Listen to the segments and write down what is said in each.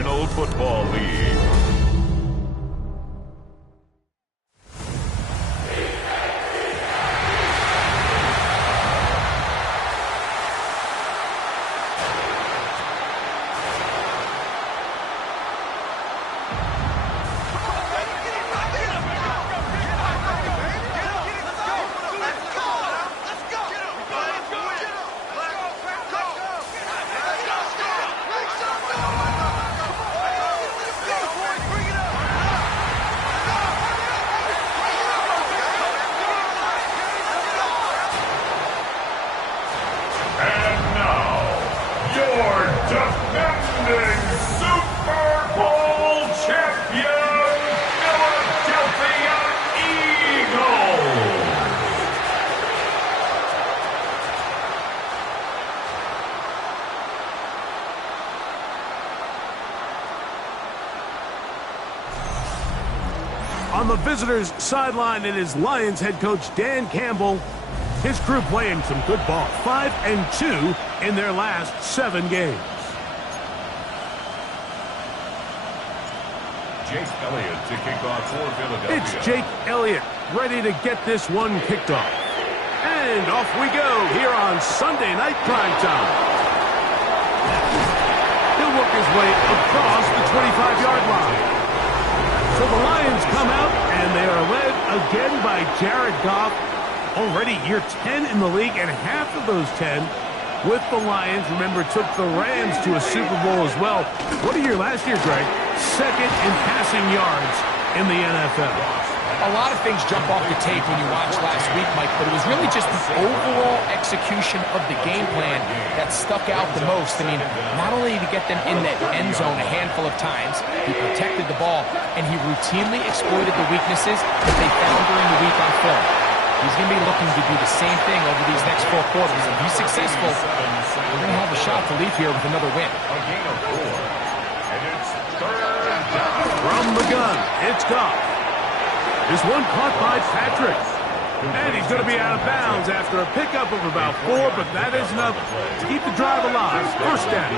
National Football League. On the visitors' sideline, it is Lions head coach Dan Campbell. His crew playing some good ball. 5-2 in their last 7 games. Jake Elliott to kick off for Philadelphia. It's Jake Elliott ready to get this one kicked off. And off we go here on Sunday Night Primetime. He'll work his way across the 25-yard line. So the Lions come out, and they are led again by Jared Goff. Already year 10 in the league, and half of those 10 with the Lions. Remember, took the Rams to a Super Bowl as well. What a year last year, Greg. Second in passing yards in the NFL. A lot of things jump off the tape when you watch last week, Mike, but it was really just the overall execution of the game plan that stuck out the most. I mean, not only did he get them in the end zone a handful of times, he protected the ball, and he routinely exploited the weaknesses that they found during the week on film. He's going to be looking to do the same thing over these next 4 quarters. If he's successful, we're going to have a shot to leave here with another win. A gain of 4. And it's 3rd down. From the gun, it's Goff. This one caught by Patrick. And he's going to be out of bounds after a pickup of about 4, but that is enough to keep the drive alive. First down.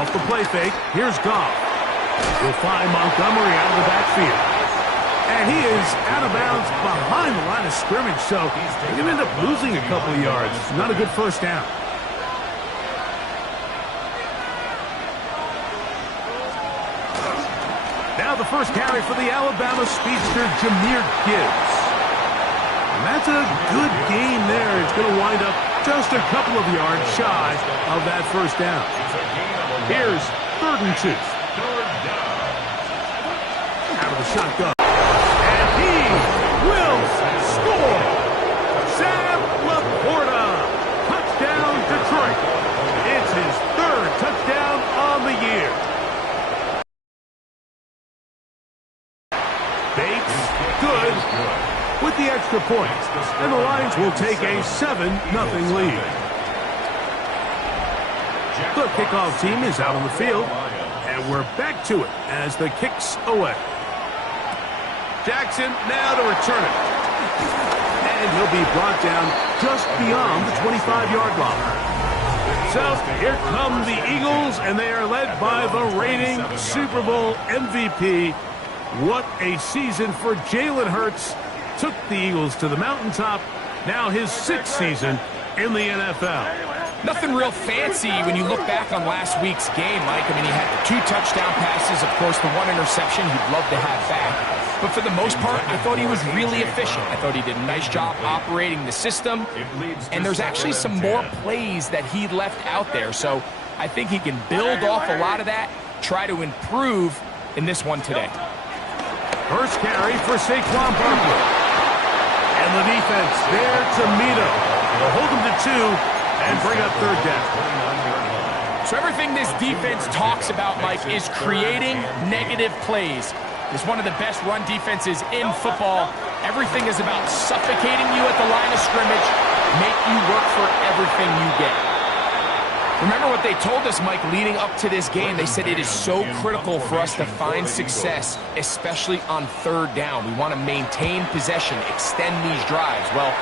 Off the play fake, here's Goff. He'll find Montgomery out of the backfield. And he is out of bounds behind the line of scrimmage, so he's going to end up losing a couple of yards. Not a good first down. Now the first carry for the Alabama speedster, Jahmyr Gibbs. And that's a good gain there. It's going to wind up just a couple of yards shy of that first down. Here's 3rd and 2. Out of the shotgun. And he will score. Sam Laporta. Touchdown, Detroit. It's his 3rd touchdown on the year. Bates, good with the extra point. And the Lions will take a 7-0 lead. The kickoff team is out on the field, and we're back to it as the kick's away. Jackson now to return it. And he'll be brought down just beyond the 25-yard line. So here come the Eagles, and they are led by the reigning Super Bowl MVP. What a season for Jalen Hurts. Took the Eagles to the mountaintop. Now his 6th season in the NFL. Nothing real fancy when you look back on last week's game, Mike. I mean, he had the 2 touchdown passes, of course, the 1 interception he'd love to have back. But for the most part, I thought he was really efficient. I thought he did a nice job operating the system. And there's actually some more plays that he left out there. So I think he can build off a lot of that, try to improve in this one today. First carry for Saquon Barkley. And the defense there to meet him. They'll hold him to 2. And bring up 3rd down. So everything this defense talks about, Mike, is creating negative plays. It's one of the best run defenses in football. Everything is about suffocating you at the line of scrimmage, make you work for everything you get. Remember what they told us, Mike, leading up to this game. They said it is so critical for us to find success, especially on 3rd down. We want to maintain possession, extend these drives. Well,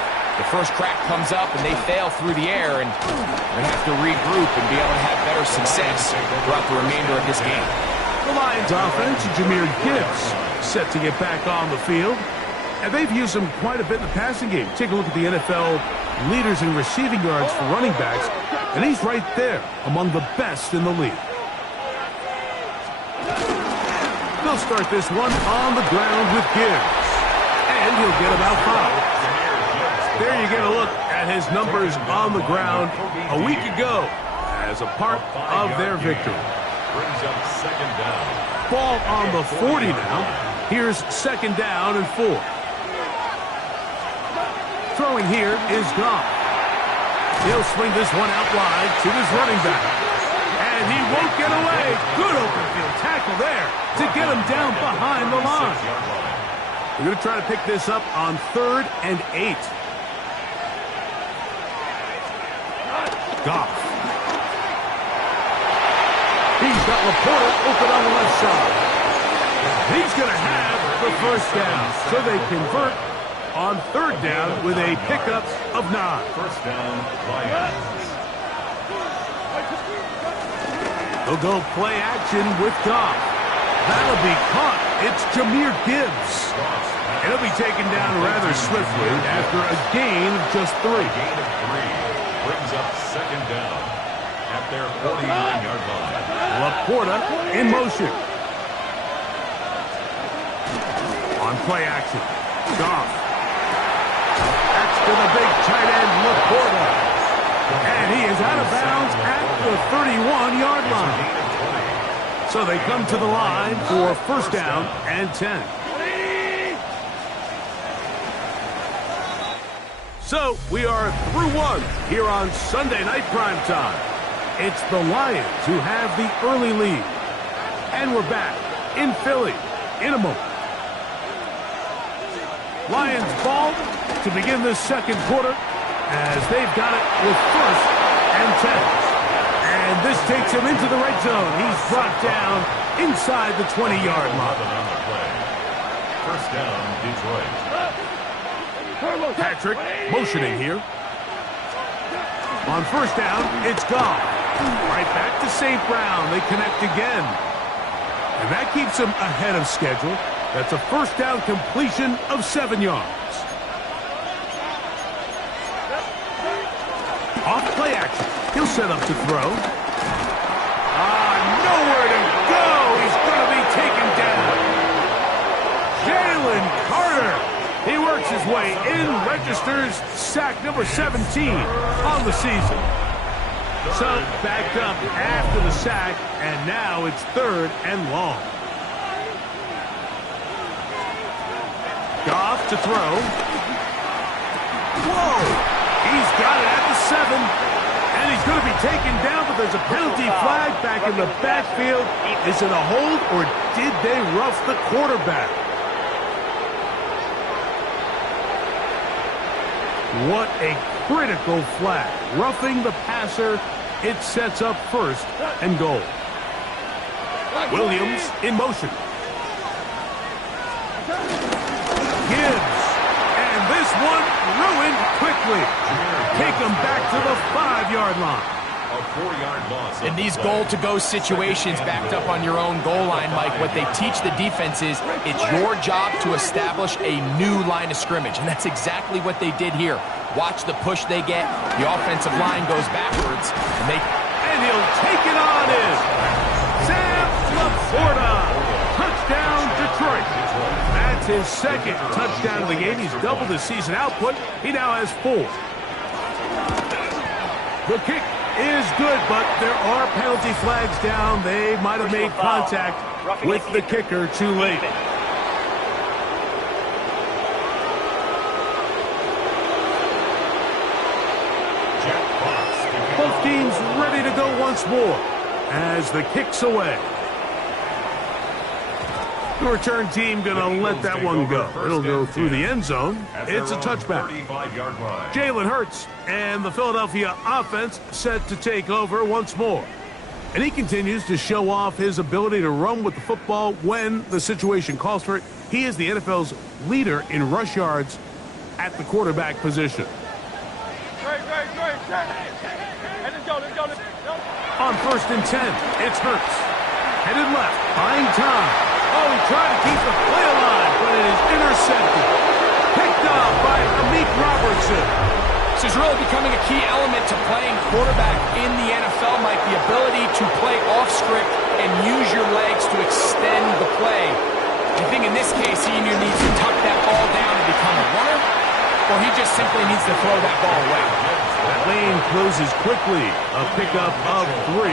The first crack comes up, and they fail through the air, and they're going to have to regroup and be able to have better success throughout the remainder of this game. The Lions offense, Jahmyr Gibbs, set to get back on the field. And they've used him quite a bit in the passing game. Take a look at the NFL leaders in receiving yards for running backs, and he's right there among the best in the league. They'll start this one on the ground with Gibbs, and he'll get about 5. There you get a look at his numbers on the ground a week ago as a part of their victory. Brings up second down. Ball on the 40 now. Here's second down and 4. Throwing here is Goff. He'll swing this one out wide to his running back. And he won't get away. Good open field tackle there to get him down behind the line. We're going to try to pick this up on 3rd and 8. Goff. He's got Laporta open on the left side. He's going to have the first down. So they convert on 3rd down with a pickup of 9. First down, Lions. They'll go play action with Goff. That'll be caught. It's Jahmyr Gibbs. And he'll be taken down rather swiftly after a gain of just 3. Gain of 3. Brings up second down at their 49-yard line. Laporta in motion. On play action. Goff. That's to the big tight end, Laporta. And he is out of bounds at the 31-yard line. So they come to the line for first down and 10. So we are through one here on Sunday Night Primetime. It's the Lions who have the early lead. And we're back in Philly in a moment. Lions ball to begin this second quarter as they've got it with first and 10. And this takes him into the red zone. He's brought down inside the 20-yard line. First down, Detroit. Patrick motioning here. On first down, it's Goff. Right back to St. Brown. They connect again. And that keeps him ahead of schedule. That's a first down completion of 7 yards. Off play action. He'll set up to throw. Nowhere to go. He's going to be taken down. Jalen Carter. He works his way in, registers sack number 17 on the season. So backed up after the sack, and now it's 3rd and long. Goff to throw. Whoa! He's got it at the 7, and he's going to be taken down, but there's a penalty flag back in the backfield. Is it a hold, or did they rough the quarterback? What a critical flag. Roughing the passer, it sets up first and goal. Williams in motion. Gibbs. And this one ruined quickly. Take them back to the 5-yard line. A 4-yard loss. In these goal-to-go situations backed up on your own goal line, Mike, what they teach the defense is it's your job to establish a new line of scrimmage, and that's exactly what they did here. Watch the push they get. The offensive line goes backwards, and he'll take it on in. Sam Laporta. Touchdown, Detroit. That's his second touchdown of the game. He's doubled his season output. He now has 4. The kick is good, but there are penalty flags down. They might have made contact with the kicker too late. Both teams ready to go once more as the kick's away. The return team going to let that one go. It'll go through the end zone. It's a touchback. Jalen Hurts and the Philadelphia offense set to take over once more. And he continues to show off his ability to run with the football when the situation calls for it. He is the NFL's leader in rush yards at the quarterback position. On 1st and 10, it's Hurts. Headed left, buying time. Oh, he tried to keep the play alive, but it is intercepted. Picked up by Amik Robertson. This is really becoming a key element to playing quarterback in the NFL, Mike. The ability to play off script and use your legs to extend the play. I think in this case, he either needs to tuck that ball down and become a runner, or he just simply needs to throw that ball away. That lane closes quickly. A pickup of 3.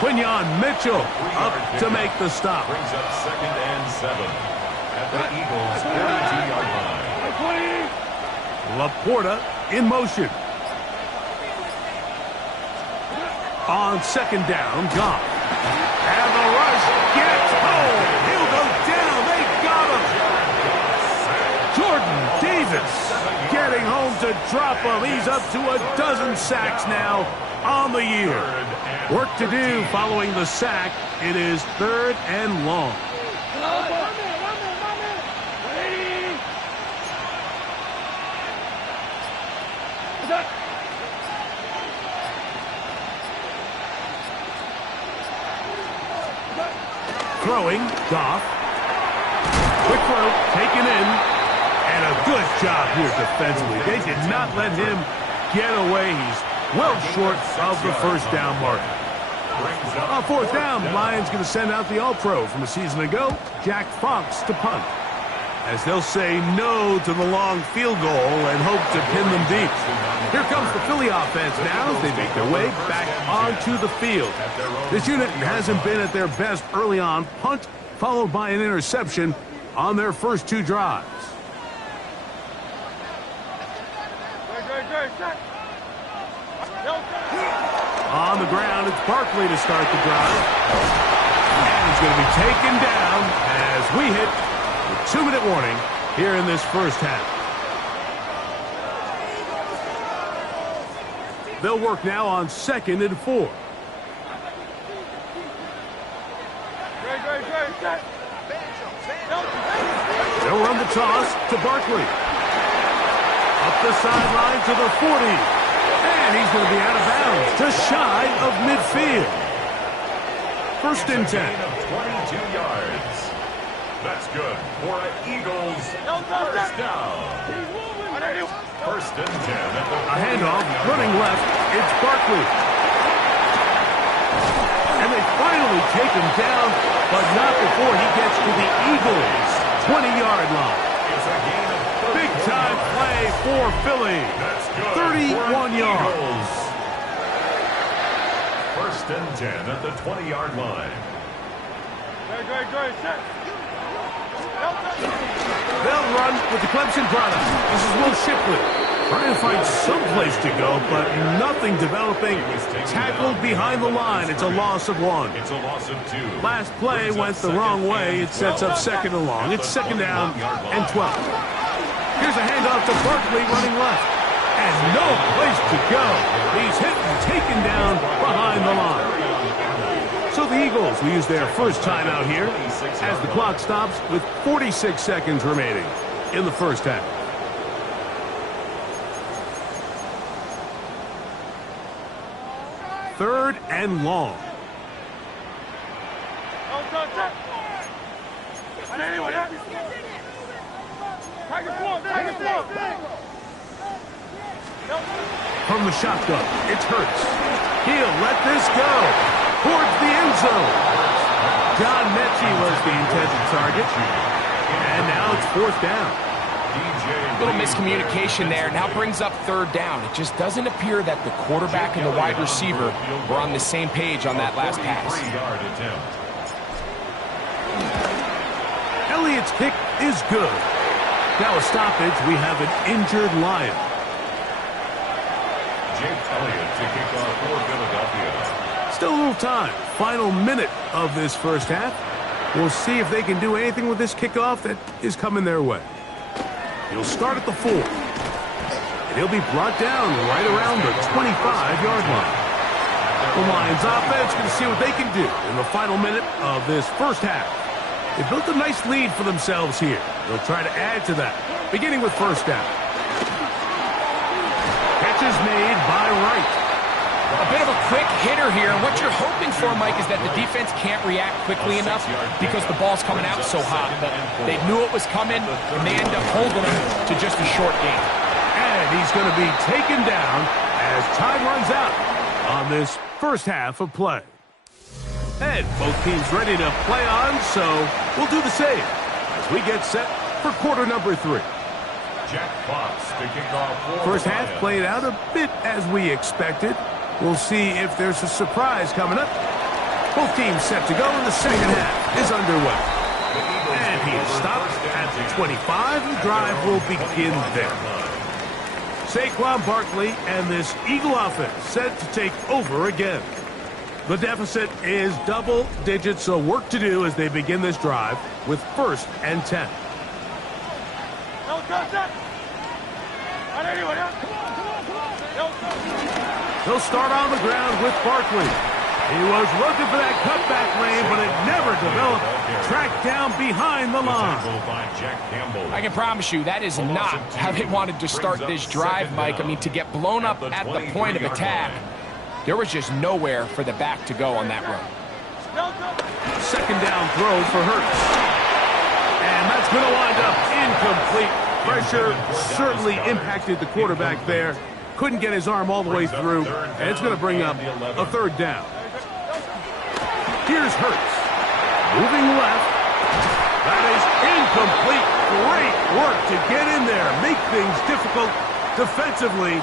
Quinyon Mitchell up to make the stop. Brings up 2nd and 7 at the Eagles' 32-yard line. Laporta in motion. On 2nd down, Goff. And the rush gets home. He'll go down. They got him. Jordan Davis getting home to drop him. He's up to a dozen sacks now on the year. Work to do following the sack. It is 3rd and long. Throwing, Goff. Quick throw, taken in. And a good job here defensively. They did not let him get away. He's well short of the first down mark. On 4th down, Lions going to send out the All-Pro from a season ago, Jack Fox, to punt, as they'll say no to the long field goal and hope to pin them deep. Here comes the Philly offense now as they make their way back onto the field. This unit hasn't been at their best early on. Punt followed by an interception on their first 2 drives. On the ground, it's Barkley to start the drive. And he's going to be taken down as we hit the 2-minute warning here in this first half. They'll work now on 2nd and 4. They'll run the toss to Barkley. Up the sideline to the 40. And he's going to be out of bounds, just shy of midfield. 1st and 10. Of 22 yards. That's good for an Eagles first down. 1st and 10. A handoff, running left, it's Barkley. And they finally take him down, but not before he gets to the Eagles' 20-yard line. It's a gain of 30. Big-time play for Philly. 31 yards. 1st and 10 at the 20-yard line. They'll run with the Clemson product. This is Will Shipley. Trying to find some place to go, but nothing developing. Tackled behind the line. It's a loss of 1. It's a loss of 2. Last play went the wrong way. It sets up 2nd and long. It's 2nd down and 12. Here's a handoff to Barkley running left. And no place to go. He's hit and taken down behind the line. So the Eagles will use their first timeout here as the clock stops with 46 seconds remaining in the first half. Third and long. From the shotgun, it's Hurts. He'll let this go towards the end zone. John Mechie was the intended target. And now it's 4th down. A little miscommunication there. Now brings up 3rd down. It just doesn't appear that the quarterback and the wide receiver were on the same page on that last pass. Elliott's kick is good. Now a stoppage. We have an injured Lion. Jake Elliott to kick off for Philadelphia. Still a little time. Final minute of this first half. We'll see if they can do anything with this kickoff that is coming their way. He'll start at the 4. And he'll be brought down right around the 25-yard line. The Lions offense going to see what they can do in the final minute of this first half. They built a nice lead for themselves here. They'll try to add to that, beginning with 1st down. Catch catch is made by Wright. A bit of a quick hitter here. And what you're hoping for, Mike, is that the defense can't react quickly enough because the ball's coming out so hot. But they knew it was coming, and they end up holding him to just a short game. And he's going to be taken down as time runs out on this first half of play. And both teams ready to play on, so we'll do the same as we get set for quarter number 3. Jack Fox to kick off for First half played out a bit as we expected. We'll see if there's a surprise coming up. Both teams set to go, and the second half is underway. And he is stopped at the 25. The drive will begin there. Saquon Barkley and this Eagle offense set to take over again. The deficit is double digits, so work to do as they begin this drive with 1st and 10. He'll start on the ground with Barkley. He was looking for that cutback lane, but it never developed. Tracked down behind the line. I can promise you that is not how they wanted to start this drive, Mike. I mean, to get blown up at the point of attack, there was just nowhere for the back to go on that run. Second down throw for Hurts. And that's going to wind up incomplete. Pressure certainly impacted the quarterback there. Couldn't get his arm all the way through, and it's going to bring up a 3rd down. Here's Hurts. Moving left. That is incomplete. Great work to get in there. Make things difficult defensively,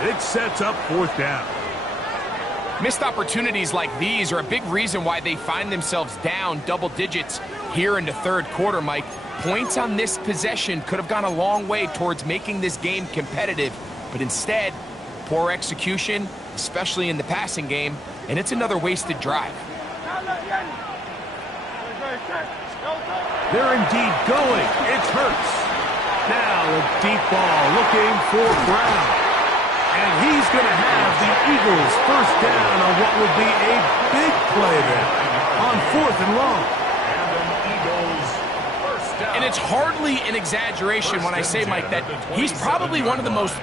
and it sets up 4th down. Missed opportunities like these are a big reason why they find themselves down double digits here in the 3rd quarter, Mike. Points on this possession could have gone a long way towards making this game competitive, but instead, poor execution, especially in the passing game, and it's another wasted drive. They're indeed going. It's Hurts. Now a deep ball looking for Brown. And he's going to have the Eagles 1st down on what will be a big play there on 4th and long. And it's hardly an exaggeration when I say, Mike, that he's probably one of the most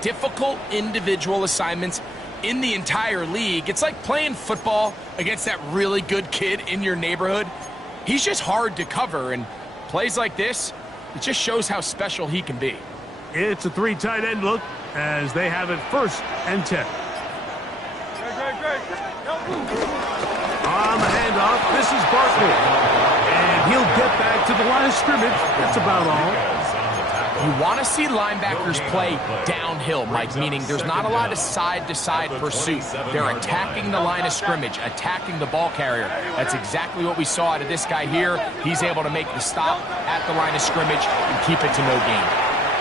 difficult individual assignments in the entire league. It's like playing football against that really good kid in your neighborhood. He's just hard to cover, and plays like this, it just shows how special he can be. It's a 3 tight end look as they have it 1st and 10. On the handoff, this is Barkley. And he'll get back to the line of scrimmage. That's about all. You want to see linebackers play downhill, Mike, meaning there's not a lot of side-to-side pursuit. They're attacking the line of scrimmage, attacking the ball carrier. That's exactly what we saw out of this guy here. He's able to make the stop at the line of scrimmage and keep it to no gain.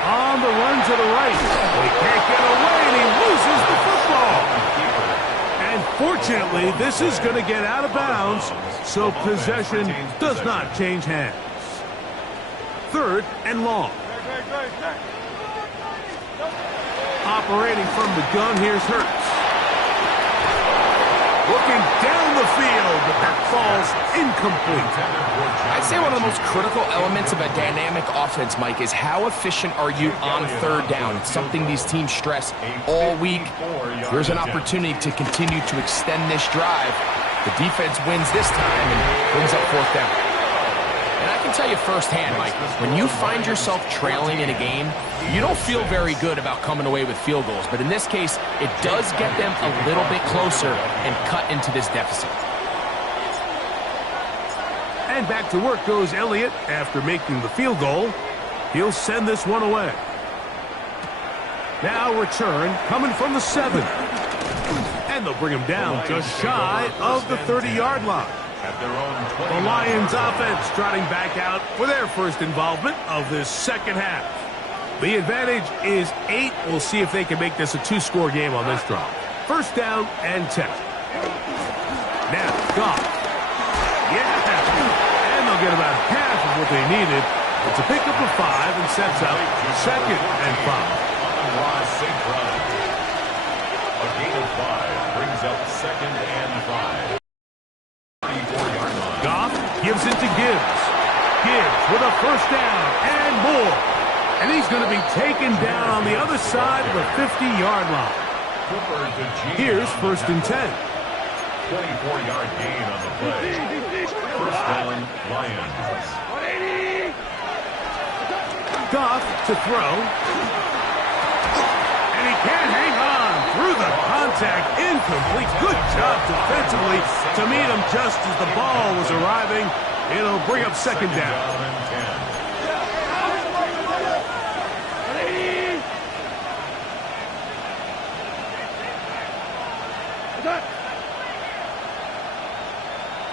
On the run to the right. He can't get away, and he loses the football. And fortunately, this is going to get out of bounds, so possession does not change hands. 3rd and long. Operating from the gun, here's Hurts. Looking down the field, but that falls incomplete. I'd say one of the most critical elements of a dynamic offense, Mike, is how efficient are you on 3rd down. It's something these teams stress all week. Here's an opportunity to continue to extend this drive. The defense wins this time and brings up 4th down. And I can tell you firsthand, Mike, when you find yourself trailing in a game, you don't feel very good about coming away with field goals. But in this case, it does get them a little bit closer and cut into this deficit. And back to work goes Elliott after making the field goal. He'll send this one away. Now return coming from the 7. And they'll bring him down just shy of the 30-yard line. The Lions offense trotting back out for their first involvement of this second half. The advantage is 8. We'll see if they can make this a 2-score game on this drive. 1st down and 10. Now, Goff. Yeah. And they'll get about half of what they needed. It's a pickup of 5 and sets up 2nd and 5. A gain of 5 brings up 2nd and 5. Goff gives it to Gibbs. Gibbs with a 1st down and more. And he's going to be taken down on the other side of the 50-yard line. Here's 1st and 10. 24-yard gain on the play. 1st down, Lions. Goff to throw. And he can't hang on through the contact. Incomplete. Good job defensively to meet him just as the ball was arriving. It'll bring up 2nd down.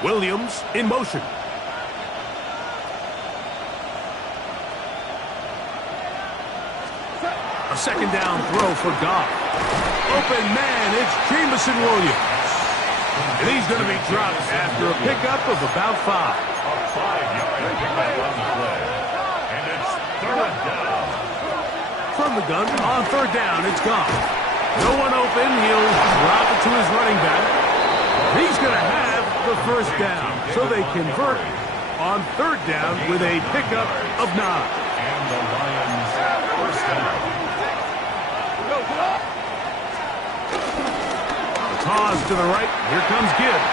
Williams in motion. A 2nd down throw for Goff. Open man, it's Jameson Williams. And he's going to be dropped after a pickup of about 5. A 5-yard pickup on the play. And it's 3rd down. From the gun, on 3rd down, it's Goff. No one open, he'll drop it to his running back. He's going to have the 1st down, so they convert on 3rd down with a pickup of 9. And the Lions 1st down. The toss to the right, here comes Gibbs.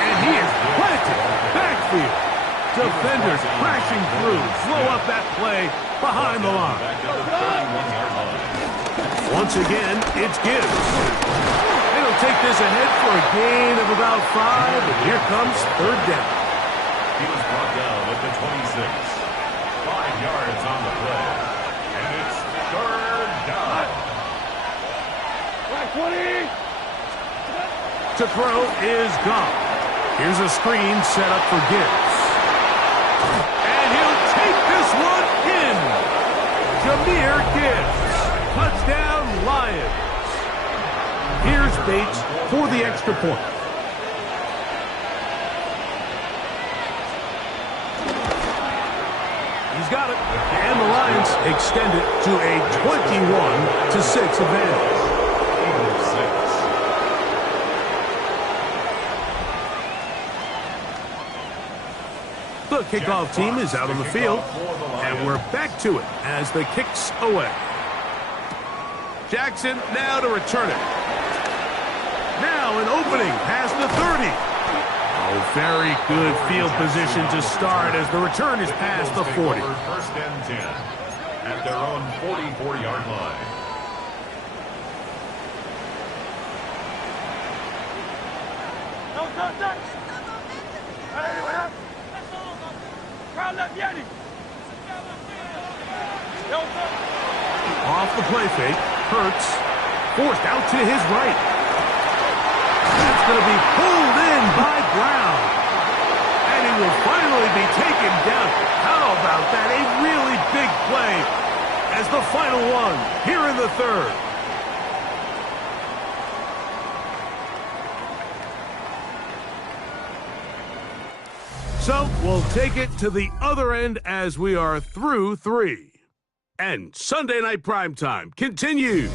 And he is planted, backfield. Defenders crashing through, slow up that play behind the line. Once again, it's Gibbs. They'll take this ahead for a gain of about 5, and here comes 3rd down. He was brought down at the 26. 5 yards on the play. And it's 3rd down. To throw is Goff. Here's a screen set up for Gibbs. And he'll take this one in. Jahmyr Gibbs. Touchdown, Lions. Here's Bates for the extra point. He's got it. And the Lions extend it to a 21-6 advantage. Eagles 6. The kickoff team is out on the field, and we're back to it as the kicks away. Jackson now to return it. Now an opening past the 30. Oh, very good field position to start as the return is past the 40. 1st and 10 at their own 44-yard line. Off the play fake, Hurts forced out to his right. That's going to be pulled in by Brown. And he will finally be taken down. How about that? A really big play as the final one here in the 3rd. So we'll take it to the other end as we are through 3. And Sunday Night Primetime continues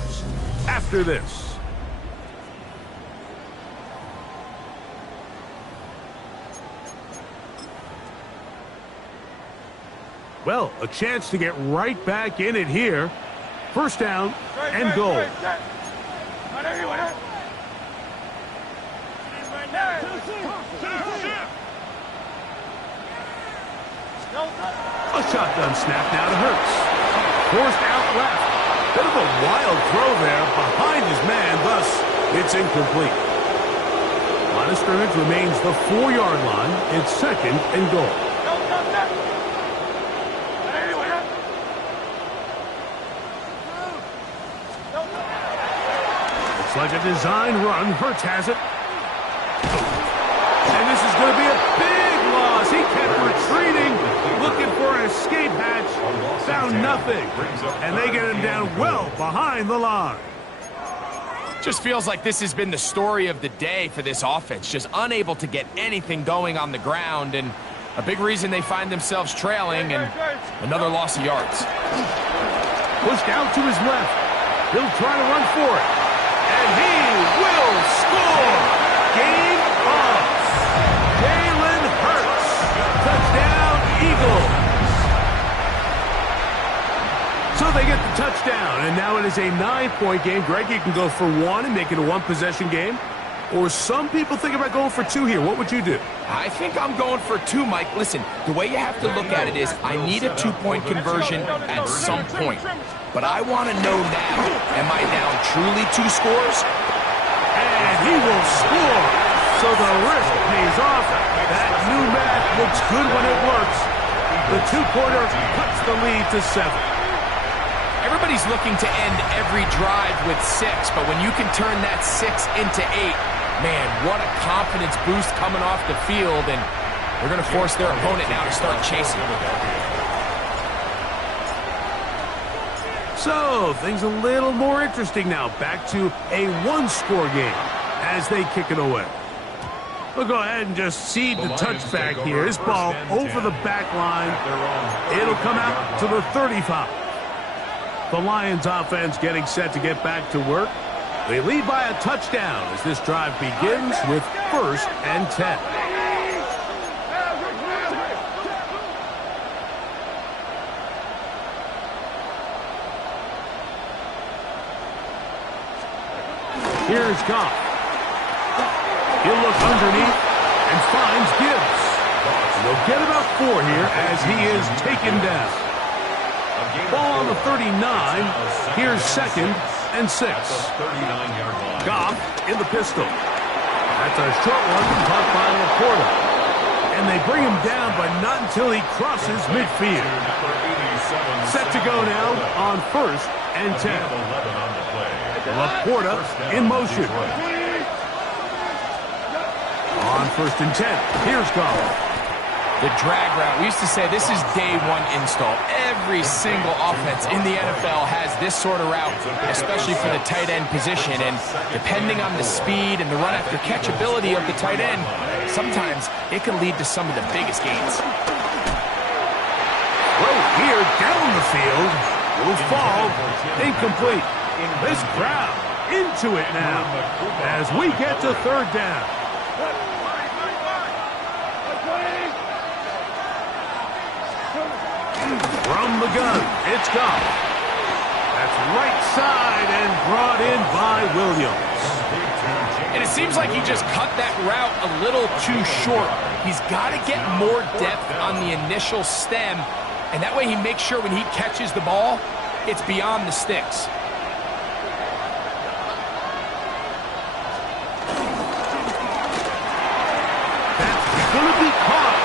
after this. Well, a chance to get right back in it here. 1st down and goal. A shotgun snap now to Hurts. Forced out left. Bit of a wild throw there behind his man, thus it's incomplete. Line of scrimmage remains the 4-yard line. It's 2nd and goal. Looks like a design run. Hurts has it. And this is going to be a big loss. He kept retreating, looking for an escape hatch. Found nothing. And they get him down well behind the line. Just feels like this has been the story of the day for this offense. Just unable to get anything going on the ground. And a big reason they find themselves trailing and another loss of yards. Pushed out to his left. He'll try to run for it. And he will score. Game on. Jalen Hurts. Touchdown, Eagles. they get the touchdown, and now it is a 9-point game. Greg, you can go for one and make it a one-possession game. Or some people think about going for two here. What would you do? I think I'm going for two, Mike. Listen, the way you have to look at it is I need a 2-point conversion at some point. But I want to know now, am I down truly 2 scores? And he will score. So the risk pays off. That new math looks good when it works. The two-pointer cuts the lead to 7. Everybody's looking to end every drive with 6, but when you can turn that 6 into 8, man, what a confidence boost coming off the field, and they're going to force their opponent now to start chasing. So, things a little more interesting now. Back to a one-score game as they kick it away. We'll go ahead and just cede the touchback here. This ball over the back line. It'll come out to the 35. The Lions offense getting set to get back to work. They lead by a touchdown as this drive begins with 1st and 10. Here's Goff. He'll look underneath and finds Gibbs. They'll get about 4 here as he is taken down. Ball on the 39. Here's 2nd and 6. Goff in the pistol. That's a short one caught by Laporta. And they bring him down, but not until he crosses midfield. Set to go now on 1st and 10. Laporta in motion. On 1st and 10. Here's Goff. The drag route. We used to say this is day 1 install. Every single offense in the NFL has this sort of route, especially for the tight end position. And depending on the speed and the run after catch ability of the tight end, sometimes it can lead to some of the biggest gains. Right here down the field will fall incomplete. This crowd into it now as we get to 3rd down. From the gun, it's Goff. That's right side and brought in by Williams. And it seems like he just cut that route a little too short. He's got to get more depth on the initial stem, and that way he makes sure when he catches the ball, it's beyond the sticks. That's going to be caught.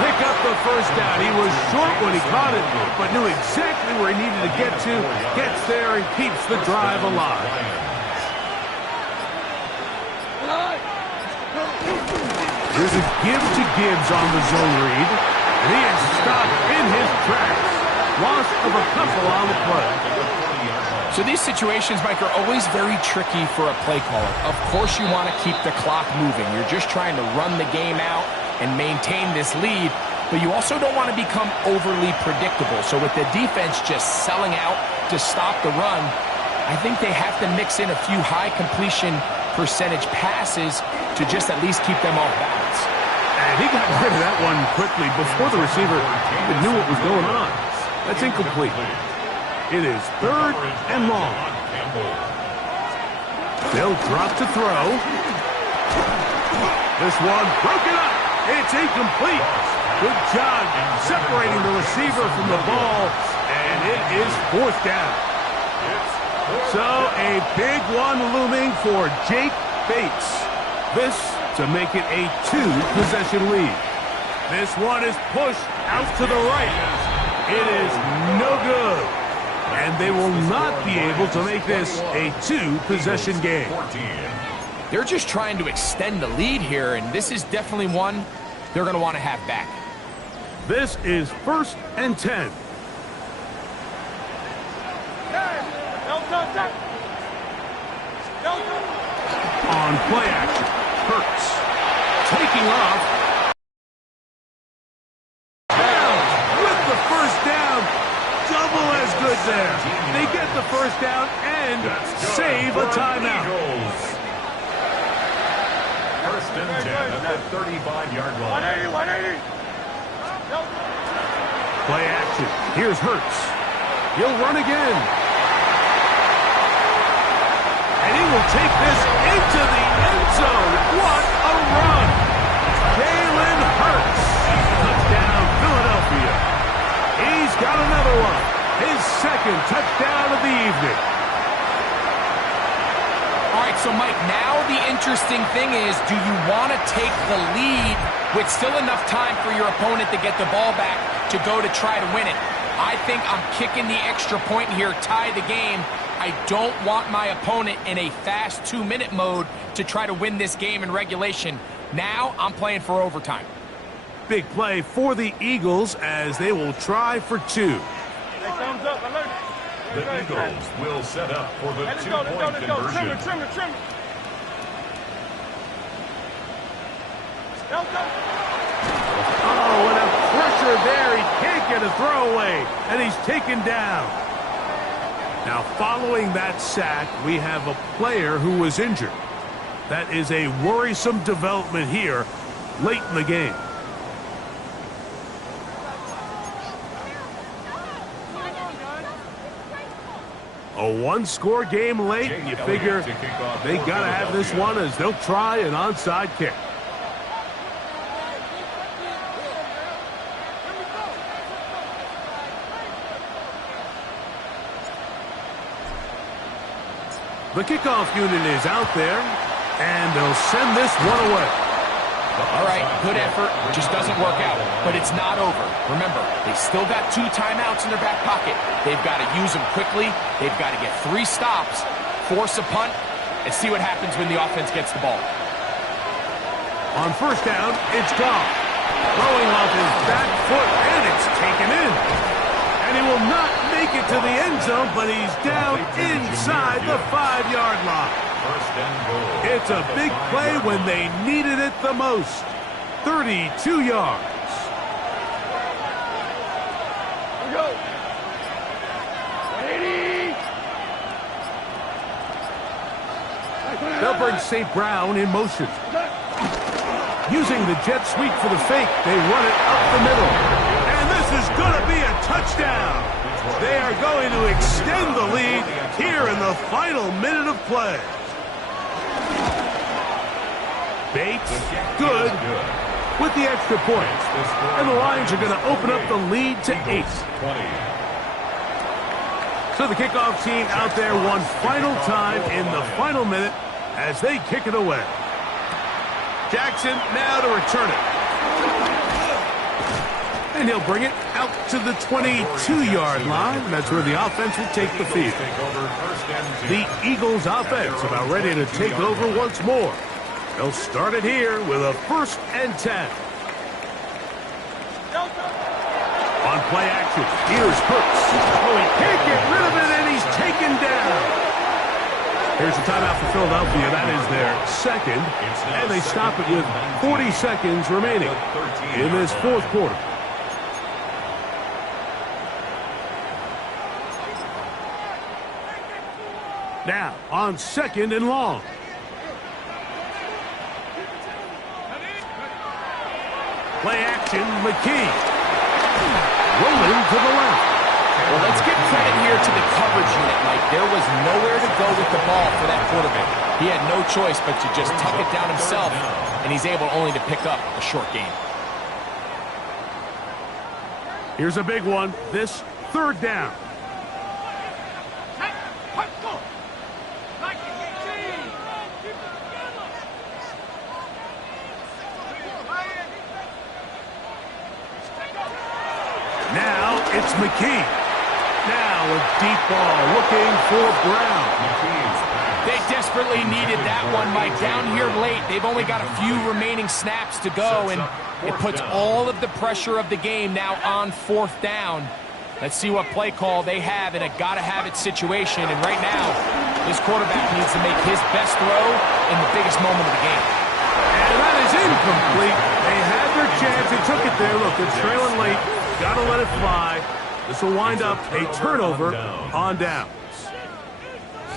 Pick up the 1st down. He was short when he caught it, but knew exactly where he needed to get to. Gets there and keeps the drive alive. There's a give to Gibbs on the zone read. And he is stopped in his tracks. Loss of a couple on the play. So these situations, Mike, are always very tricky for a play caller. Of course you want to keep the clock moving. You're just trying to run the game out and maintain this lead, but you also don't want to become overly predictable. So with the defense just selling out to stop the run, I think they have to mix in a few high completion percentage passes to just at least keep them off balance. And he got rid of that one quickly before the receiver even knew what was going on. That's incomplete. It is 3rd and long. They'll drop to throw. This one broken up. It's incomplete. Good job separating the receiver from the ball, and it is 4th down. So a big one looming for Jake Bates. This to make it a 2-possession lead. This one is pushed out to the right. It is no good. And they will not be able to make this a 2-possession game. They're just trying to extend the lead here, and this is definitely one they're going to want to have back. This is 1st and 10. On play action, Hurts taking off. With the 1st down, double as good there. They get the 1st down and save a timeout. 1st and 10 at the 35-yard line. 180. Play action. Here's Hurts. He'll run again. And he will take this into the end zone. What a run. Jalen Hurts. Touchdown, Philadelphia. He's got another one. His second touchdown of the evening. All right, so Mike, now the interesting thing is, do you want to take the lead with still enough time for your opponent to get the ball back to go to try to win it? I think I'm kicking the extra point here, tie the game. I don't want my opponent in a fast 2-minute mode to try to win this game in regulation. Now I'm playing for overtime. Big play for the Eagles as they will try for 2. The Eagles will set up for the 2-point conversion. Trim it. Oh, and a pressure there. He can't get a throwaway, and he's taken down. Now, following that sack, we have a player who was injured. That is a worrisome development here late in the game. A one-score game late, and you figure they got to have this one as they'll try an onside kick. The kickoff unit is out there, and they'll send this one away. All right, good effort. Just doesn't work out, but it's not over. Remember, they still got 2 timeouts in their back pocket. They've got to use them quickly. They've got to get 3 stops, force a punt, and see what happens when the offense gets the ball. On first down, it's gone. Throwing off his back foot, and it's taken in. And he will not make it to the end zone, but he's down inside the 5-yard line. It's a big play when they needed it the most. 32 yards. They'll bring St. Brown in motion. Using the jet sweep for the fake, they run it up the middle. And this is going to be a touchdown. They are going to extend the lead here in the final minute of play. Bates, good, with the extra point. And the Lions are going to open up the lead to 8. So the kickoff team out there one final time in the final minute as they kick it away. Jackson now to return it. And he'll bring it out to the 22-yard line. That's where the offense will take the field. The Eagles offense about ready to take over once more. They'll start it here with a 1st and 10. On play action, here's Hurts. Oh, he can't get rid of it, and he's taken down. Here's a timeout for Philadelphia. That is their second, and they stop it with 40 seconds remaining in this 4th quarter. Now, on 2nd and long. Play action, McKee. Rolling to the left. Well, let's give credit here to the coverage unit, Mike. There was nowhere to go with the ball for that quarterback. He had no choice but to just tuck it down himself, and he's able only to pick up a short gain. Here's a big one. This 3rd down. Now it's McKee. Now a deep ball looking for Brown. They desperately needed that one, Mike. Down here late, they've only got a few remaining snaps to go, and it puts all of the pressure of the game now on 4th down. Let's see what play call they have in a gotta-have-it situation, and right now, this quarterback needs to make his best throw in the biggest moment of the game. And that is incomplete. They had their chance. They took it there. Look, they're trailing late. Got to let it fly. This will wind up a turnover on downs.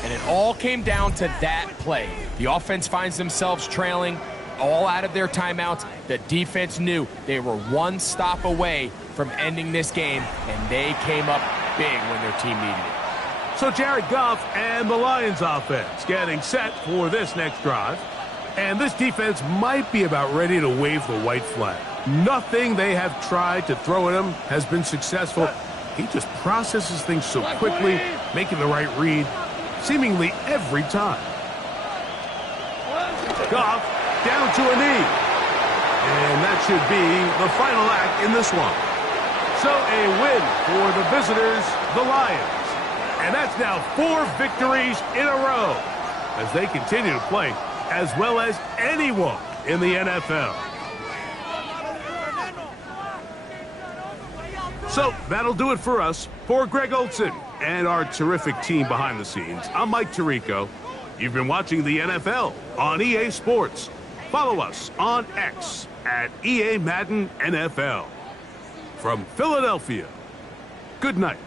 And it all came down to that play. The offense finds themselves trailing, all out of their timeouts. The defense knew they were one stop away from ending this game, and they came up big when their team needed it. So Jared Goff and the Lions offense getting set for this next drive. And this defense might be about ready to wave the white flag. Nothing they have tried to throw at him has been successful. He just processes things so quickly, making the right read seemingly every time. Goff down to a knee. And that should be the final act in this one. So a win for the visitors, the Lions. And that's now 4 victories in a row as they continue to play as well as anyone in the NFL. So that'll do it for us. For Greg Olsen and our terrific team behind the scenes, I'm Mike Tirico. You've been watching the NFL on EA Sports. Follow us on X at EA Madden NFL. From Philadelphia, good night.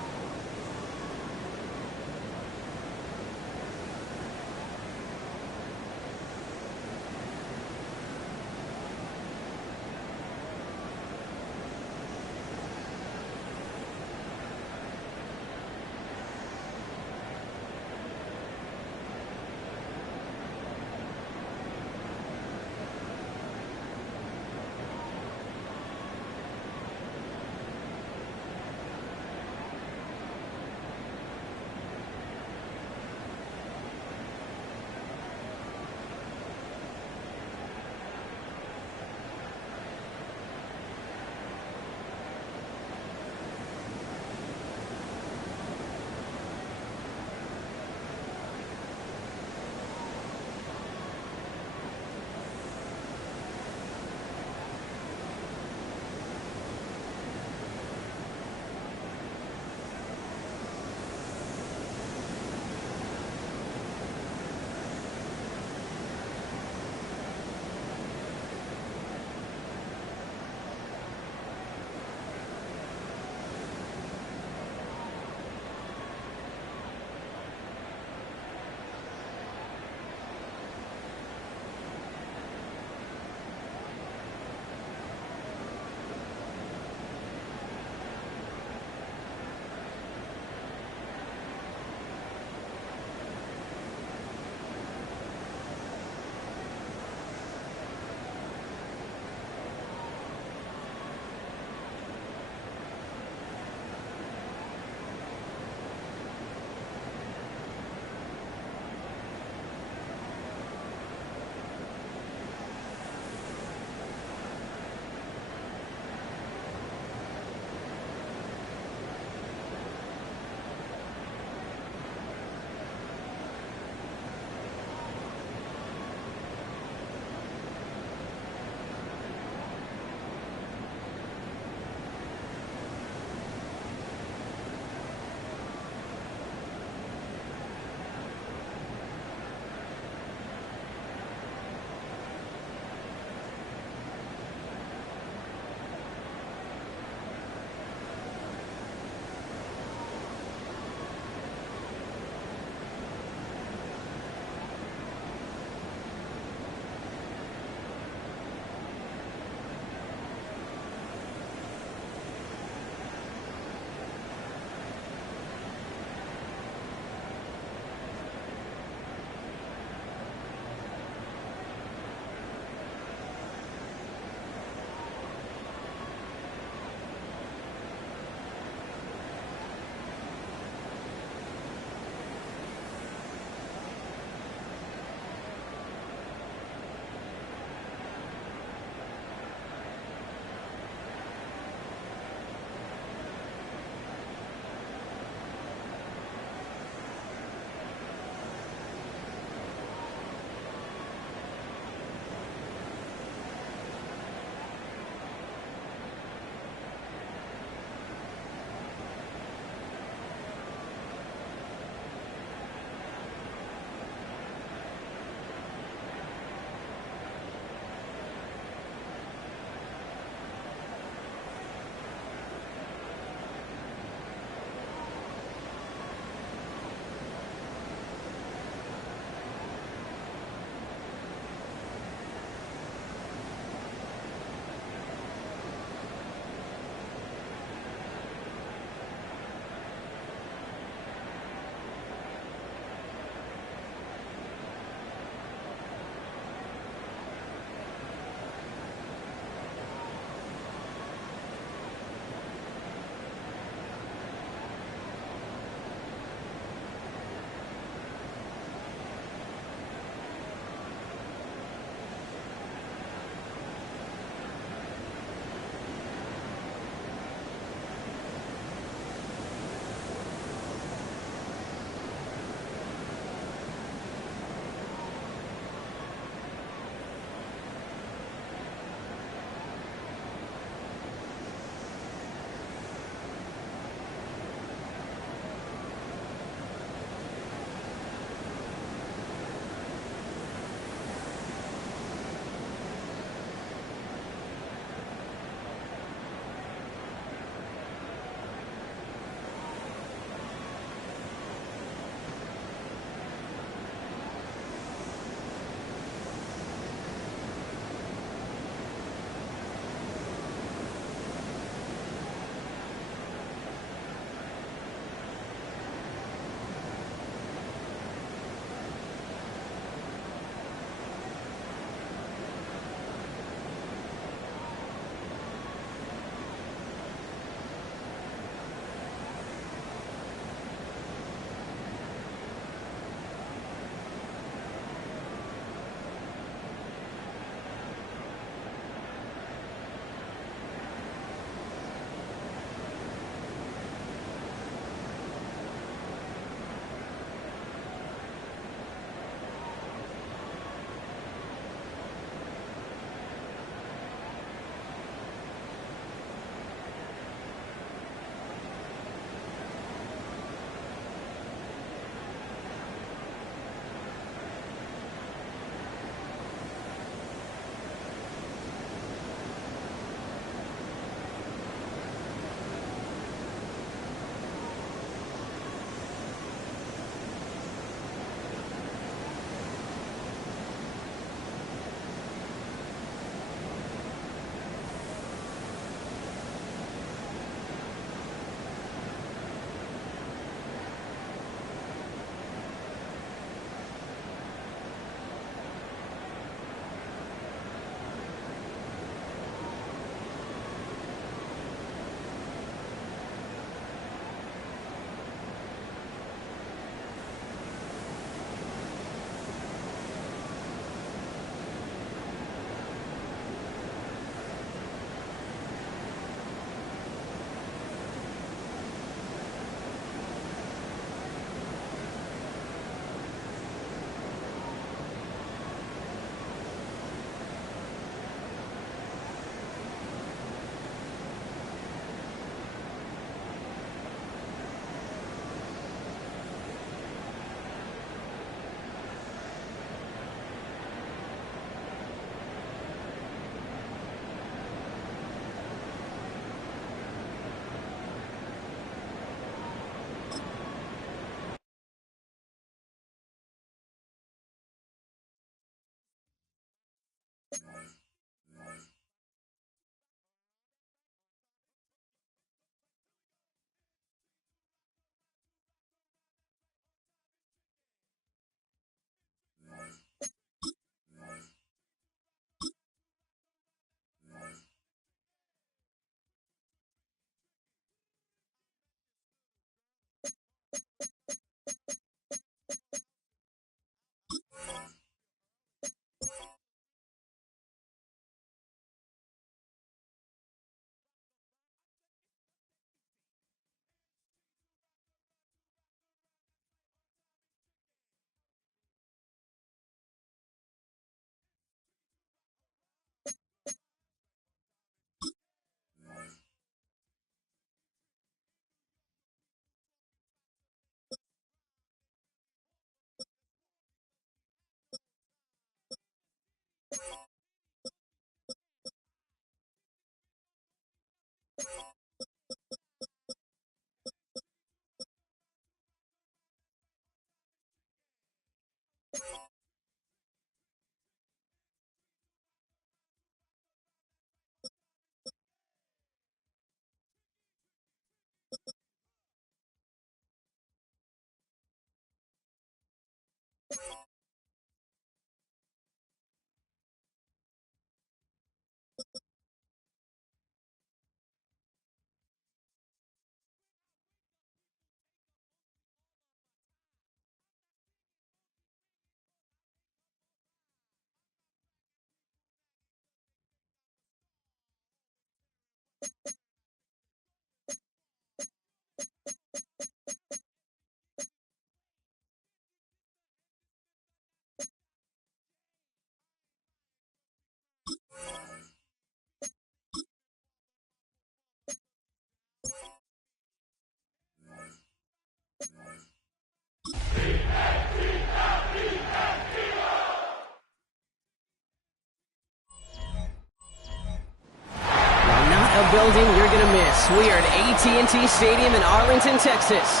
Building you're gonna miss. We are at AT&T Stadium in Arlington, Texas.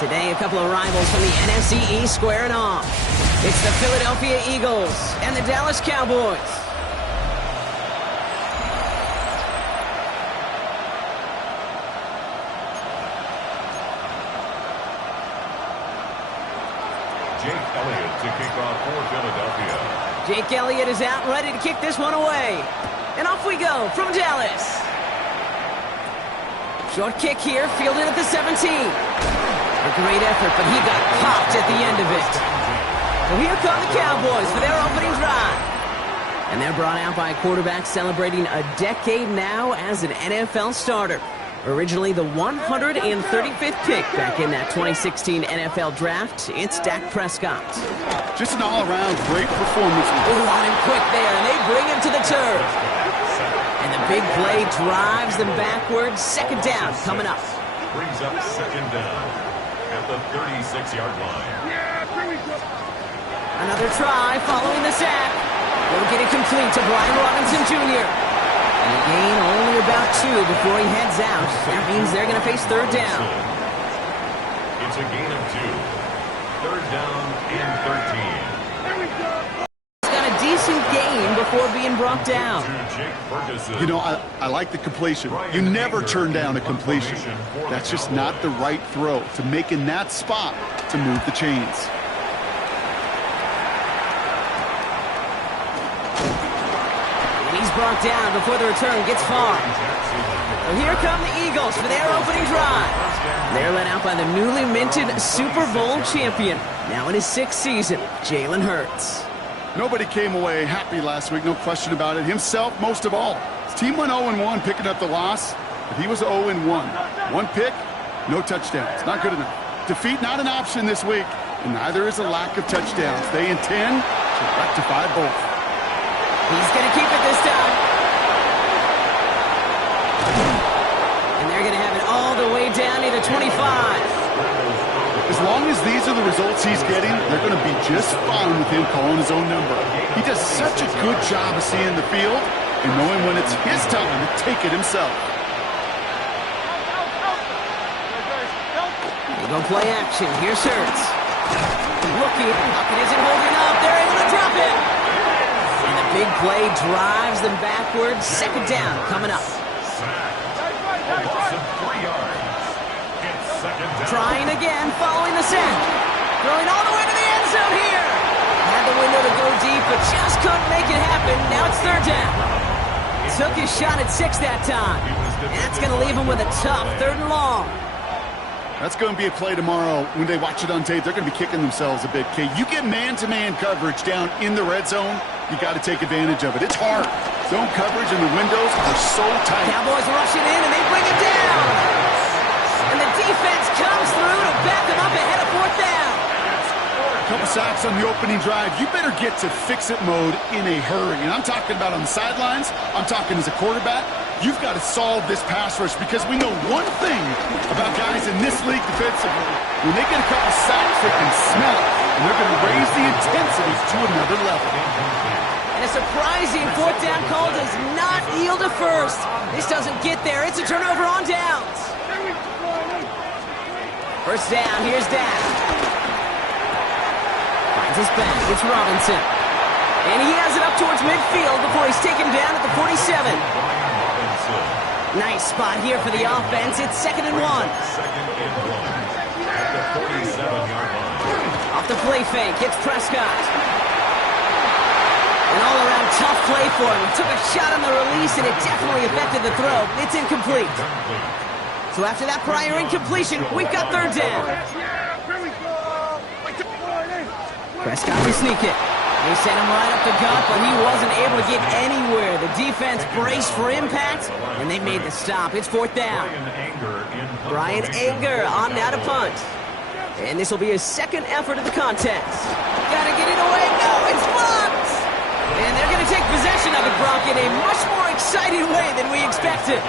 Today, a couple of rivals from the NFC East squaring off. It's the Philadelphia Eagles and the Dallas Cowboys. Jake Elliott to kick off for Philadelphia. Jake Elliott is out, ready to kick this one away. And off we go from Dallas. Short kick here, fielded at the 17. A great effort, but he got popped at the end of it. So here come the Cowboys for their opening drive. And they're brought out by a quarterback celebrating a decade now as an NFL starter. Originally the 135th pick back in that 2016 NFL Draft, it's Dak Prescott. Just an all-around great performance. Oh, on him quick there, and they bring him to the turf. And the big play drives them backwards. Second down coming up. Brings up second down at the 36-yard line. Another try following the sack. Will get it complete to Brian Robinson Jr. And a gain only about 2 before he heads out. That means they're going to face third down. It's a gain of 2. Third down and 13. Decent gain before being brought down. You know, I like the completion. You never turn down a completion. That's just not the right throw to make in that spot to move the chains. And he's brought down before the return gets far. So here come the Eagles for their opening drive. They're led out by the newly minted Super Bowl champion, now in his 6th season, Jalen Hurts. Nobody came away happy last week, no question about it. Himself, most of all. His team went 0-1 picking up the loss, but he was 0-1. One pick, no touchdowns. Not good enough. Defeat not an option this week, and neither is a lack of touchdowns. They intend to rectify both. He's going to keep it this time. And they're going to have it all the way down near the 25. As long as these are the results he's getting, they're going to be just fine with him calling his own number. He does such a good job of seeing the field and knowing when it's his time to take it himself. They go play action. Here's Hurts. Looking. Pocket isn't holding up. They're able to drop it. And the big play drives them backwards. Second down coming up. Trying again, following the sack. Throwing all the way to the end zone here. Had the window to go deep, but just couldn't make it happen. Now it's third down. Took his shot at 6 that time. And that's going to leave him with a tough 3rd and long. That's going to be a play tomorrow. When they watch it on tape, they're going to be kicking themselves a bit, Kate. You get man-to-man coverage down in the red zone, you got to take advantage of it. It's hard. Zone coverage and the windows are so tight. Cowboys rushing in, and they bring it down. And the defense comes through to back them up ahead of 4th down. Couple sacks on the opening drive. You better get to fix-it mode in a hurry. And I'm talking about on the sidelines. I'm talking as a quarterback. You've got to solve this pass rush because we know one thing about guys in this league defensively. When they get a couple sacks, they can smell it. And they're going to raise the intensity to another level. And a surprising 4th down call does not yield a first. This doesn't get there. It's a turnover on downs. First down, here's Dak. Finds his back, it's Robinson. And he has it up towards midfield before he's taken down at the 47. Nice spot here for the offense. It's 2nd and 1. At the 47-yard line. Off the play fake, it's Prescott. An all-around tough play for him. He took a shot on the release, and it definitely affected the throw. It's incomplete. So after that prior incompletion, we've got 3rd down. Prescott to sneak it. They sent him right up the gut, but he wasn't able to get anywhere. The defense braced for impact, and they made the stop. It's fourth down. Bryan Anger on now to punt. And this will be his second effort of the contest. Gotta get it away. No, it's blocked! And they're going to take possession of it, Brock, in a much more exciting way than we expected.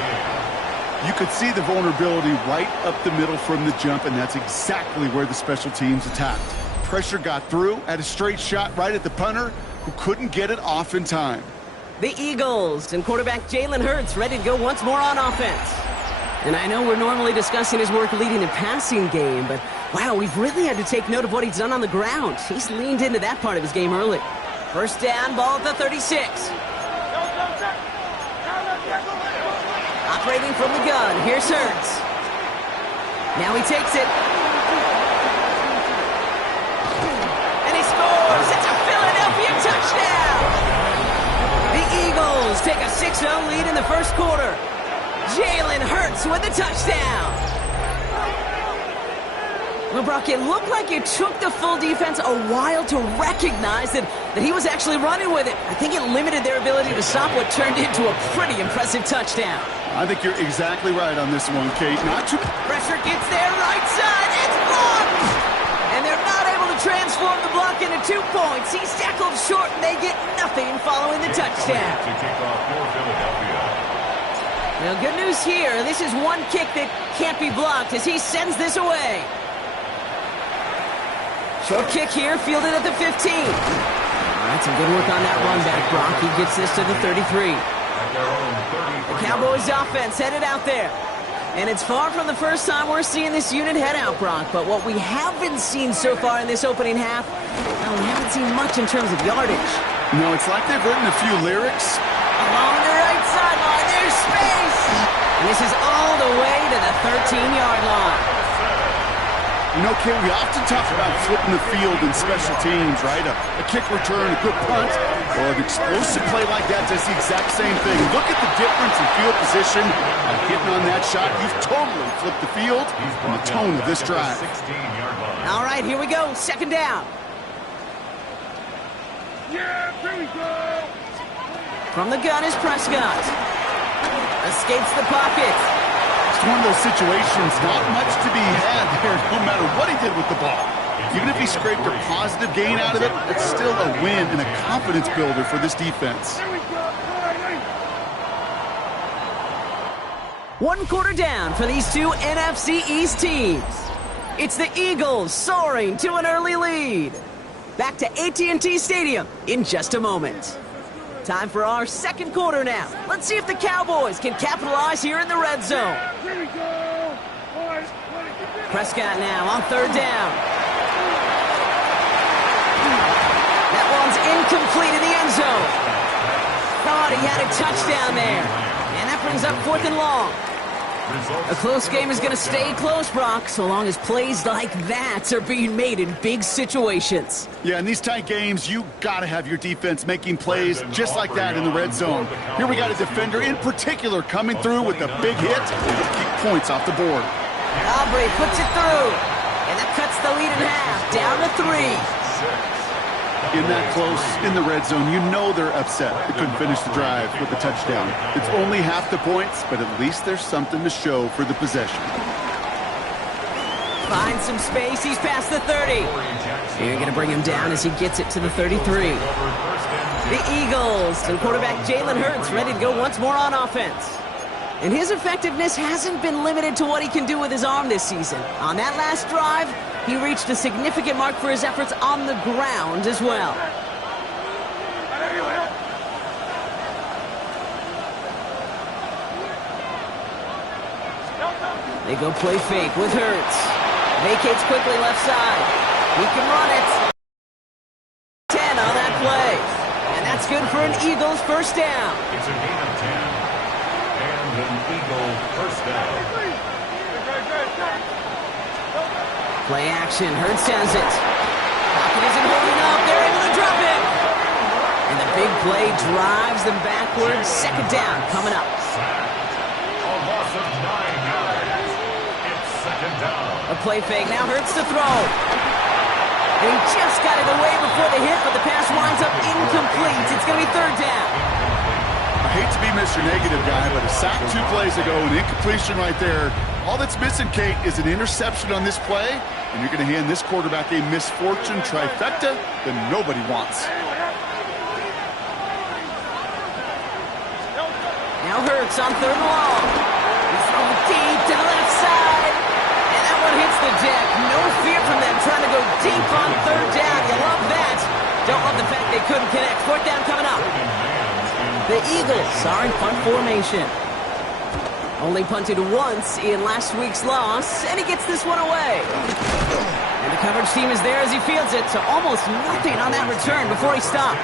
You could see the vulnerability right up the middle from the jump, and that's exactly where the special teams attacked. Pressure got through, at a straight shot right at the punter, who couldn't get it off in time. The Eagles and quarterback Jalen Hurts ready to go once more on offense. And I know we're normally discussing his work leading the passing game, but wow, we've really had to take note of what he's done on the ground. He's leaned into that part of his game early. First down, ball at the 36. Operating from the gun, here's Hurts. Now he takes it. And he scores! It's a Philadelphia touchdown! The Eagles take a 6-0 lead in the first quarter. Jalen Hurts with a touchdown! Well, Brock, it looked like it took the full defense a while to recognize that he was actually running with it. I think it limited their ability to stop what turned into a pretty impressive touchdown. I think you're exactly right on this one, Kate. Pressure gets there, right side, it's blocked! And they're not able to transform the block into 2 points. He's tackled short, and they get nothing following the touchdown. To kick off for Philadelphia. Well, good news here. This is one kick that can't be blocked as he sends this away. Short kick here, fielded at the 15. All right, some good work on that run back, Brock. He gets this to the 33. The Cowboys offense headed out there. And it's far from the first time we're seeing this unit head out, Brock. But what we haven't seen so far in this opening half, well, we haven't seen much in terms of yardage. No, it's like they've written a few lyrics. Along the right sideline, there's space. And this is all the way to the 13-yard line. You know, Kate, we often talk about flipping the field in special teams, right? A kick return, a good punt, or an explosive play like that does the exact same thing. Look at the difference in field position. Getting on that shot, you've totally flipped the field and the tone of this drive. All right, here we go. Second down. Yeah, here we go. From the gun is Prescott. Escapes the pocket. It's one of those situations, not much to be had there, no matter what he did with the ball. Even if he scraped a positive gain out of it, it's still a win and a confidence builder for this defense. 1 quarter down for these two NFC East teams. It's the Eagles soaring to an early lead. Back to AT&T Stadium in just a moment. Time for our second quarter now. Let's see if the Cowboys can capitalize here in the red zone. Prescott now on third down. That one's incomplete in the end zone. Thought he had a touchdown there. And that brings up 4th and long. A close game is going to stay close, Brock, so long as plays like that are being made in big situations. Yeah, in these tight games, you got to have your defense making plays just like that in the red zone. Here we got a defender in particular coming through with a big hit to keep points off the board. Aubrey puts it through, and that cuts the lead in half, down to 3. In that close, in the red zone, you know they're upset. They couldn't finish the drive with a touchdown. It's only half the points, but at least there's something to show for the possession. Finds some space. He's past the 30. You're going to bring him down as he gets it to the 33. The Eagles and quarterback Jalen Hurts ready to go once more on offense. And his effectiveness hasn't been limited to what he can do with his arm this season. On that last drive, he reached a significant mark for his efforts on the ground as well. They go play fake with Hurts. Vacates quickly left side. He can run it. 10 on that play. And that's good for an Eagles first down. It's a gain of 10. And an Eagle first down. Play action. Hurts has it. Pocket isn't holding up. They're able to drop it. And the big play drives them backwards. Second down coming up. A loss of 9 yards. It's second down. A play fake. Now Hurts to throw. And he just got it away before the hit, but the pass winds up incomplete. It's going to be third down. I hate to be Mr. Negative guy, but a sack 2 plays ago, an incompletion right there. All that's missing, Kate, is an interception on this play, and you're going to hand this quarterback a misfortune trifecta that nobody wants. Now Hurts on third and long. He's throwing deep to the left side. And that one hits the deck. No fear from them trying to go deep on third down. You love that. Don't love the fact they couldn't connect. Fourth down coming up. The Eagles are in punt formation. Only punted once in last week's loss, and he gets this one away. And the coverage team is there as he fields it, so almost nothing on that return before he stopped.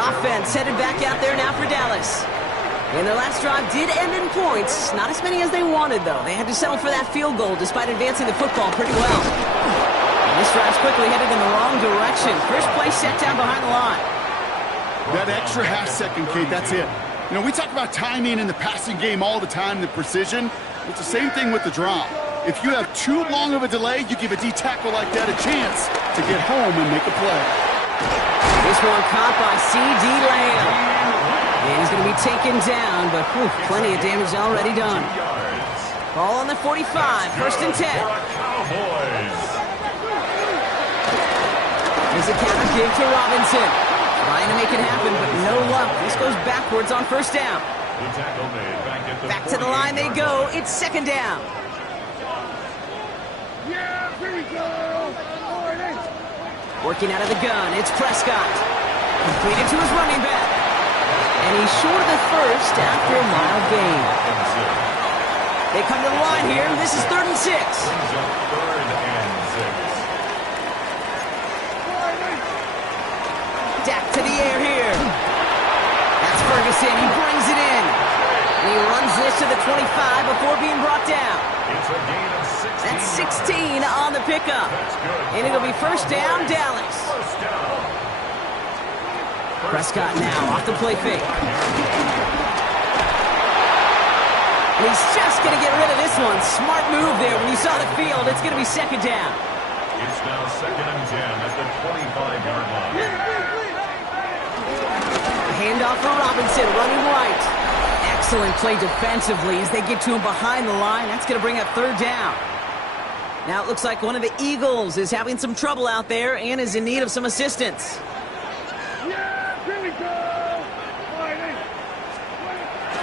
Offense headed back out there now for Dallas. And their last drive did end in points. Not as many as they wanted, though. They had to settle for that field goal despite advancing the football pretty well. And this drive's quickly headed in the wrong direction. First play set down behind the line. That extra half second, Kate, that's it. You know, we talk about timing in the passing game all the time, the precision. It's the same thing with the drop. If you have too long of a delay, you give a D tackle like that a chance to get home and make a play. This one caught by C.D. Lamb. And he's going to be taken down, but plenty of damage already done. Ball on the 45, first and 10. There's a counter kick to Robinson. Trying to make it happen, but no luck. This goes backwards on first down. Back to the line they go. It's second down. Working out of the gun, it's Prescott. Completed to his running back. And he's short of the first after a mild gain. They come to the line here. This is 3rd and 6. Dak to the air here. That's Ferguson. He brings it in. And he runs this to the 25 before being brought down. That's 16 on the pickup. And it'll be first down, Dallas. Prescott now off the play fake. And he's just going to get rid of this one. Smart move there. When you saw the field, it's going to be second down. It's now 2nd and 10 at the 25-yard line. Handoff for Robinson, running right. Excellent play defensively as they get to him behind the line. That's going to bring up third down. Now it looks like one of the Eagles is having some trouble out there and is in need of some assistance.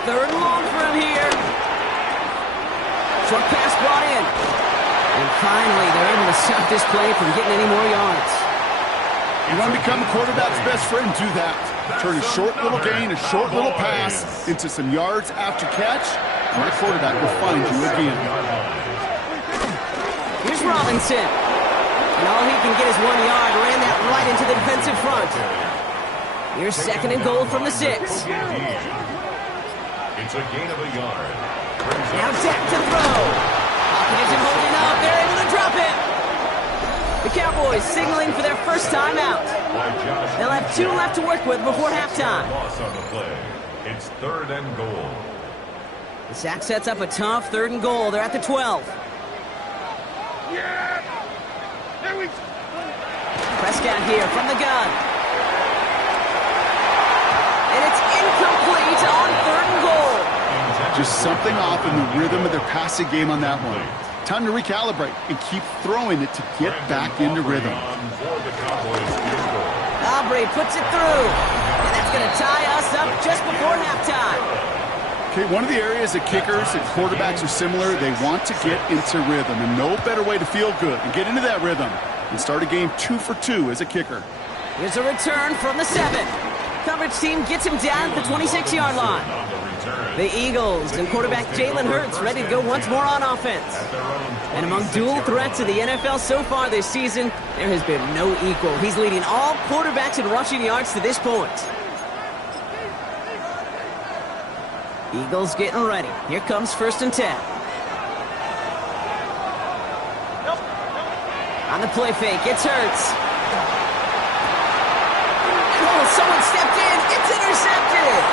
Third and long for him here. Short pass brought in. And finally, they're able to stop this play from getting any more yards. You want to become a quarterback's best friend, do that. Turn a short little gain, a short little pass into some yards after catch, and the quarterback will find you again. Here's Robinson. And all he can get is 1 yard. Ran that right into the defensive front. Here's 2nd and goal from the 6. It's a gain of a yard. Now Dak to throw. Hopkins holding up. They're able to drop it. The Cowboys signaling for their first time out. They'll have 2 left to work with before halftime. Loss on the play. It's 3rd and goal. The sack sets up a tough 3rd and goal. They're at the 12. Prescott here from the gun. And it's incomplete on 3rd and goal. Just something off in the rhythm of their passing game on that one. Time to recalibrate and keep throwing it to get back into rhythm. Aubrey puts it through. And that's going to tie us up just before halftime. Okay, one of the areas that kickers and quarterbacks are similar, they want to get into rhythm. And no better way to feel good and get into that rhythm and start a game 2 for 2 as a kicker. Here's a return from the 7. Coverage team gets him down at the 26-yard line. The Eagles and quarterback Jalen Hurts ready to go once more on offense. And among dual threats of the NFL so far this season, there has been no equal. He's leading all quarterbacks in rushing yards to this point. Eagles getting ready. Here comes 1st and 10. On the play fake, it's Hurts. Oh, someone stepped in. It's intercepted.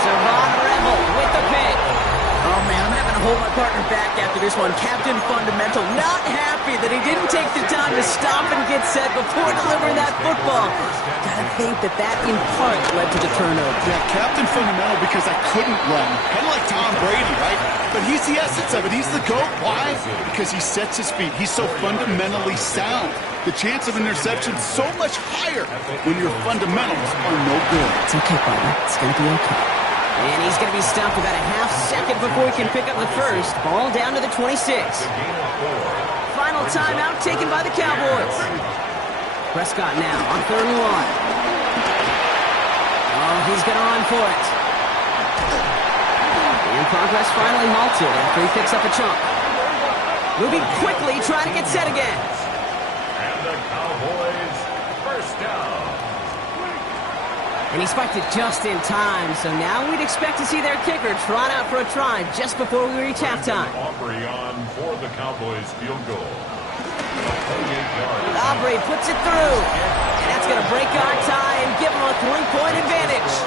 Savon Rebel with the pick. Oh, man, I'm having a to hold my partner back after this one. Captain Fundamental not happy that he didn't take the time to stop and get set before delivering that football. Gotta think that in part led to the turnover. Yeah, Captain Fundamental because I couldn't run. Kind of like Tom Brady, right? But he's the essence of it. He's the GOAT. Why? Because he sets his feet. He's so fundamentally sound. The chance of interception so much higher when your fundamentals are no good. It's okay, partner. It's going to be okay. And he's going to be stopped about a half second before he can pick up the first. Ball down to the 26. Final timeout taken by the Cowboys. Prescott now on 3rd and 1. Oh, he's going to run for it. And progress finally halted after he picks up a chunk. Moving quickly, trying to get set again. And the Cowboys first down. And he spiked it just in time, so now we'd expect to see their kicker trot out for a try just before we reach halftime. Aubrey on for the Cowboys field goal. Aubrey puts it through, and that's going to break our tie and give him a 3-point advantage.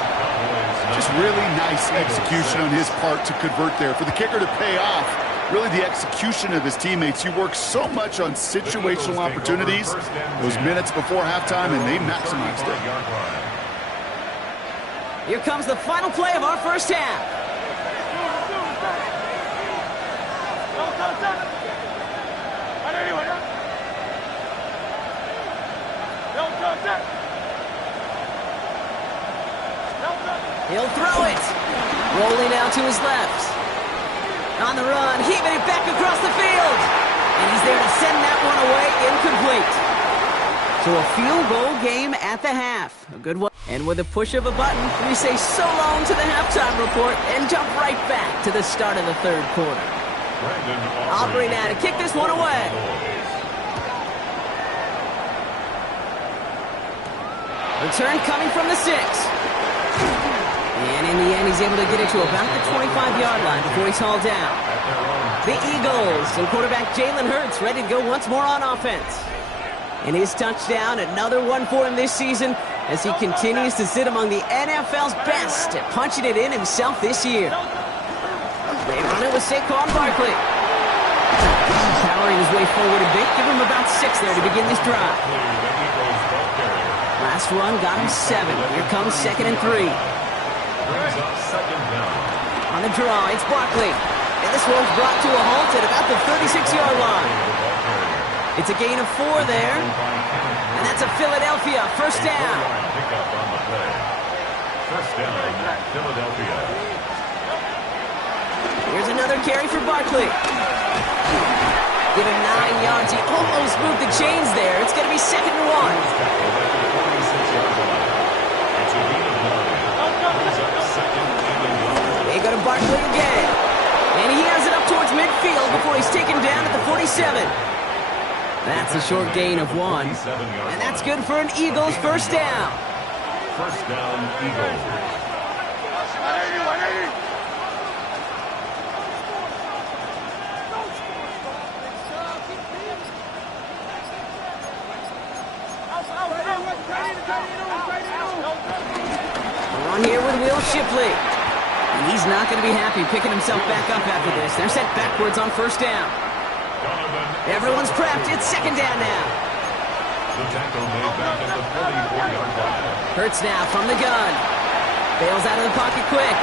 Just really nice execution on his part to convert there. For the kicker to pay off, really the execution of his teammates. He works so much on situational opportunities those minutes before halftime, and they maximized it. Here comes the final play of our first half. He'll throw it. Rolling out to his left. On the run, heaving it back across the field. And he's there to send that one away incomplete. So a field goal game at the half. A good one. And with a push of a button, we say so long to the halftime report and jump right back to the start of the 3rd quarter. Aubrey now to kick this one away. Return coming from the 6. And in the end, he's able to get it to about the 25-yard line before he's hauled down. The Eagles and quarterback Jalen Hurts ready to go once more on offense. And his touchdown, another one for him this season as he continues to sit among the NFL's best at punching it in himself this year. They run it with Saquon Barkley. Powering his way forward a bit, give him about 6 there to begin this drive. Last run got him 7. Here comes 2nd and 3. On the draw, it's Barkley. And this one's brought to a halt at about the 36-yard line. It's a gain of 4 there. And that's a Philadelphia first down. First down, Philadelphia. Here's another carry for Barkley. Give him 9 yards. He almost moved the chains there. It's going to be 2nd and 1. They go to Barkley again. And he has it up towards midfield before he's taken down at the 47. That's a short gain of 1. And that's good for an Eagles first down. First down, Eagles. We're on here with Will Shipley. And he's not going to be happy picking himself back up after this. They're set backwards on first down. Everyone's prepped. It's 2nd down now. The tackle made back at the 44-yard line. Hurts now from the gun. Bails out of the pocket quick.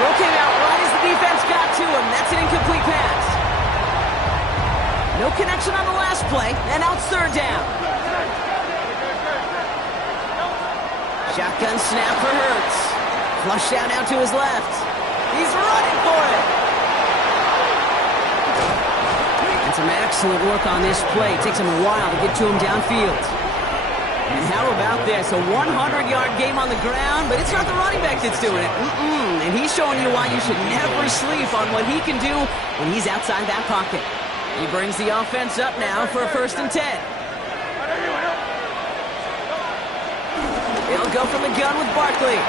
Throw came out right as the defense got to him. That's an incomplete pass. No connection on the last play, and now it's 3rd down. Shotgun snap for Hurts. Flush down now to his left. He's running for it. And some excellent work on this play. It takes him a while to get to him downfield. And how about this? A 100-yard game on the ground, but it's not the running back that's doing it. And he's showing you why you should never sleep on what he can do when he's outside that pocket. He brings the offense up now for a 1st and 10. They'll go from the gun with Barkley.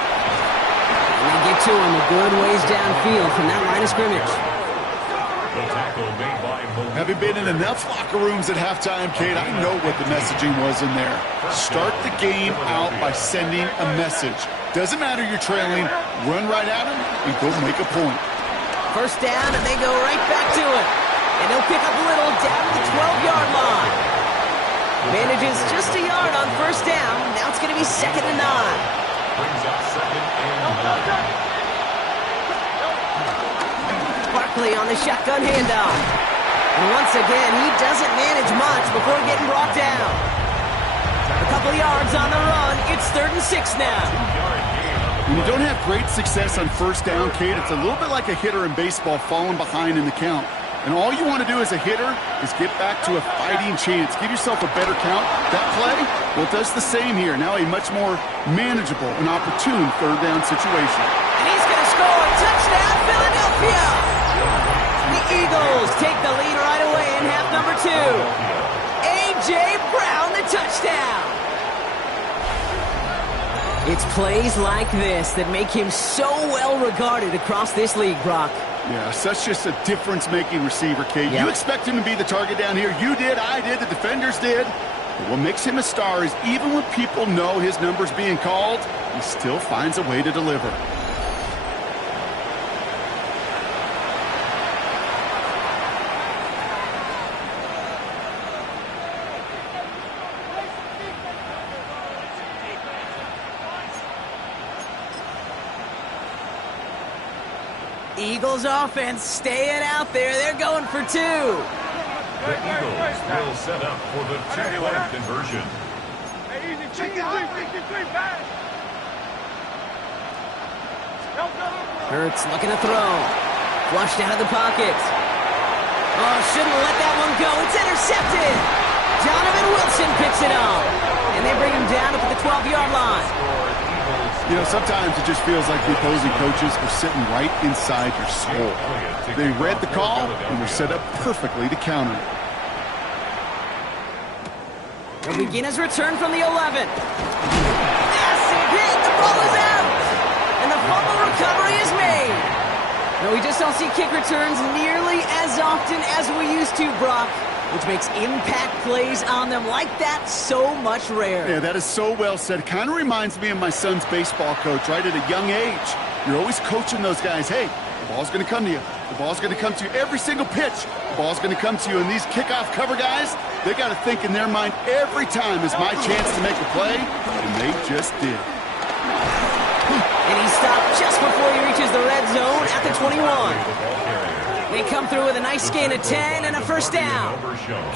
And they get to him a good ways downfield from that line of scrimmage. The tackle made by Malik. Having been in enough locker rooms at halftime, Kate, I know what the messaging was in there. Start the game out by sending a message. Doesn't matter you're trailing, run right at him and go make a point. First down, and they go right back to it. And they'll pick up a little down to the 12-yard line. Manages just a yard on first down. Now it's going to be 2nd and 9. Brings up 2nd and 9. Barkley on the shotgun handoff. And once again, he doesn't manage much before getting brought down. A couple yards on the run. It's 3rd and 6 now. When you don't have great success on first down, Kate, it's a little bit like a hitter in baseball falling behind in the count. And all you want to do as a hitter is get back to a fighting chance. Give yourself a better count. That play, well, it does the same here. Now a much more manageable and opportune 3rd down situation. And he's going to score. Touchdown, Philadelphia! The Eagles take the lead right away in half number 2. A.J. Brown, the touchdown. It's plays like this that make him so well regarded across this league, Brock. Yeah, such just a difference-making receiver, Kate. Yep. You expect him to be the target down here. You did, I did, the defenders did. But what makes him a star is even when people know his number's being called, he still finds a way to deliver. Eagles offense staying out there. They're going for 2. The Eagles will set up for the 2-point conversion. Hurts looking to throw. Flushed out of the pocket. Oh, shouldn't let that one go. It's intercepted. Donovan Wilson picks it up. And they bring him down up at the 12-yard line. You know, sometimes it just feels like the opposing coaches are sitting right inside your soul. They read the call and were set up perfectly to counter it. He'll begin his return from the 11. Massive hit. The ball is out. And the fumble recovery is made. No, we just don't see kick returns nearly as often as we used to, Brock, which makes impact plays on them like that so much rarer. Yeah, that is so well said. Kind of reminds me of my son's baseball coach, right? At a young age, you're always coaching those guys. Hey, the ball's going to come to you. The ball's going to come to you every single pitch. The ball's going to come to you. And these kickoff cover guys, they got to think in their mind every time is my chance to make a play, and they just did. And he stopped just before he reaches the red zone at the 21. They come through with a nice gain of 10 and a first down.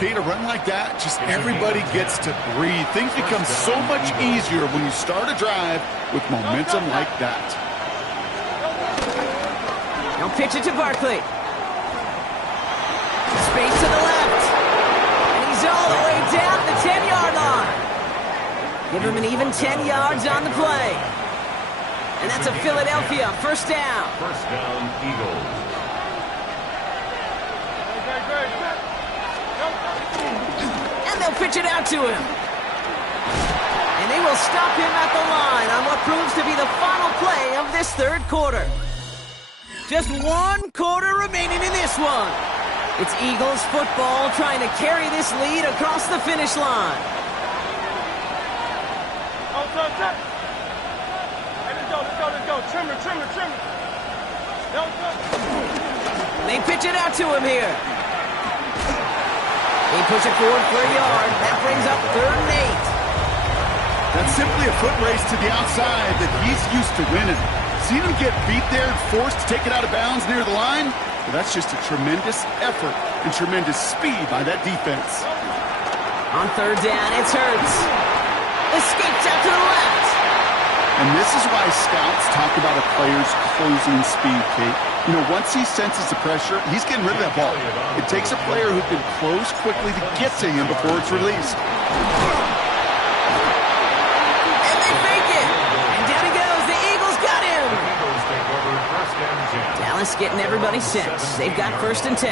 Kate, a run like that, just everybody gets to breathe. Things become so much easier when you start a drive with momentum like that. Now pitch it to Barkley. Space to the left. And he's all the way down the 10-yard line. Give him an even 10 yards on the play. And that's a Philadelphia first down. First down, Eagles. And they'll pitch it out to him. And they will stop him at the line on what proves to be the final play of this 3rd quarter. Just 1 quarter remaining in this one. It's Eagles football trying to carry this lead across the finish line. Let's go. Trimmer. They pitch it out to him here. They push it forward for a yard. That brings up 3rd and 8. That's simply a foot race to the outside that he's used to winning. Seeing him get beat there and forced to take it out of bounds near the line, well, that's just a tremendous effort and tremendous speed by that defense. On 3rd down, it's Hurts. Escapes out to the left. And this is why scouts talk about a player's closing speed, Kate. You know, once he senses the pressure, he's getting rid of that ball. It takes a player who can close quickly to get to him before it's released. And they fake it. And down he goes. The Eagles got him. Dallas getting everybody set. They've got 1st and 10.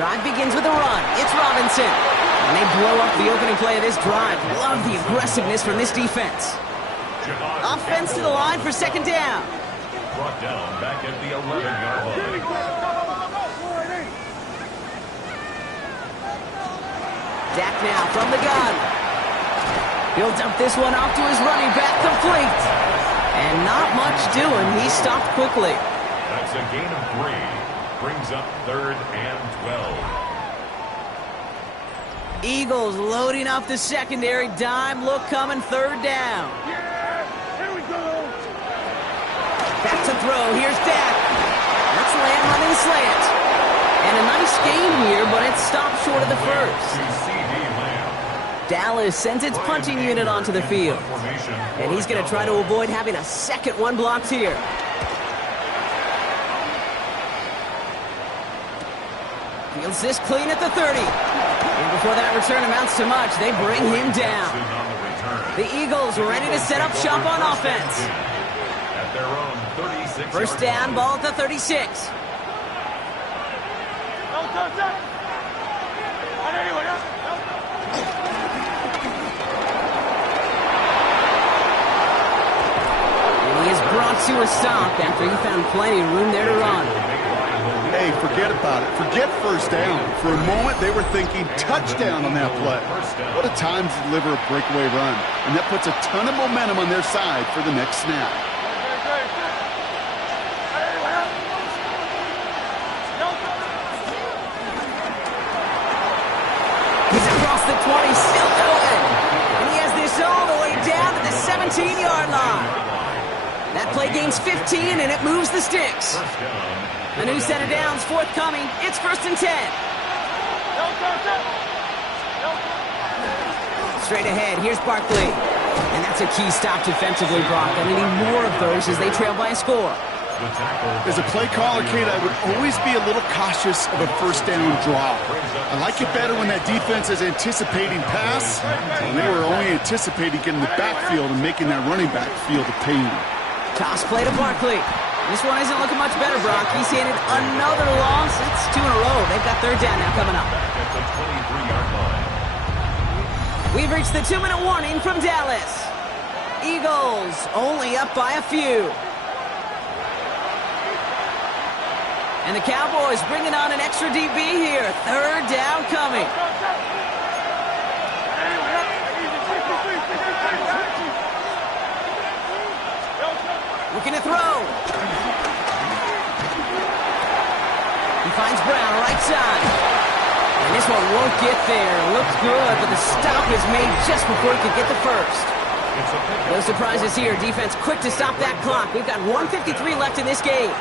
Drive begins with a run. It's Robinson. And they blow up the opening play of this drive. Love the aggressiveness from this defense. Offense to the line for 2nd down. Brought down back at the 11-yard line. Dak now from the gun. He'll dump this one off to his running back, complete. And not much much doing, he stopped quickly. That's a gain of 3. Brings up 3rd and 12. Eagles loading up the secondary. Dime look coming, 3rd down. Here we go. Back to throw. Here's Dak. That's Lamb running slant. And a nice gain here, but it stopped short of the first. To C.D. Lamb. Dallas sends its punting unit onto the field. And he's going to try to avoid having a second one blocked here. Fields this clean at the 30. And before that return amounts to much, they bring him down. The Eagles ready to set up shop on offense. At their own 36. First down, ball at the 36. And he is brought to a stop after he found plenty of room there to run. Hey, forget about it. Forget first down. For a moment, they were thinking touchdown on that play. What a time to deliver a breakaway run. And that puts a ton of momentum on their side for the next snap. He's across the 20, still going. And he has this all the way down to the 17-yard line. That play gains 15, and it moves the sticks. A new set of downs forthcoming. It's 1st and 10. Straight ahead, here's Barkley. And that's a key stop defensively, Brock. And they need more of those as they trail by a score. As a play caller, Kate, I would always be a little cautious of a first down draw. I like it better when that defense is anticipating pass, and they were only anticipating getting the backfield and making that running back feel the pain. Toss play to Barkley. This one isn't looking much better, Brock. He's handed another loss. It's 2 in a row. They've got 3rd down now coming up. At the 23-yard line. We've reached the 2-minute warning from Dallas. Eagles only up by a few. And the Cowboys bringing on an extra DB here. 3rd down coming. Looking to throw. He finds Brown right side. And this one won't get there. Looks good, but the stop is made just before he could get the first. No surprises here. Defense quick to stop that clock. We've got 1:53 left in this game.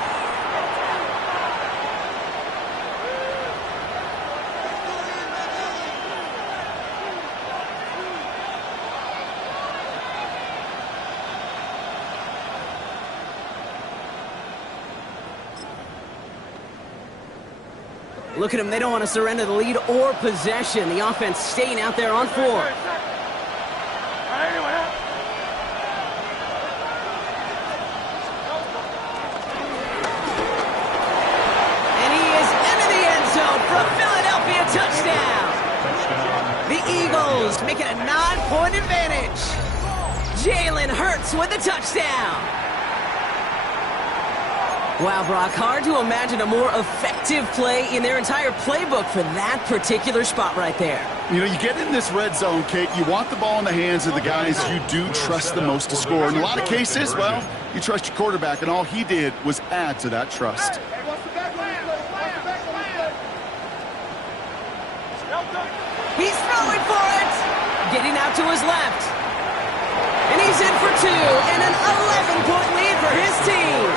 Look at them. They don't want to surrender the lead or possession. The offense staying out there on 4. And he is into the end zone for a Philadelphia touchdown. The Eagles make it a 9-point advantage. Jalen Hurts with the touchdown. Wow, Brock, hard to imagine a more effective play in their entire playbook for that particular spot right there. You know, you get in this red zone, Kate, you want the ball in the hands of the guys you do trust the most to score. In a lot of cases, well, you trust your quarterback, and all he did was add to that trust. He's throwing for it! Getting out to his left. And he's in for 2, and an 11-point lead for his team.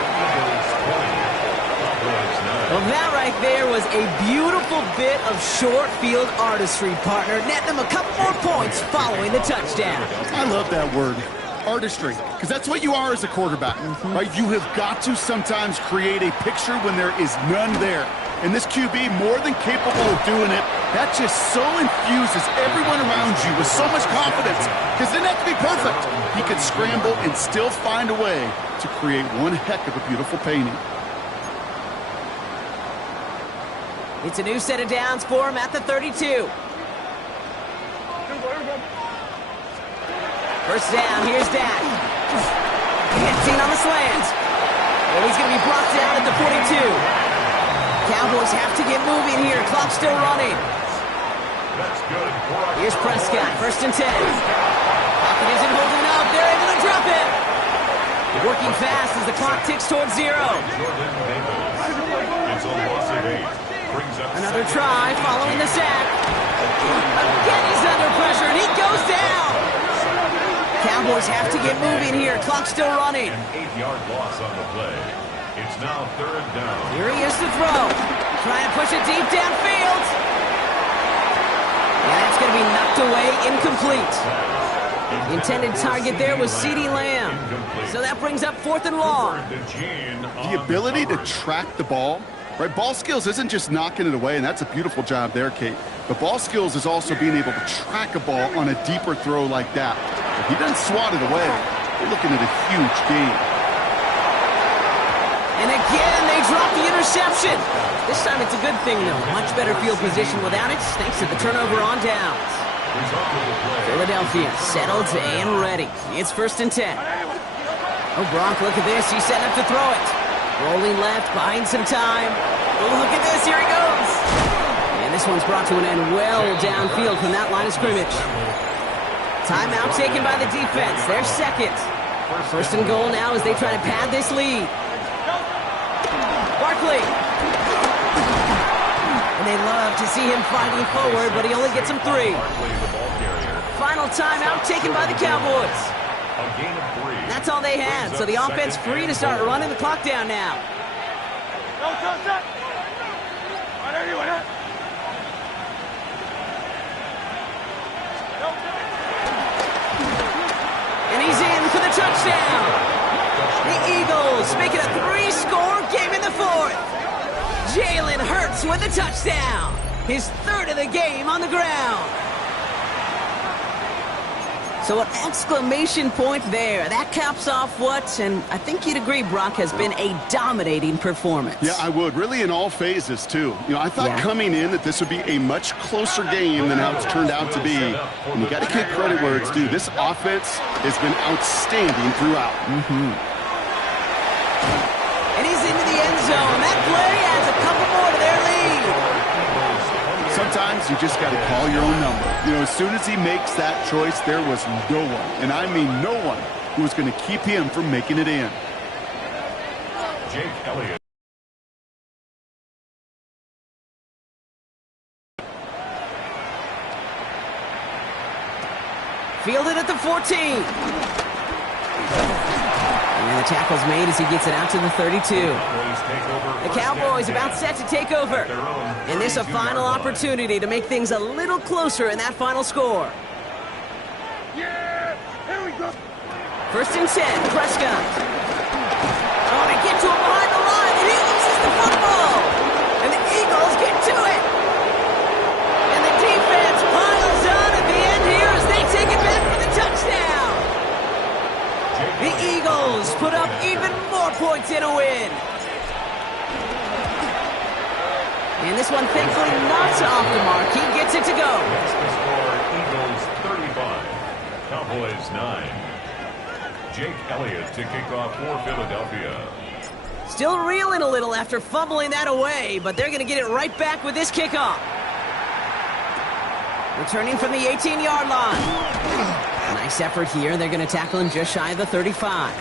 Well, that right there was a beautiful bit of short field artistry, partner. Netting them a couple more points following the touchdown. I love that word, artistry, because that's what you are as a quarterback, right? You have got to sometimes create a picture when there is none there. And this QB, more than capable of doing it, that just so infuses everyone around you with so much confidence, because it didn't have to be perfect. He could scramble and still find a way to create one heck of a beautiful painting. It's a new set of downs for him at the 32. First down, here's Dak. Seen on the slant. And he's going to be brought down at the 42. Cowboys have to get moving here. Clock's still running. Here's Prescott, 1st and 10. Pocket isn't holding up. They're able to drop it. Working fast as the clock ticks towards 0. It's a loss of 8. Brings up Another try following the sack. Again, he's under pressure, and he goes down. Cowboys have to get moving here. Clock's still running. An 8-yard loss on the play. It's now 3rd down. Here he is to throw. Trying to push it deep downfield. And that's going to be knocked away, incomplete. The intended target there was CeeDee Lamb. So that brings up 4th and long. The ability to track the ball, right? Ball skills isn't just knocking it away, and that's a beautiful job there, Kate. But ball skills is also being able to track a ball on a deeper throw like that. If he doesn't swat it away, we're looking at a huge gain. And again, they drop the interception. This time it's a good thing, though. Much better field position without it, thanks to the turnover on downs. Philadelphia settled and ready. It's 1st and 10. Oh, Gronk, look at this. He's setting up to throw it. Rolling left, buying some time. Oh, look at this. Here he goes. And this one's brought to an end well downfield from that line of scrimmage. Timeout taken by the defense. They're second. 1st and goal now as they try to pad this lead. Barkley. And they love to see him fighting forward, but he only gets him 3. Final timeout taken by the Cowboys. That's all they had, so the offense free to start running the clock down now. And he's in for the touchdown. The Eagles make it a 3-score game in the 4th. Jalen Hurts with the touchdown. His 3rd of the game on the ground. So an exclamation point there. That caps off what, and I think you'd agree, Brock, has been a dominating performance. Yeah, I would. Really in all phases, too. You know, I thought coming in that this would be a much closer game than how it's turned out to be. And you got to give credit where it's due. This offense has been outstanding throughout. And he's into the end zone. That play adds a couple more to their lead. Sometimes you just got to call your own number. You know, as soon as he makes that choice, there was no one, and I mean no one, who was going to keep him from making it in. Jake Elliott. Fielded at the 14. And the tackle's made as he gets it out to the 32. The Cowboys about set to take over. And this a final opportunity to make things a little closer in that final score. Yeah! Here we go! 1st and 10, Prescott. Oh, they get to him behind the line, and he loses the football. And the Eagles get to it. And the defense piles on at the end here as they take it back for the touchdown. The Eagles put up even more points in a win. And this one, thankfully, not off the mark. He gets it to go. That's the score, Eagles 35, Cowboys 9. Jake Elliott to kick off for Philadelphia. Still reeling a little after fumbling that away, but they're going to get it right back with this kickoff. Returning from the 18-yard line. Nice effort here. They're going to tackle him just shy of the 35.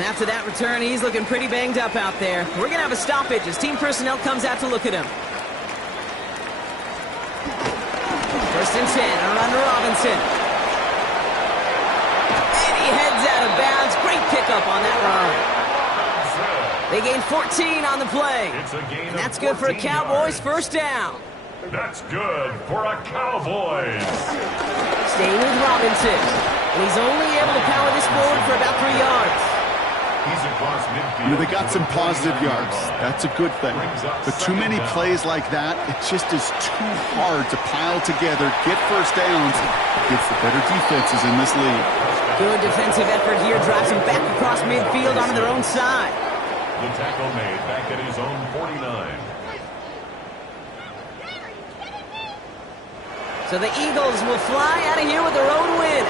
After that return, he's looking pretty banged up out there. We're going to have a stoppage as team personnel comes out to look at him. 1st and 10, around to Robinson. And he heads out of bounds. Great pickup on that run. They gain 14 on the play. And that's good for a Cowboys first down. That's good for a Cowboys. Staying with Robinson. And he's only able to power this forward for about 3 yards. He's across midfield. You know, they got some positive yards. That's a good thing. But too many plays like that, it just is too hard to pile together, get first downs against the better defenses in this league. Good defensive effort here. Drives them back across midfield onto their own side. The tackle made back at his own 49. So the Eagles will fly out of here with their own win.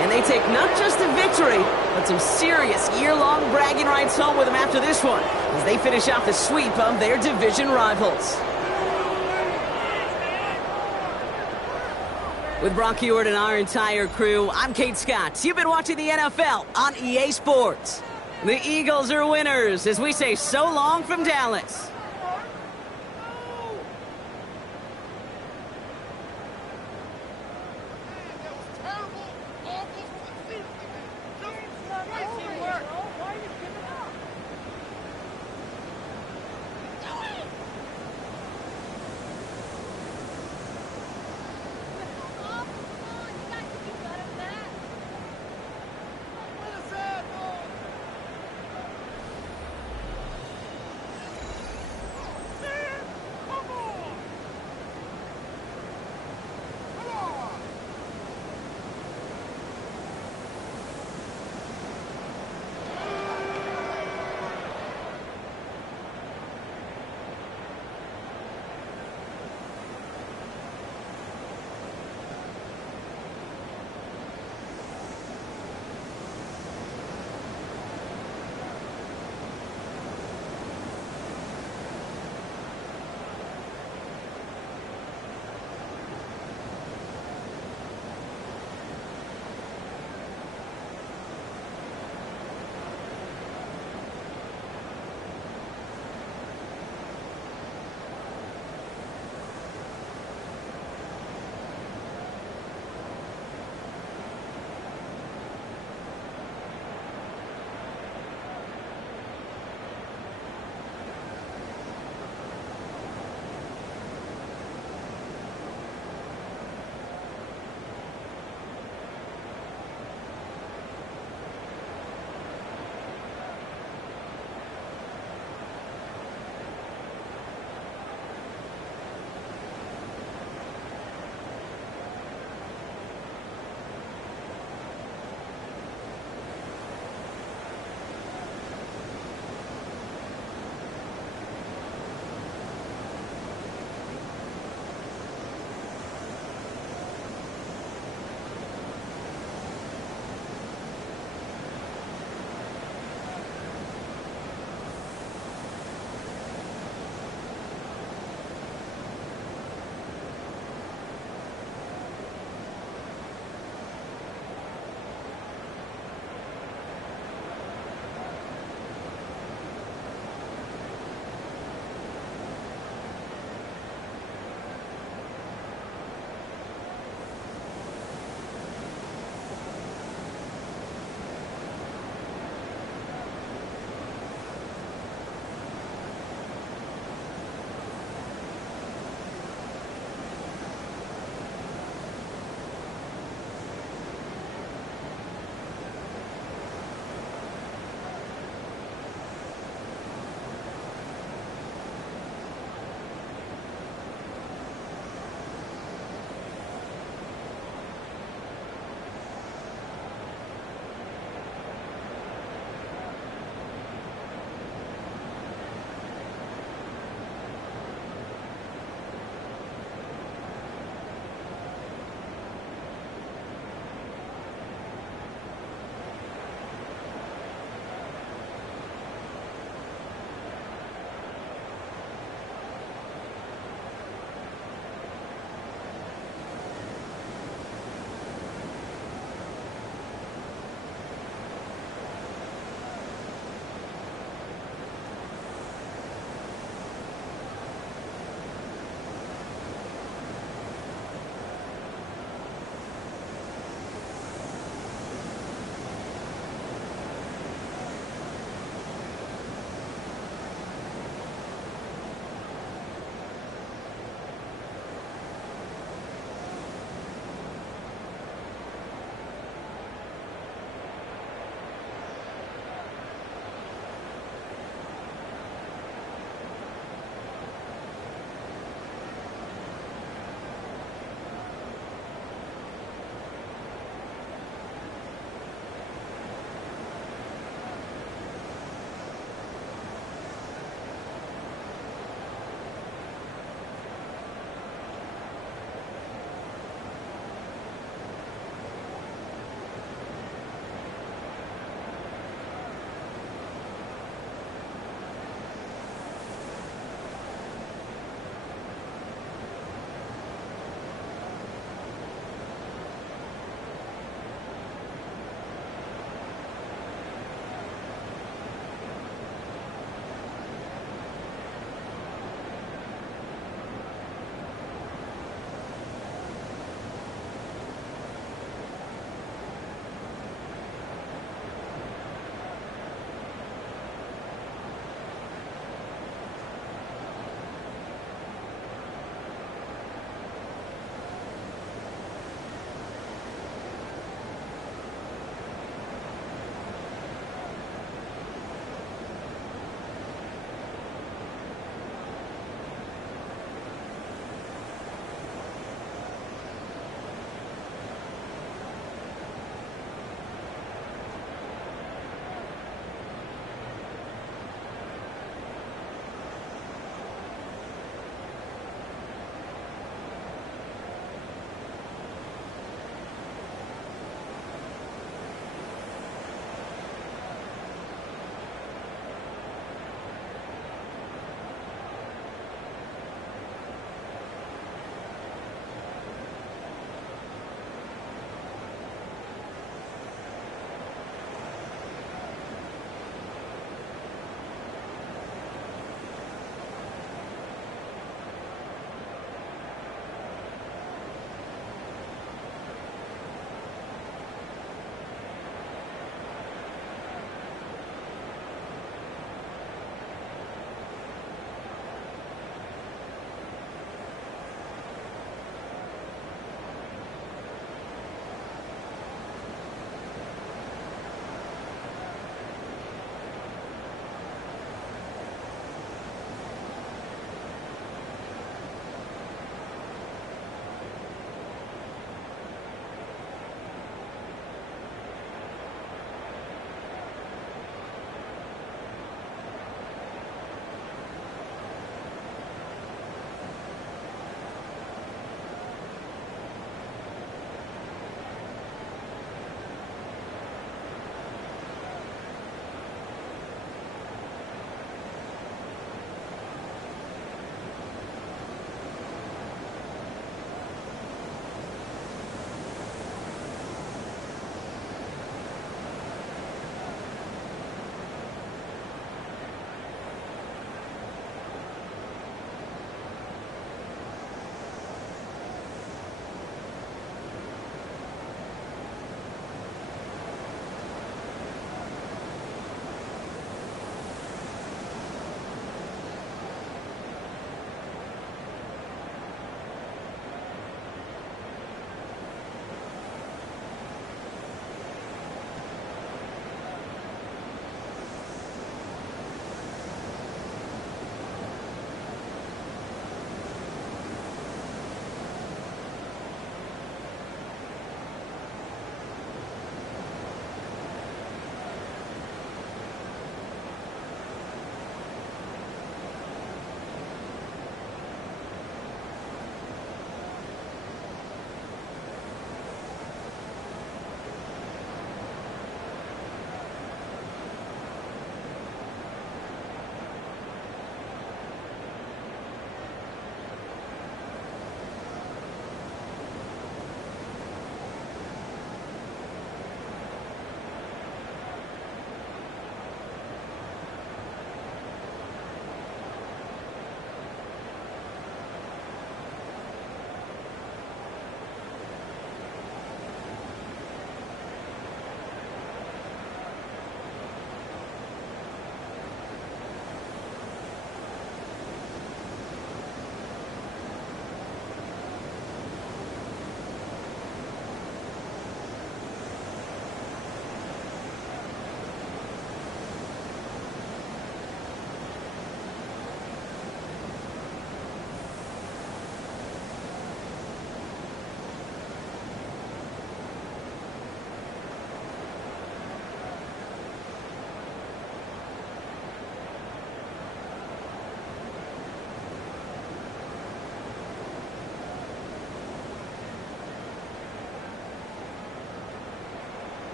And they take not just the victory, but some serious year-long bragging rights home with them after this one, as they finish off the sweep of their division rivals. With Brock Huard and our entire crew, I'm Kate Scott. You've been watching the NFL on EA Sports. The Eagles are winners as we say so long from Dallas.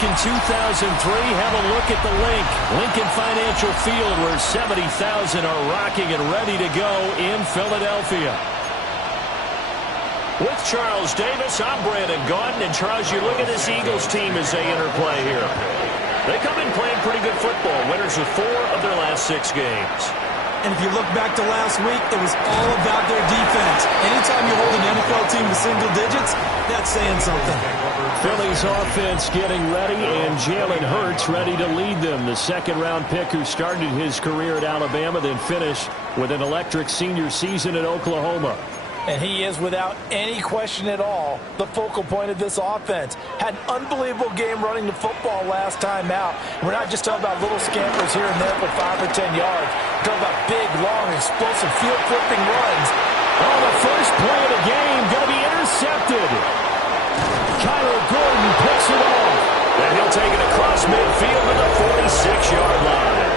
back in 2003, have a look at the link. Lincoln Financial Field, where 70,000 are rocking and ready to go in Philadelphia. With Charles Davis, I'm Brandon Gaudin. And Charles, you look at this Eagles team as they interplay here. They come in playing pretty good football. Winners of 4 of their last 6 games. And if you look back to last week, it was all about their defense. Anytime you hold an NFL team to single digits, that's saying something. Philly's offense getting ready, and Jalen Hurts ready to lead them. The second-round pick who started his career at Alabama, then finished with an electric senior season at Oklahoma. And he is, without any question at all, the focal point of this offense. Had an unbelievable game running the football last time out. We're not just talking about little scampers here and there for 5 or 10 yards. We're talking about big, long, explosive, field-flipping runs. Oh, the first play of the game going to be intercepted. Kyler Gordon picks it off. And he'll take it across midfield to the 46-yard line.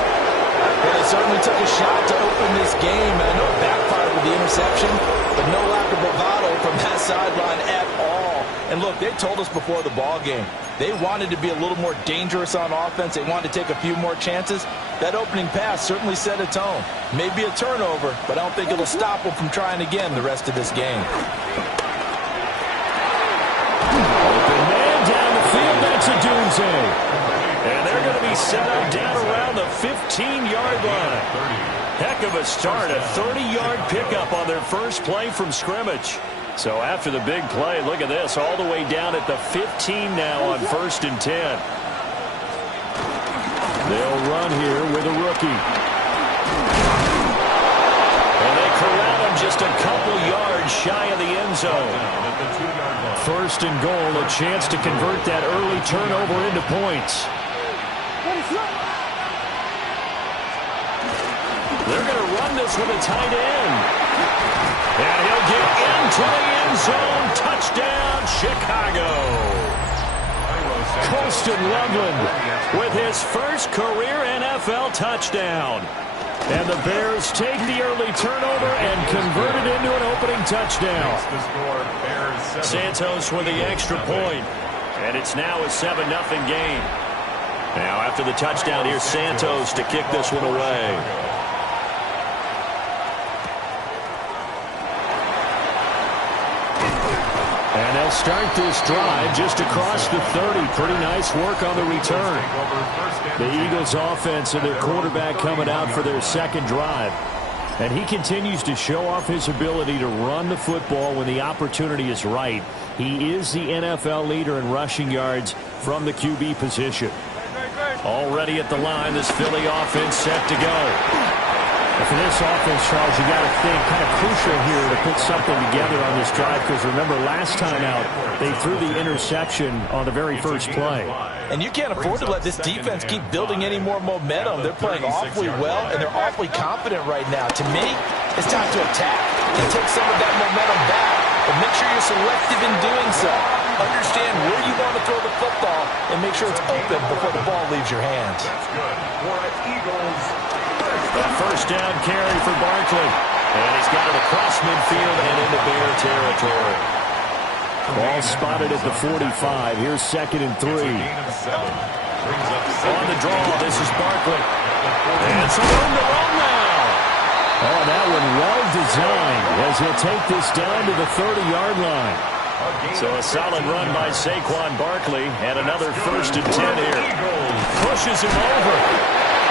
Well, they certainly took a shot to open this game, and I know it backfired with the interception, but no lack of bravado from that sideline at all. And look, they told us before the ball game, they wanted to be a little more dangerous on offense. They wanted to take a few more chances. That opening pass certainly set a tone. Maybe a turnover, but I don't think it'll stop them from trying again the rest of this game. Open man down the field, that's a doomsday. And they're going to be set up down around the 15-yard line. Heck of a start, a 30-yard pickup on their first play from scrimmage. So after the big play, look at this, all the way down at the 15 now on 1st and 10. They'll run here with a rookie. And they corral him just a couple yards shy of the end zone. 1st and goal, a chance to convert that early turnover into points. They're going to run this with a tight end. And he'll get into the end zone. Touchdown, Chicago. Colston Loveland with his first career NFL touchdown. And the Bears take the early turnover and convert it into an opening touchdown. Santos with the extra point. And it's now a 7-0 game. Now after the touchdown, here's Santos to kick this one away. And they'll start this drive just across the 30. Pretty nice work on the return. The Eagles offense and their quarterback coming out for their second drive. And he continues to show off his ability to run the football when the opportunity is right. He is the NFL leader in rushing yards from the QB position. Already at the line, this Philly offense set to go. And for this offense, Charles, you got to think kind of crucial here to put something together on this drive, because remember last time out they threw the interception on the very first play. And you can't afford to let this defense keep building any more momentum. They're playing awfully well, and they're awfully confident right now. To me, it's time to attack and take some of that momentum back, but make sure you're selective in doing so. Understand where you want to throw the football and make sure it's open before the ball leaves your hands. That's good for Eagles. A first down carry for Barkley. And he's got it across midfield and into Bear territory. Ball spotted at the 45. Here's 2nd and 3. On the draw, this is Barkley. And some room to run now. Oh, that one well designed as he'll take this down to the 30-yard line. So a solid run by Saquon Barkley, and another 1st and 10 here. Pushes him over.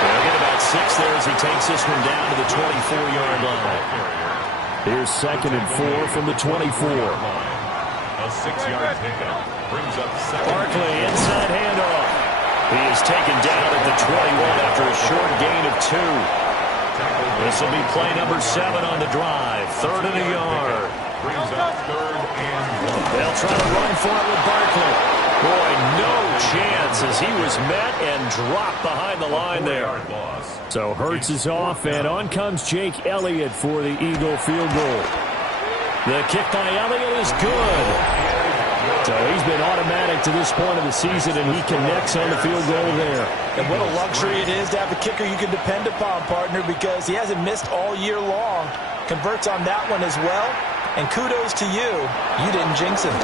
They'll get about 6 there as he takes this one down to the 24-yard line. Here's 2nd and 4 from the 24. A 6-yard pickup brings up Barkley inside handoff. He is taken down at the 21 after a short gain of 2. This will be play number 7 on the drive. 3rd and a yard. Brings up 3rd and 1. They'll try to run for it with Barkley. Boy, no chance as he was met and dropped behind the line there. So Hurts is off, and on comes Jake Elliott for the Eagle field goal. The kick by Elliott is good. So he's been automatic to this point of the season, and he connects on the field goal there. And what a luxury it is to have a kicker you can depend upon, partner, because he hasn't missed all year long. Converts on that one as well. And kudos to you. You didn't jinx him.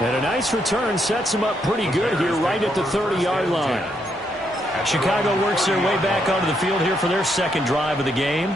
And a nice return sets them up pretty good here right at the 30-yard line. Chicago works their way back onto the field here for their second drive of the game.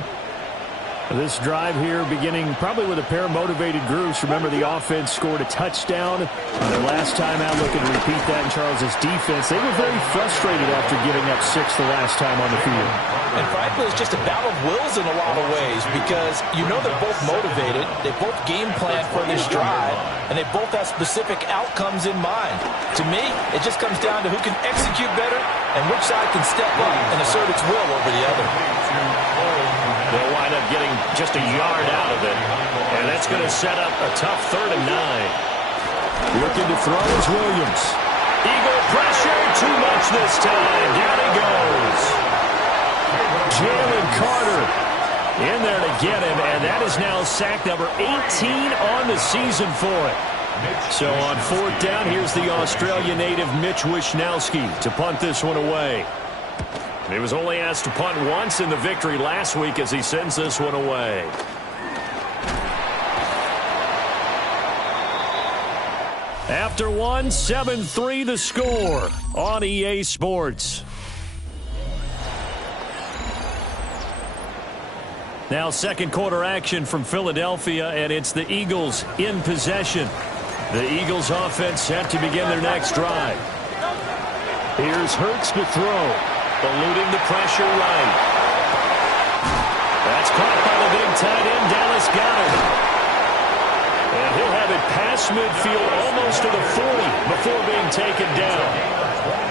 This drive here beginning probably with a pair of motivated groups. Remember, the offense scored a touchdown their last time out. Looking to repeat that in Charles' defense. They were very frustrated after giving up 6 the last time on the field. And frankly, it's just a battle of wills in a lot of ways because you know they're both motivated. They both game plan for this drive, and they both have specific outcomes in mind. To me, it just comes down to who can execute better and which side can step up and assert its will over the other. They'll wind up getting just a yard out of it, and that's going to set up a tough 3rd and 9. Looking to throw is Williams. Eagle pressure, too much this time. Down he goes. Jalen Carter in there to get him, and that is now sack number 18 on the season for it. So on 4th down, here's the Australia native Mitch Wishnowsky to punt this one away. He was only asked to punt once in the victory last week as he sends this one away. After one, 7-3 the score on EA Sports. Now second quarter action from Philadelphia, and it's the Eagles in possession. The Eagles offense set to begin their next drive. Here's Hurts to throw. Eluding the pressure right. That's caught by the big tight end, Dallas Goedert. And he'll have it past midfield almost to the 40 before being taken down.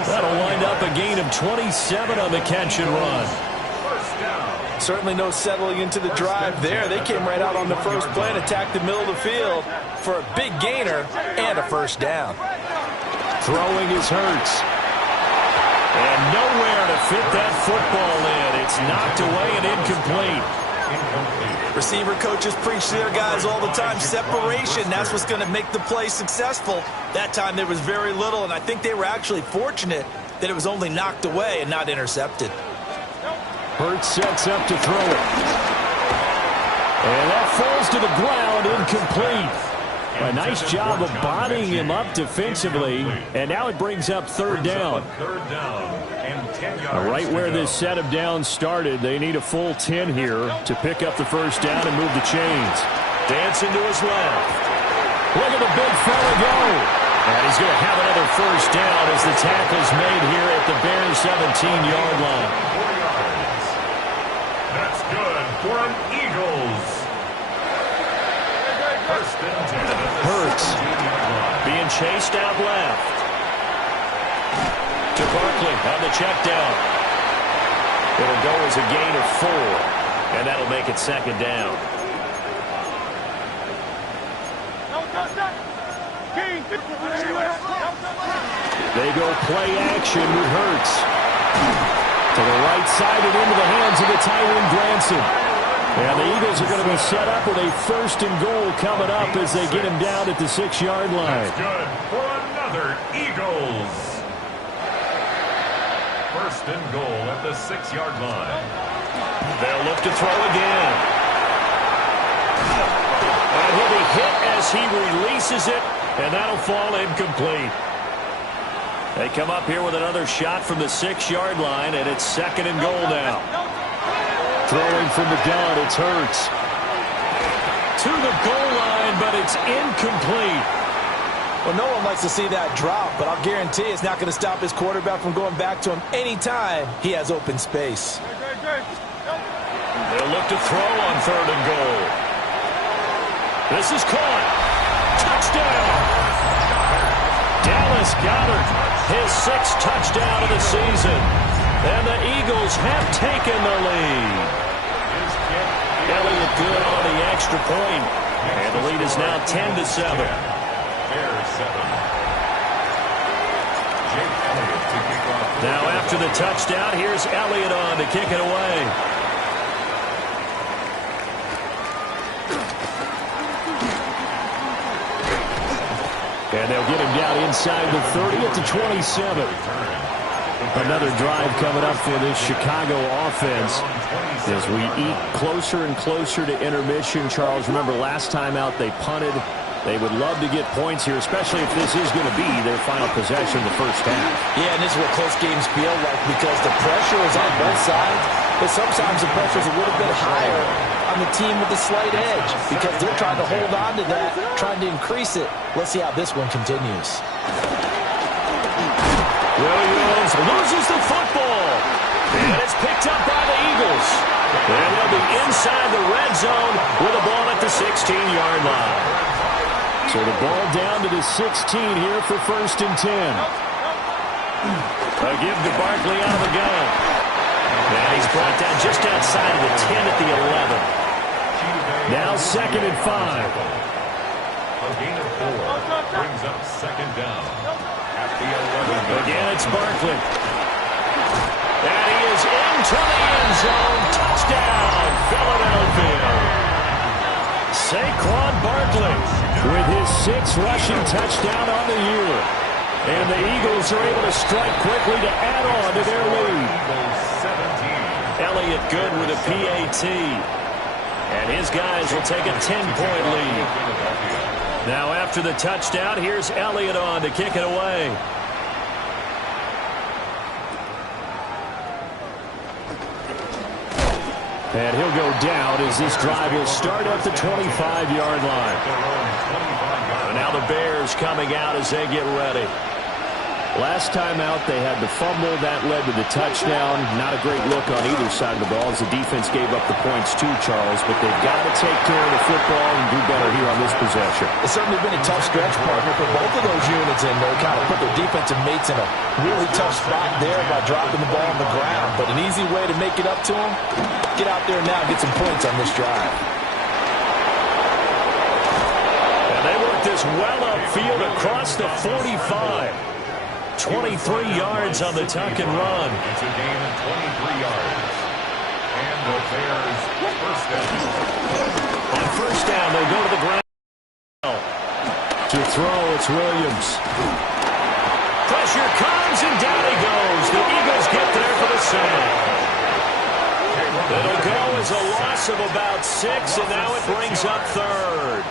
That'll wind up a gain of 27 on the catch and run. Certainly no settling into the drive there. They came right out on the first play and attacked the middle of the field for a big gainer and a first down. Throwing is Hurts. And nowhere to fit that football in. It's knocked away and incomplete. Receiver coaches preach to their guys all the time. Separation, that's what's going to make the play successful. That time there was very little, and I think they were actually fortunate that it was only knocked away and not intercepted. Hurts sets up to throw it. And that falls to the ground, incomplete. A nice job of bodying him up defensively, and now it brings up 3rd down. Right where this set of downs started, they need a full 10 here to pick up the first down and move the chains. Dancing to his left. Look at the big fella go. And he's going to have another first down as the tackle's made here at the Bears 17-yard line. That's good for an Eagles. First and 10. Hurts being chased out left. To Barkley on the check down. It'll go as a gain of 4, and that'll make it 2nd down. They go play action with Hurts. To the right side and into the hands of the Tyrone Granson. And the Eagles are going to be set up with a 1st and goal coming up as they get him down at the 6-yard line. That's good for another Eagles. 1st and goal at the 6-yard line. They'll look to throw again. And he'll be hit as he releases it, and that'll fall incomplete. They come up here with another shot from the 6-yard line, and it's 2nd and goal now. Throwing from the gun, it's Hurts. To the goal line, but it's incomplete. Well, no one likes to see that drop, but I'll guarantee it's not going to stop his quarterback from going back to him anytime he has open space. They'll look to throw on 3rd and goal. This is caught. Touchdown. Dallas Goedert, his 6th touchdown of the season. And the Eagles have taken the lead. Elliott good on the extra point. And the lead is now 10-7. Now after the touchdown, here's Elliott on to kick it away. And they'll get him down inside the 30 at the 27. Another drive coming up for this Chicago offense as we eat closer and closer to intermission. Charles, remember last time out they punted They would love to get points here, especially if this is going to be their final possession of the first half. Yeah, and this is what close games feel like because the pressure is on both sides, but sometimes the pressure is a little bit higher on the team with the slight edge because they're trying to hold on to that, trying to increase it. Let's see how this one continues. Williams loses the football, and it's picked up by the Eagles. And they'll be inside the red zone with a ball at the 16-yard line. So the ball down to the 16 here for 1st and 10. A give to Barkley out of the gun. And he's brought down just outside of the 10 at the 11. Now 2nd and 5. A gain of 4 brings up 2nd down at the 11. Again, it's Barkley. And he is into the end zone. Touchdown, Philadelphia. Saquon Barkley with his 6th rushing touchdown on the year. And the Eagles are able to strike quickly to add on to their lead. Elliott good with a PAT. And his guys will take a 10-point lead. Now after the touchdown, here's Elliott on to kick it away. And he'll go down as this drive will start at the 25-yard line. And now the Bears coming out as they get ready. Last time out, they had the fumble. That led to the touchdown. Not a great look on either side of the ball as the defense gave up the points too, Charles. But they've got to take care of the football and do better here on this possession. It's certainly been a tough stretch, partner, for both of those units, and they kind of put their defensive mates in a really tough spot there by dropping the ball on the ground. But an easy way to make it up to them, get out there now and get some points on this drive. And they work this well upfield across the 45. 23 yards on the tuck and run. It's a gain of 23 yards. And the Bears first down. On first down, they'll go to the ground. To throw, it's Williams. Pressure comes, and down he goes. The Eagles get there for the sack. It'll go as a loss of about 6, and now it brings up 3rd.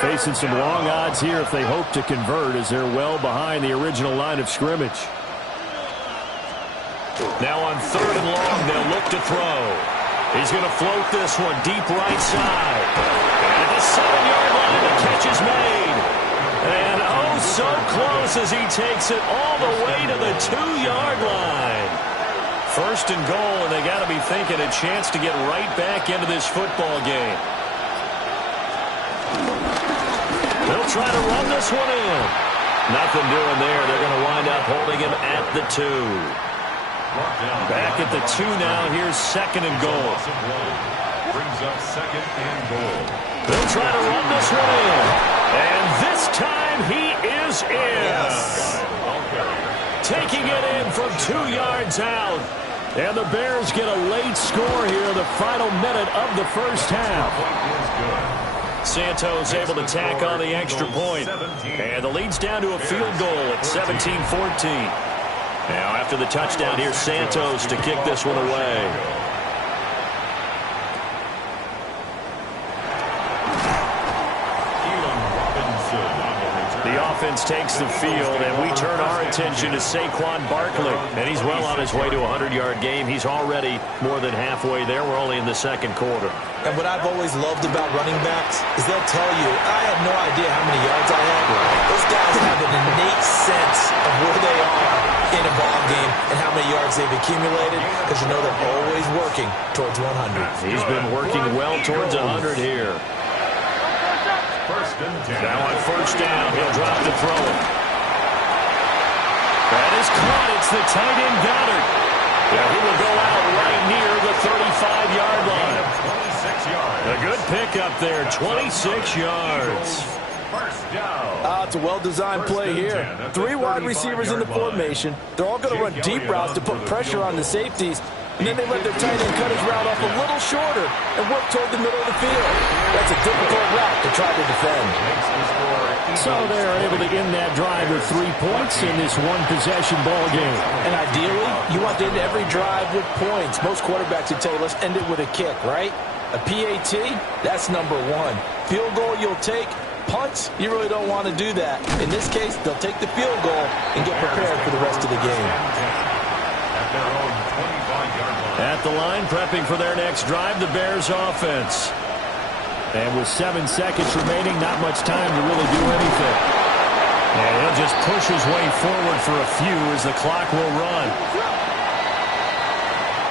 Facing some long odds here if they hope to convert as they're well behind the original line of scrimmage. Now on 3rd and long, they'll look to throw. He's going to float this one deep right side. And at the 7-yard line, the catch is made. And oh, so close as he takes it all the way to the 2-yard line. 1st and goal, and they got to be thinking a chance to get right back into this football game. They'll try to run this one in. Nothing doing there. They're going to wind up holding him at the 2. Back at the 2 now. Here's 2nd and goal. Brings up 2nd and goal. They'll try to run this one in. And this time he is in. Yes. Taking it in from 2 yards out. And the Bears get a late score here in the final minute of the first half. Santos able to tack on the extra point. And the lead's down to a field goal at 17-14. Now after the touchdown, here's Santos to kick this one away. The offense takes the field, and we turn our attention to Saquon Barkley. And he's well on his way to a 100-yard game. He's already more than halfway there. We're only in the 2nd quarter. And what I've always loved about running backs is they'll tell you, I had no idea how many yards I had. Those guys have an innate sense of where they are in a ball game and how many yards they've accumulated because you know they're always working towards 100. He's been working well towards 100 here. Now on first down, he'll drop to throw it. That is caught. It's the tight end Goddard. Yeah, he will go out right near the 35-yard line. 26 yards. A good pickup there, 26 yards. First down. It's a well-designed play here. 3 wide receivers in the formation. They're all going to run deep routes to put pressure on the safeties. And then they let their tight end cut his route off a little shorter and work toward the middle of the field. That's a difficult route to try to defend. So they're able to end that drive with 3 points in this one-possession ball game. And ideally, you want to end every drive with points. Most quarterbacks would tell you, let's end it with a kick, right? A PAT, that's number one. Field goal you'll take. Punts, you really don't want to do that. In this case, they'll take the field goal and get prepared for the rest of the game. At the line, prepping for their next drive, the Bears offense. And with 7 seconds remaining, not much time to really do anything. And he'll just push his way forward for a few as the clock will run.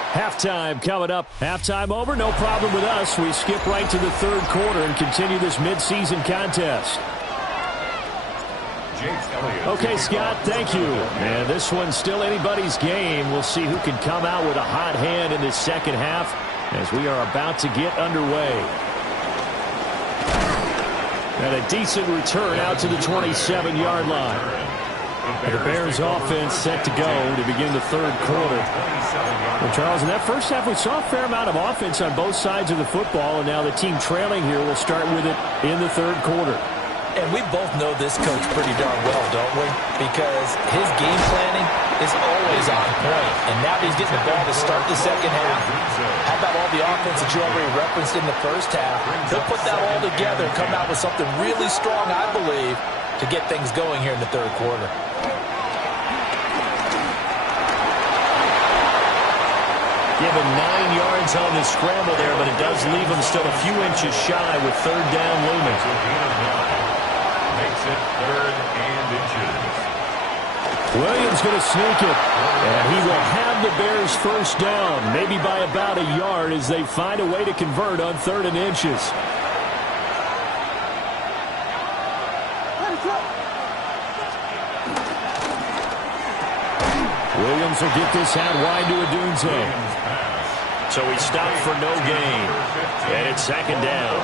Halftime coming up. Halftime over, no problem with us. We skip right to the third quarter and continue this midseason contest. Okay, Scott, thank you. And this one's still anybody's game. We'll see who can come out with a hot hand in this second half as we are about to get underway. And a decent return out to the 27-yard line. And the Bears offense set to go to begin the third quarter. Well, Charles, in that first half, we saw a fair amount of offense on both sides of the football, and now the team trailing here will start with it in the third quarter. And we both know this coach pretty darn well, don't we? Because his game planning is always on point. And now he's getting the ball to start the second half. How about all the offense that you already referenced in the first half? He'll put that all together and come out with something really strong, I believe, to get things going here in the third quarter. Given 9 yards on the scramble there, but it does leave him still a few inches shy with third down looming. Makes it 3rd and inches. Williams going to sneak it, and he will have the Bears first down, maybe by about a yard as they find a way to convert on 3rd and inches. Williams will get this out wide to Odunze. So he stopped for no gain. And it's second down.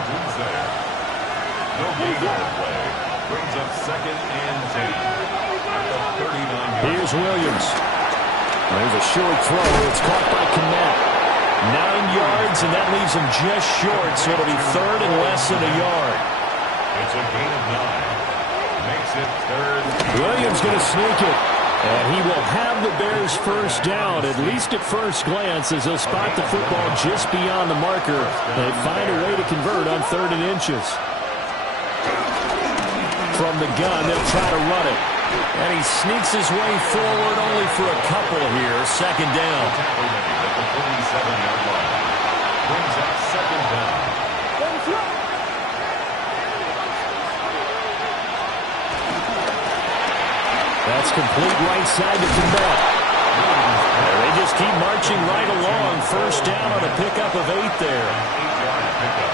No gain on the play. Brings up 2nd and 10. At the 39-yard. Here's Williams. There's a short throw. It's caught by Kmet. 9 yards, and that leaves him just short. So it'll be 3rd and less than a yard. It's a gain of 9. Makes it 3rd. Williams going to sneak it. And he will have the Bears first down, at least at first glance, as they'll spot the football just beyond the marker. They find a way to convert on 3rd and inches. From the gun, they'll try to run it. And he sneaks his way forward only for a couple here. Second down. At the 47-yard line. Brings up 2nd down. That's complete right side to Kmet. They just keep marching right along. First down on a pickup of 8 there. 8-yard pickup.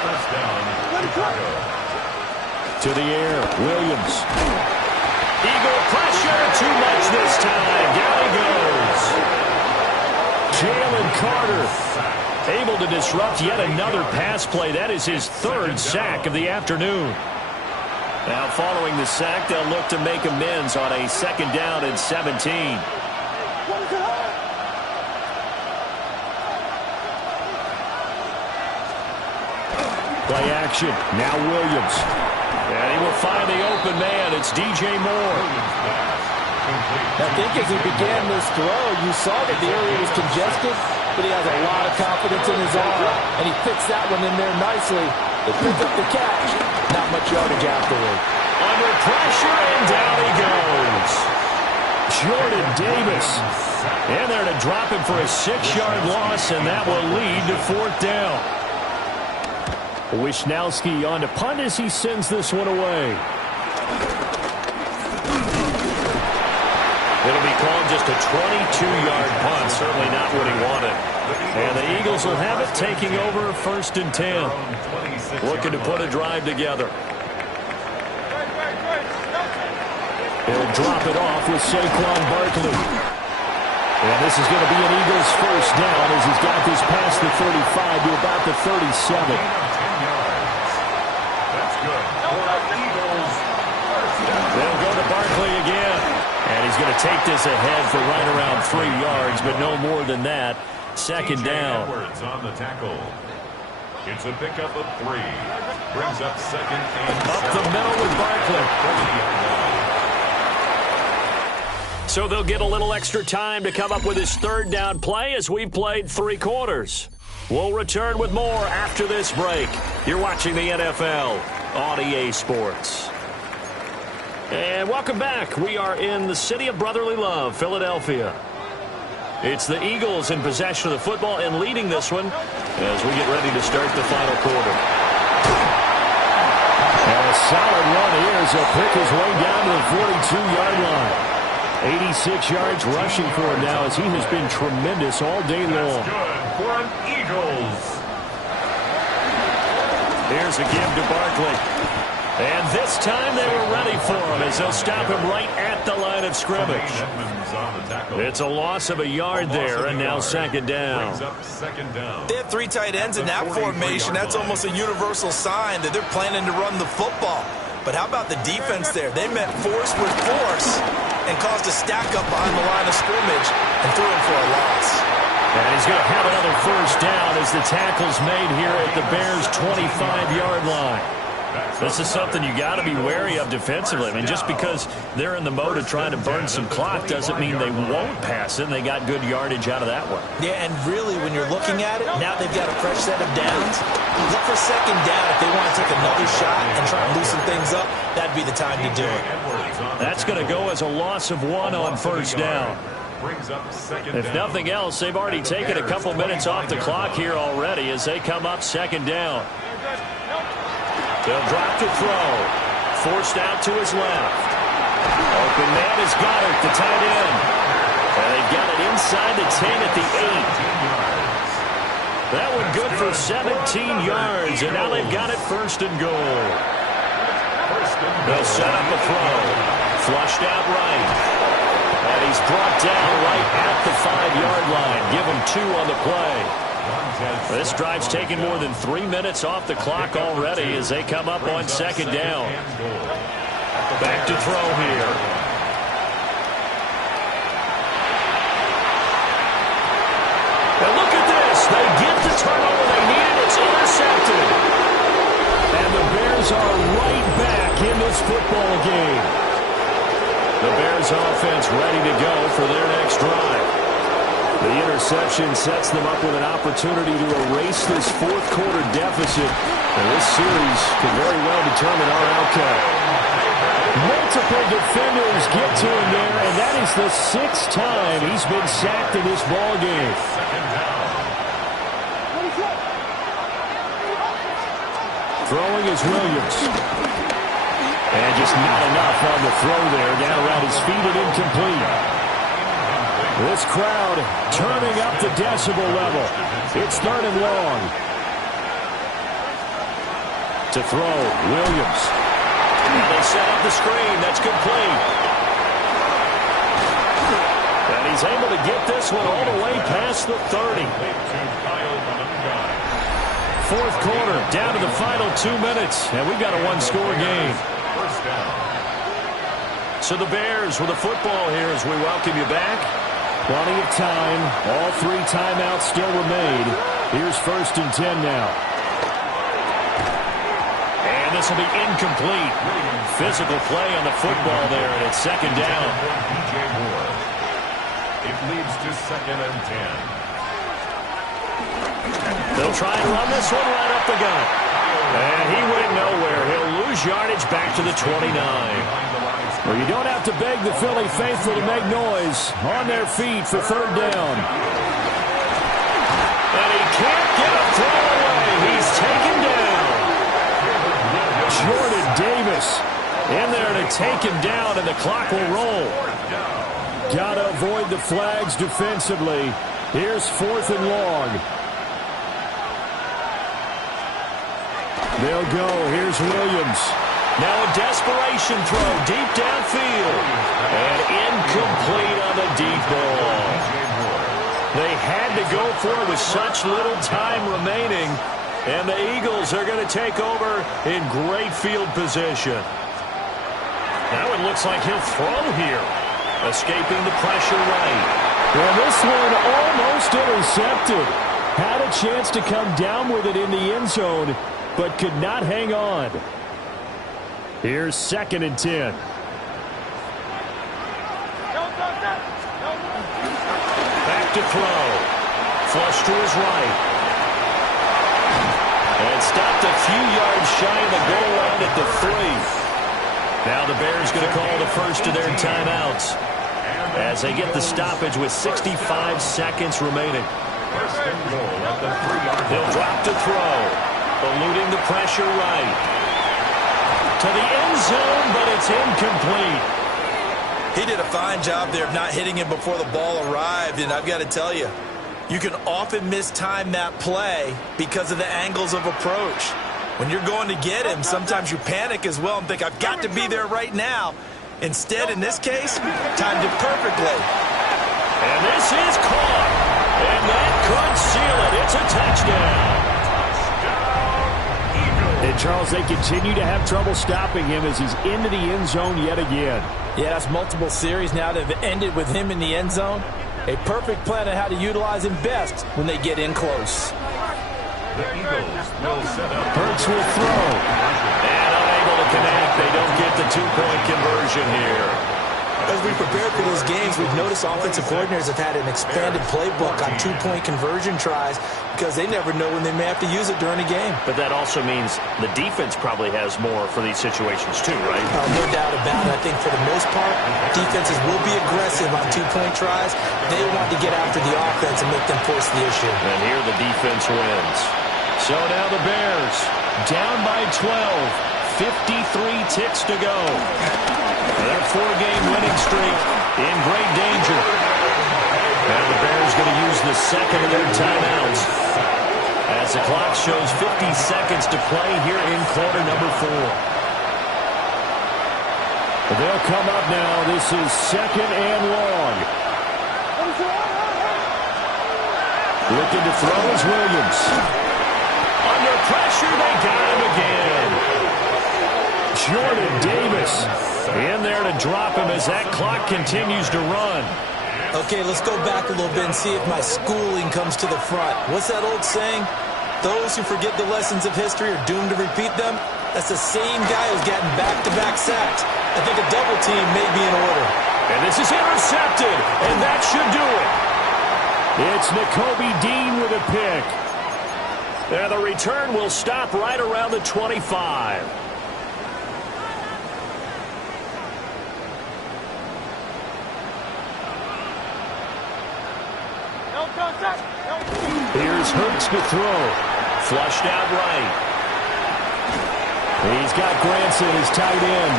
First down. Chicago. To the air, Williams. Eagle pressure, too much this time. Down he goes. Jalen Carter able to disrupt yet another pass play. That is his 3rd sack of the afternoon. Now following the sack, they'll look to make amends on a 2nd down and 17. Play action. Now Williams. And he will find the open man. It's DJ Moore. I think as he began this throw, you saw that the area was congested, but he has a lot of confidence in his arm, and he fits that one in there nicely. It picks up the catch. Not much yardage afterward. Under pressure, and down he goes. Jordan Davis in there to drop him for a 6-yard loss, and that will lead to 4th down. Wisnowski on to punt as he sends this one away. It'll be called just a 22-yard punt. Certainly not what he wanted. And the Eagles will have it, taking over 1st and 10. Looking to put a drive together. He'll drop it off with Saquon Barkley. And this is going to be an Eagles first down as he's got this past the 35 to about the 37. That's good. For the Eagles, first down. They'll go to Barkley again. And he's going to take this ahead for right around 3 yards, but no more than that. Second down. Edwards on the tackle. It's a pickup of 3. Brings up 2nd and 7. Up the middle with Barkley. So they'll get a little extra time to come up with his 3rd down play as we've played 3 quarters. We'll return with more after this break. You're watching the NFL on EA Sports. And welcome back. We are in the city of brotherly love, Philadelphia. It's the Eagles in possession of the football and leading this one as we get ready to start the final quarter. And a solid run here as he'll pick his way down to the 42-yard line. 86 yards rushing for him now as he has been tremendous all day long. That's good for an Eagles. Here's a give to Barkley. And this time they were ready for him as they'll stop him right at the line of scrimmage. It's a loss of a yard there, and now second down. They have 3 tight ends in that formation. That's almost a universal sign that they're planning to run the football. But how about the defense there? They met force with force and caused a stack up behind the line of scrimmage and threw him for a loss. And he's going to have another first down as the tackle's made here at the Bears' 25-yard line. This is something you got to be wary of defensively. I mean, just because they're in the mode of trying to burn some clock doesn't mean they won't pass it, and they got good yardage out of that one. Yeah, and really, when you're looking at it, now they've got a fresh set of downs. Look for second down. If they want to take another shot and try and loosen things up, that'd be the time to do it. That's going to go as a loss of 1 on first down. If nothing else, they've already taken a couple minutes off the clock here already as they come up second down. They'll drop to throw. Forced out to his left. Open man is Goddard, the tight end. And they've got it inside the 10 at the 8. That one good for 17 yards, and now they've got it first and goal. They'll set up a throw. Flushed out right. And he's brought down right at the 5-yard line. Give him 2 on the play. This drive's taken more than 3 minutes off the clock already as they come up on second down. Back to throw here. And look at this. They get the turnover they needed. It's intercepted. And the Bears are right back in this football game. The Bears offense ready to go for their next drive. The interception sets them up with an opportunity to erase this fourth quarter deficit. And this series could very well determine our outcome. Multiple defenders get to him there, and that is the 6th time he's been sacked in this ball game. Throwing is Williams. And just not enough on the throw there. Down around his feet and incomplete. This crowd turning up the decibel level. It's 3rd and long. To throw, Williams. And they set up the screen. That's complete. And he's able to get this one all the way past the 30. Fourth quarter, down to the final 2 minutes. And we've got a 1-score game. So the Bears with the football here as we welcome you back. Plenty of time. All 3 timeouts still remain. Here's 1st and 10 now. And this will be incomplete. Physical play on the football there, and it's second down. It leads to 2nd and 10. They'll try and run this one right up the gut. And he went nowhere. He'll lose yardage back to the 29. Well, you don't have to beg the Philly faithful to make noise. On their feet for 3rd down. And he can't get a throw away. He's taken down. Jordan Davis in there to take him down, and the clock will roll. Got to avoid the flags defensively. Here's 4th and long. They'll go. Here's Williams. Now a desperation throw deep downfield. And incomplete on the deep ball. They had to go for it with such little time remaining. And the Eagles are going to take over in great field position. Now it looks like he'll throw here. Escaping the pressure right. Well, this one almost intercepted. Had a chance to come down with it in the end zone, but could not hang on. Here's 2nd and 10. Back to throw. Flush to his right. And stopped a few yards shy of the goal line at the 3. Now the Bears going to call the first of their timeouts as they get the stoppage with 65 seconds remaining. First and goal at the 3-yard line. They'll drop to throw, eluding the pressure right. To the end zone, but it's incomplete. He did a fine job there of not hitting him before the ball arrived, and I've got to tell you, you can often mistime that play because of the angles of approach. When you're going to get him, sometimes you panic as well and think, I've got to be there right now. Instead, in this case, timed it perfectly. And this is caught. And that could seal it. It's a touchdown. And, Charles, they continue to have trouble stopping him as he's into the end zone yet again. Yeah, that's multiple series now that have ended with him in the end zone. A perfect plan on how to utilize him best when they get in close. The Eagles will set up. Hurts will throw. And unable to connect. They don't get the two-point conversion here. As we prepare for these games, we've noticed offensive coordinators have had an expanded playbook on two-point conversion tries because they never know when they may have to use it during a game. But that also means the defense probably has more for these situations too, right? No doubt about it. I think for the most part, defenses will be aggressive on two-point tries. They want to get after the offense and make them force the issue. And here the defense wins. So now the Bears down by 12. 53 ticks to go. Their 4-game winning streak in great danger. Now the Bears going to use the second of their timeouts as the clock shows 50 seconds to play here in quarter number 4. They'll come up now. This is second and long. Looking to throw is Williams. Under pressure, they got him again. Jordan Davis in there to drop him as that clock continues to run. Okay, let's go back a little bit and see if my schooling comes to the front. What's that old saying? Those who forget the lessons of history are doomed to repeat them. That's the same guy who's gotten back-to-back sacks. I think a double team may be in order. And this is intercepted, and that should do it. It's Nakobe Dean with a pick. And the return will stop right around the 25. Here's Hurts to throw. Flushed out right. He's got Granson, his tight end.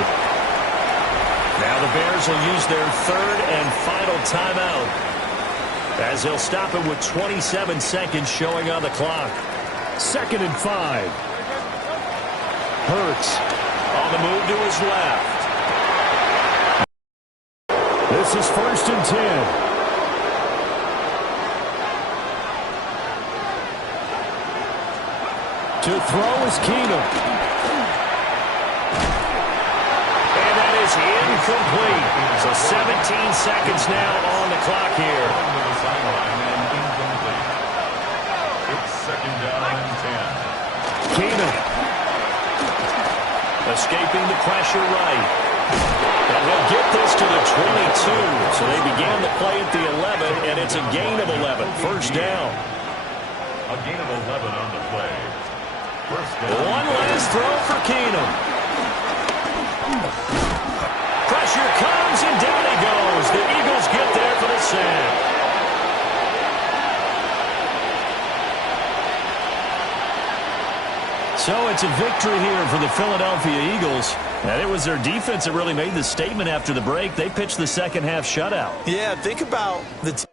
Now the Bears will use their third and final timeout as they'll stop it with 27 seconds showing on the clock. 2nd and 5. Hurts on the move to his left. This is 1st and 10. To throw is Keenum. And that is incomplete. So 17 seconds now on the clock here. It's 2nd down and 10. Keenum. Escaping the pressure right. And they'll get this to the 22. So they began the play at the 11, and it's a gain of 11. 1st down. A gain of 11 on the play. One last throw for Keenum. Pressure comes, and down he goes. The Eagles get there for the sack. So it's a victory here for the Philadelphia Eagles. And it was their defense that really made the statement after the break. They pitched the second half shutout. Yeah, think about the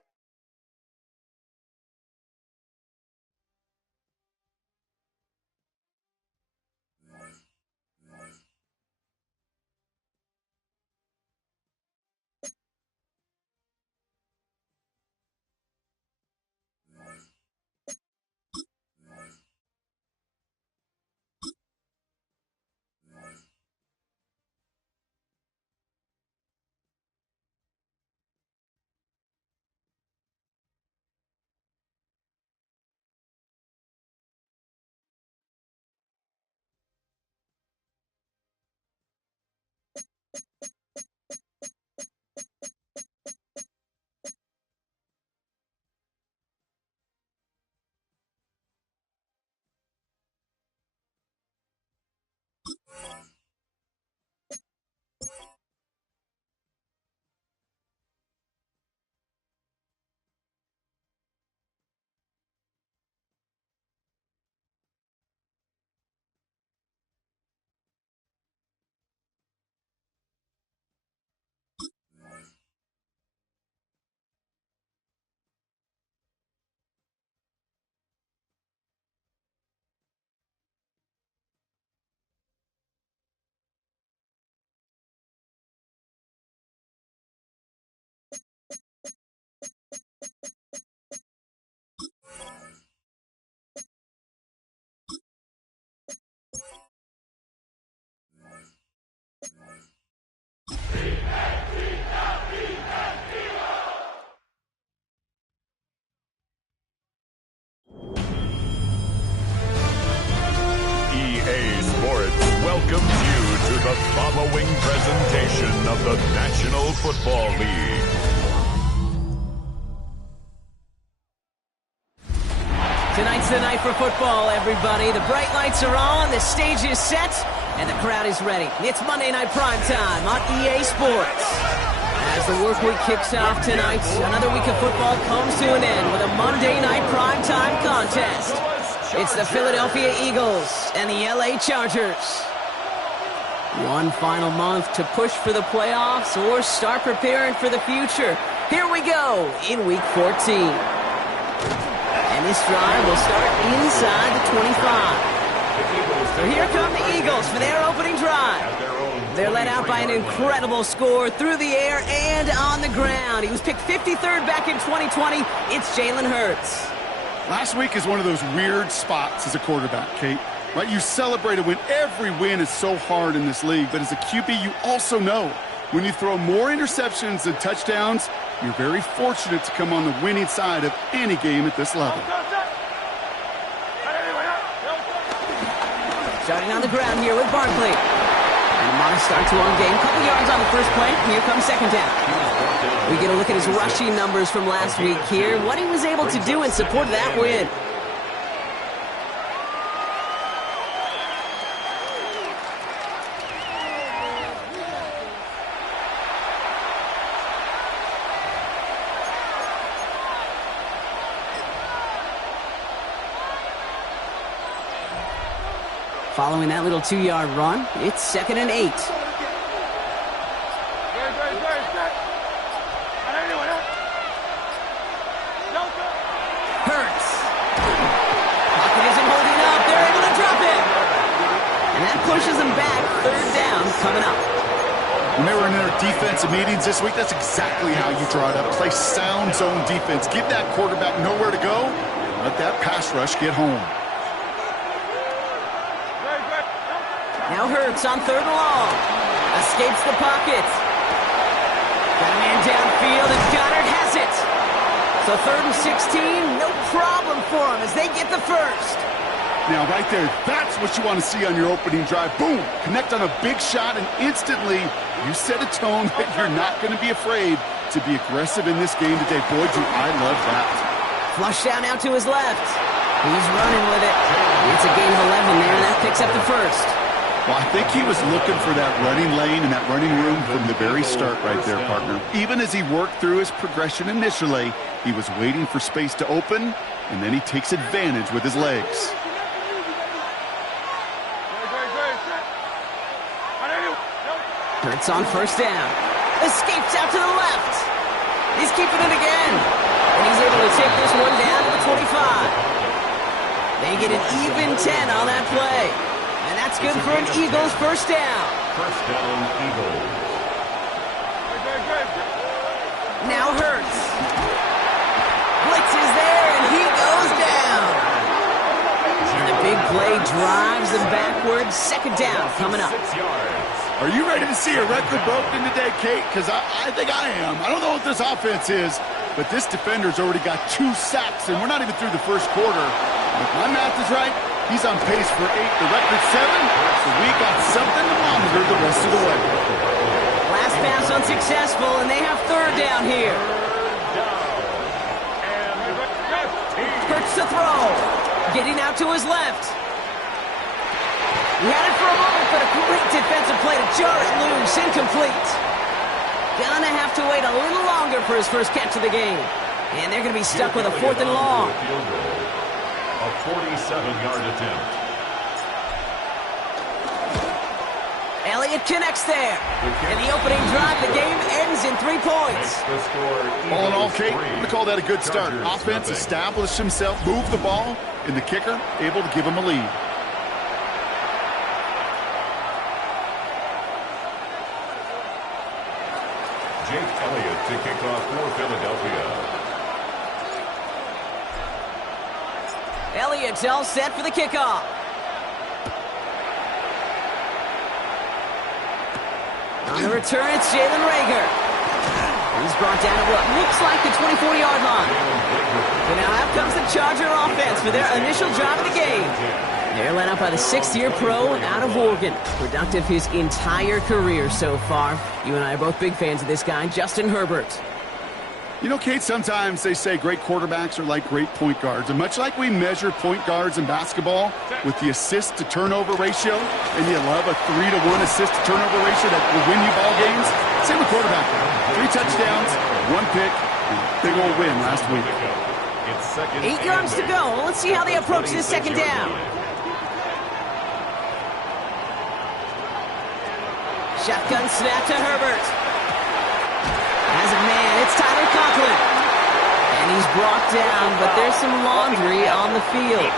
following presentation of the National Football League. Tonight's the night for football, everybody. The bright lights are on, the stage is set, and the crowd is ready. It's Monday Night Primetime on EA Sports. As the work week kicks off tonight, another week of football comes to an end with a Monday Night Primetime contest. It's the Philadelphia Eagles and the LA Chargers. One final month to push for the playoffs or start preparing for the future. Here we go in Week 14. And this drive will start inside the 25. So here come the Eagles for their opening drive. They're led out by an incredible score through the air and on the ground. He was picked 53rd back in 2020. It's Jalen Hurts. Last week is one of those weird spots as a quarterback, Kate. Right? You celebrate a win. Every win is so hard in this league. But as a QB, you also know when you throw more interceptions than touchdowns, you're very fortunate to come on the winning side of any game at this level. Starting on the ground here with Barkley. And a modest start to our game. Couple yards on the first play. Here comes second down. We get a look at his rushing numbers from last week here. What he was able to do in support of that win. Following that little 2-yard run, it's 2nd and 8. Hurts. Pocket isn't holding up. They're able to drop it. And that pushes them back. 3rd down coming up. When they were in their defensive meetings this week, that's exactly how you draw it up. Play sound zone defense. Give that quarterback nowhere to go. Let that pass rush get home. Now Hurts on 3rd and long. Escapes the pocket. Got a man downfield, and Goddard has it. So 3rd and 16, no problem for him as they get the first. Now right there, that's what you want to see on your opening drive. Boom! Connect on a big shot, and instantly you set a tone that you're not going to be afraid to be aggressive in this game today. Boy, do I love that. Flush down now to his left. He's running with it. It's a gain of 11 there, and that picks up the first. Well, I think he was looking for that running lane and that running room from the very start right there, partner. Even as he worked through his progression initially, he was waiting for space to open, and then he takes advantage with his legs. Hurts on 1st down. Escapes out to the left. He's keeping it again. And he's able to take this one down to the 25. They get an even 10 on that play. And that's good for an Eagles 1st down. 1st down, Eagles. Now Hurts. Blitz is there, and he goes down. And the big play drives them backwards. 2nd down coming up. 6 yards. Are you ready to see a record broken today, Kate? Because I think I am. I don't know what this offense is, but this defender's already got 2 sacks, and we're not even through the first quarter. If my math is right, he's on pace for 8, the record 7, so we got something to monitor the rest of the way. Last pass unsuccessful, and they have 3rd down here. Hurts to throw. Getting out to his left. He had it for a moment, but a great defensive play to jar it loose. Incomplete. Gonna have to wait a little longer for his first catch of the game. And they're going to be stuck with a 4th and long. A 47-yard attempt. Elliott connects there. In the opening drive, the game ends in 3 points. All in all, Kate, I'm going to call that a good start. Offense established himself, moved the ball, and the kicker able to give him a lead. Jake Elliott to kick off for Philadelphia. Elliott's all set for the kickoff. On the return, it's Jalen Reagor. He's brought down at what looks like the 24-yard line. But now out comes the Charger offense for their initial drive of the game. They're led out by the 6th-year pro out of Oregon. Productive his entire career so far. You and I are both big fans of this guy, Justin Herbert. You know, Kate, sometimes they say great quarterbacks are like great point guards. And much like we measure point guards in basketball with the assist-to-turnover ratio, and you love a 3-to-1 assist-to-turnover ratio that will win you ball games, same with quarterback. 3 touchdowns, 1 pick, big old win last week. 8 yards to go. Let's see how they approach this second down. Shotgun snap to Herbert. As a man, it's Tyler Conklin. And he's brought down, but there's some laundry on the field.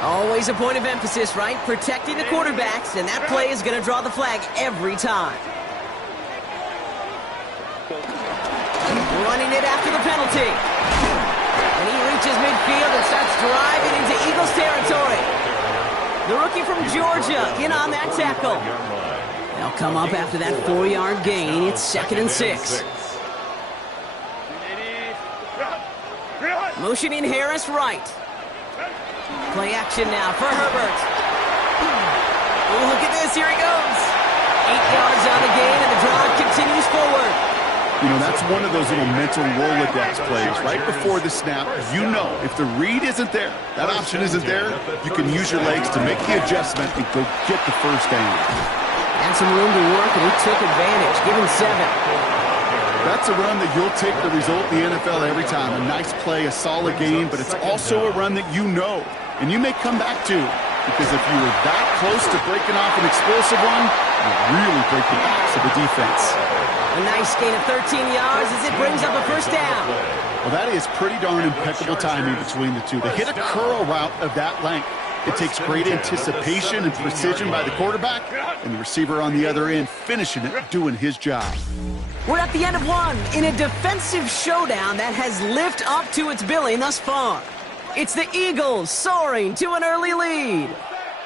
Always a point of emphasis, right? Protecting the quarterbacks, and that play is going to draw the flag every time. Running it after the penalty. And he reaches midfield and starts driving into Eagles territory. The rookie from Georgia in on that tackle. They'll come up after that 4-yard gain. It's 2nd and 6. Motioning Harris right. Play action now for Herbert. Oh, look at this. Here he goes. 8 yards on the gain, and the drive continues forward. You know, that's one of those little mental Rolodex plays. Right before the snap, you know if the read isn't there, that option isn't there, you can use your legs to make the adjustment and go get the first down. Had some room to work, and he took advantage. Give him 7. That's a run that you'll take the result in the NFL every time. A nice play, a solid game, but it's also a run that you know, and you may come back to. Because if you were that close to breaking off an explosive one, you really break the backs of the defense. A nice gain of 13 yards as it brings up a first down. Well, that is pretty darn impeccable timing between the two. They hit a curl route of that length. It takes great anticipation and precision by the quarterback, and the receiver on the other end finishing it, doing his job. We're at the end of one in a defensive showdown that has lived up to its billing thus far. It's the Eagles soaring to an early lead.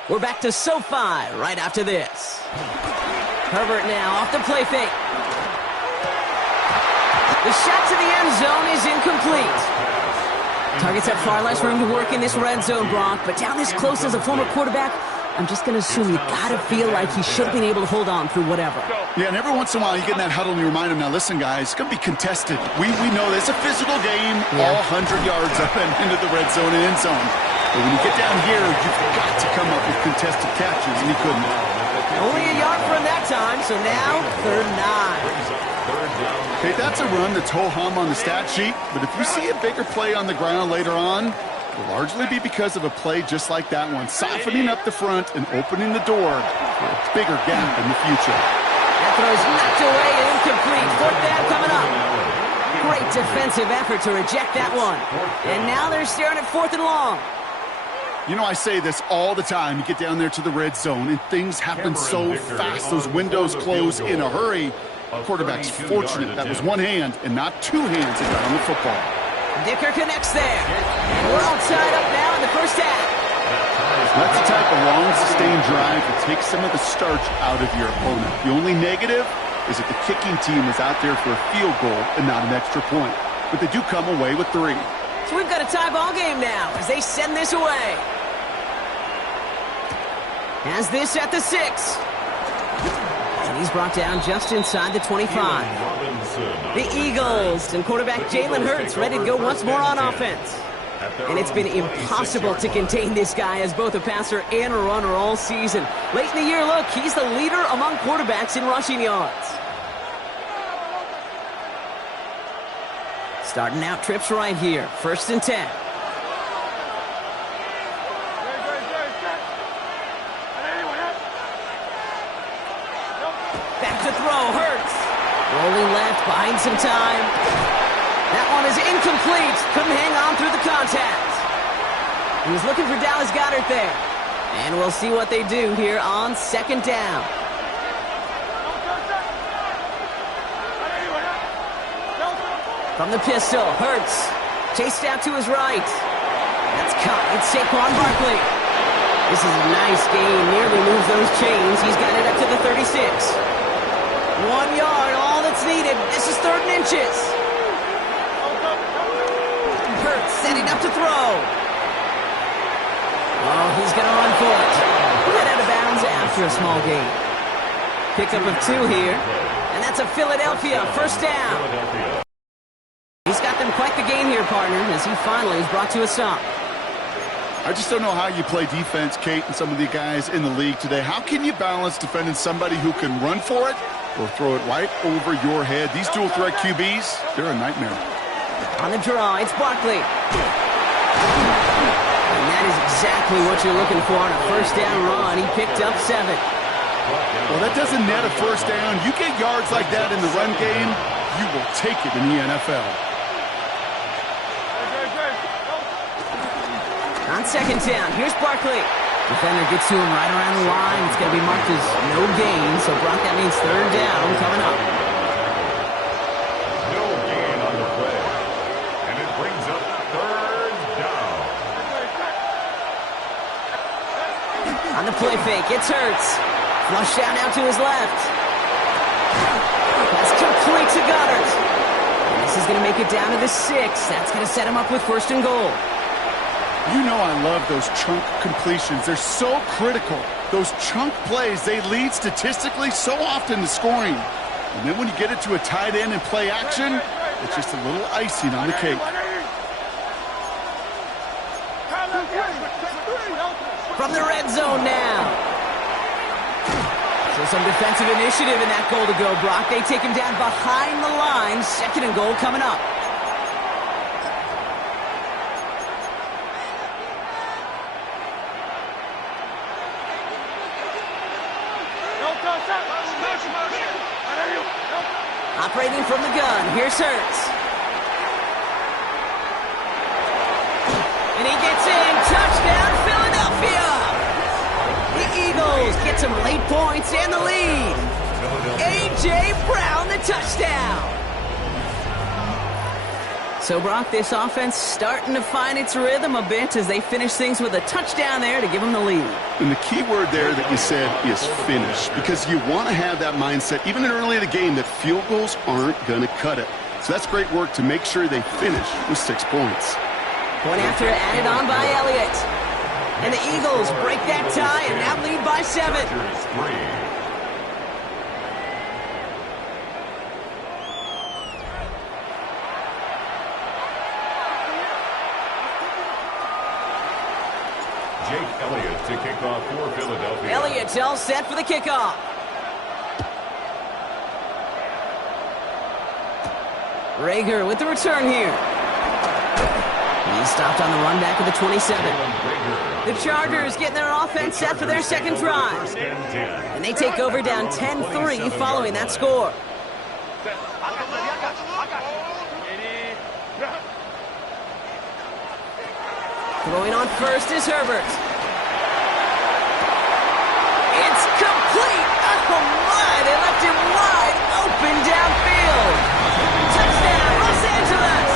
We're back to SoFi right after this. Herbert now off the play fake. The shot to the end zone is incomplete. Targets have far less room to work in this red zone, Brock, but down this close as a former quarterback, I'm just going to assume you got to feel like he should have been able to hold on through whatever. Yeah, and every once in a while you get in that huddle and you remind him, now listen, guys, it's going to be contested. We know this. It's a physical game, all 100 yards up and into the red zone and end zone. But when you get down here, you've got to come up with contested catches, and he couldn't. Only a yard from that time, so now 3rd and 9. Okay, that's a run that's ho-hum on the stat sheet, but if you see a bigger play on the ground later on, it'll largely be because of a play just like that one, softening up the front and opening the door for a bigger gap in the future. That throw's knocked away and incomplete. 4th down coming up. Great defensive effort to reject that one. And now they're staring at 4th and long. You know, I say this all the time. You get down there to the red zone, and things happen so fast. Those windows close in a hurry. Quarterback's fortunate that was one hand and not 2 hands that got on the football. Dicker connects there. And we're all tied up now in the first half. That's the type of long, sustained drive that takes some of the starch out of your opponent. The only negative is that the kicking team is out there for a field goal and not an extra point. But they do come away with 3. So we've got a tie ball game now as they send this away. Has this at the 6. And he's brought down just inside the 25. The Eagles and quarterback Jalen Hurts ready to go once more on offense. And it's been impossible to contain this guy as both a passer and a runner all season. Late in the year, look, he's the leader among quarterbacks in rushing yards. Starting out trips right here. 1st and 10. Back to throw, Hurts. Rolling left, buying some time. That one is incomplete. Couldn't hang on through the contact. He was looking for Dallas Goedert there. And we'll see what they do here on 2nd down. From the pistol, Hurts. Chased out to his right. That's caught. It's Saquon Barkley. This is a nice gain. Nearly moves those chains. He's got it up to the 36. 1 yard, all that's needed. This is 3rd and inches. Hurts set Setting up to throw. Oh, he's going to run for it. Right out of bounds after a small gain. Pickup of 2 here. And that's a Philadelphia first down. He's got them quite the gain here, partner, as he finally is brought to a stop. I just don't know how you play defense, Kate, and some of the guys in the league today. How can you balance defending somebody who can run for it or throw it right over your head? These dual threat QBs, they're a nightmare. On the draw, it's Barkley. And that is exactly what you're looking for on a first down run. He picked up 7. Well, that doesn't net a first down. You get yards like that in the run game, you will take it in the NFL. On second down, here's Barkley. Defender gets to him right around the line. It's going to be marked as no gain, so Brock, that means third down coming up. No gain on the play. And it brings up third down. On the play fake, it's Hurts. Flushed out now to his left. That's complete to Goddard. And this is going to make it down to the 6. That's going to set him up with first and goal. You know I love those chunk completions. They're so critical. Those chunk plays, they lead statistically so often to scoring. And then when you get it to a tight end and play action, it's just a little icing on the cake. From the red zone now. So some defensive initiative in that goal to go, Brock. They take him down behind the line. Second and goal coming up. Operating from the gun, here's Hurts. And he gets in, touchdown, Philadelphia! The Eagles get some late points and the lead. A.J. Brown, the touchdown. So, Brock, this offense starting to find its rhythm a bit as they finish things with a touchdown there to give them the lead. And the key word there that you said is finish, because you want to have that mindset, even in early in the game, that field goals aren't going to cut it. So that's great work to make sure they finish with 6 points. Point after added on by Elliott. And the Eagles break that tie and now lead by 7. Jake Elliott to kick off for Philadelphia. Elliott's all set for the kickoff. Rager with the return here. He's stopped on the run back of the 27. The Chargers getting their offense set for their second drive. And they take over down 10-3 following that score. Throwing on first is Herbert. It's complete. Oh my, they left him wide open downfield. Touchdown, Los Angeles.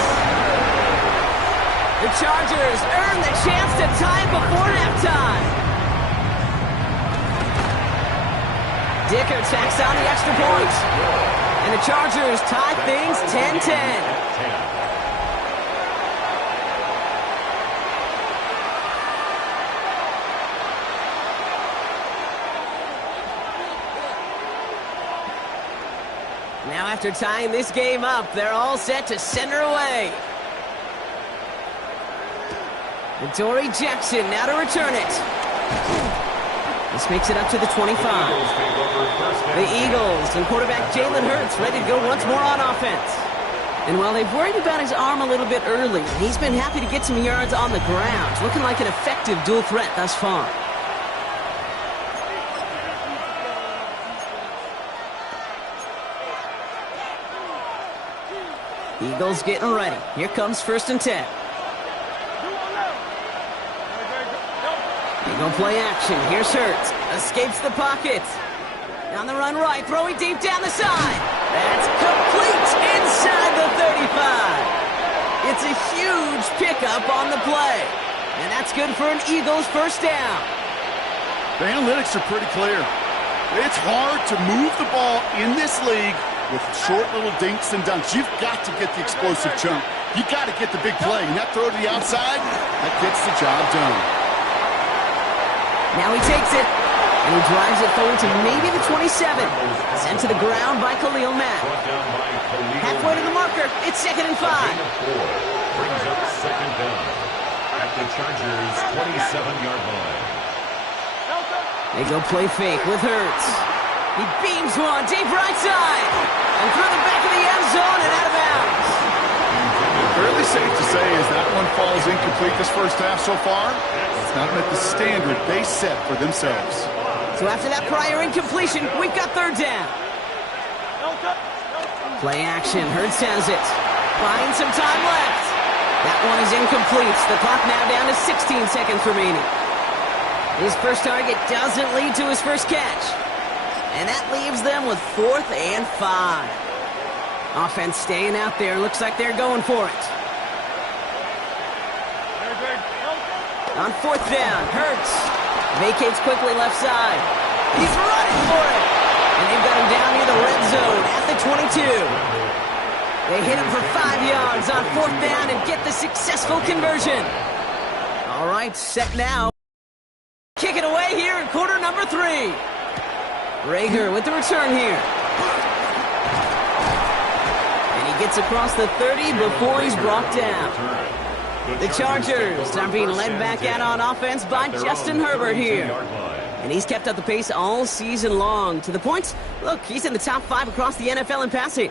The Chargers earn the chance to tie it before halftime. Dicker tacks on the extra point. And the Chargers tie things 10-10. Now after tying this game up, they're all set to send her away. Dory Jackson now to return it. This makes it up to the 25. The Eagles and quarterback Jalen Hurts ready to go once more on offense. And while they've worried about his arm a little bit early, he's been happy to get some yards on the ground. Looking like an effective dual threat thus far. Eagles getting ready. Here comes first and 10. They go play action. Here's Hurts. Escapes the pocket. On the run right. Throwing deep down the side. That's complete inside the 35. It's a huge pickup on the play. And that's good for an Eagles first down. The analytics are pretty clear. It's hard to move the ball in this league with short little dinks and dunks. You've got to get the explosive chunk. You got to get the big play. And that throw to the outside, that gets the job done. Now he takes it, and he drives it forward to maybe the 27. Sent to the ground by Khalil Mack. Halfway to the marker, it's 2nd and 5. Brings up 2nd down at the Chargers' 27-yard line. They go play fake with Hurts. He beams one deep right side. And through the back of the end zone and out of bounds. Fairly safe to say as that one falls incomplete this first half so far, it's not met the standard they set for themselves. So after that prior incompletion, we've got 3rd down. Play action. Hurts has it. Buying some time left. That one is incomplete. The clock now down to 16 seconds remaining. His first target doesn't lead to his first catch. And that leaves them with 4th and 5. Offense staying out there. Looks like they're going for it. On 4th down, Hurts vacates quickly left side. He's running for it. And they've got him down near the red zone at the 22. They hit him for 5 yards on 4th down and get the successful conversion. All right, set now. Kick it away here in quarter number 3. Rager with the return here. And he gets across the 30 before he's brought down. The Chargers are being led back out on offense by Justin Herbert here. And he's kept up the pace all season long. To the point, look, he's in the top 5 across the NFL in passing.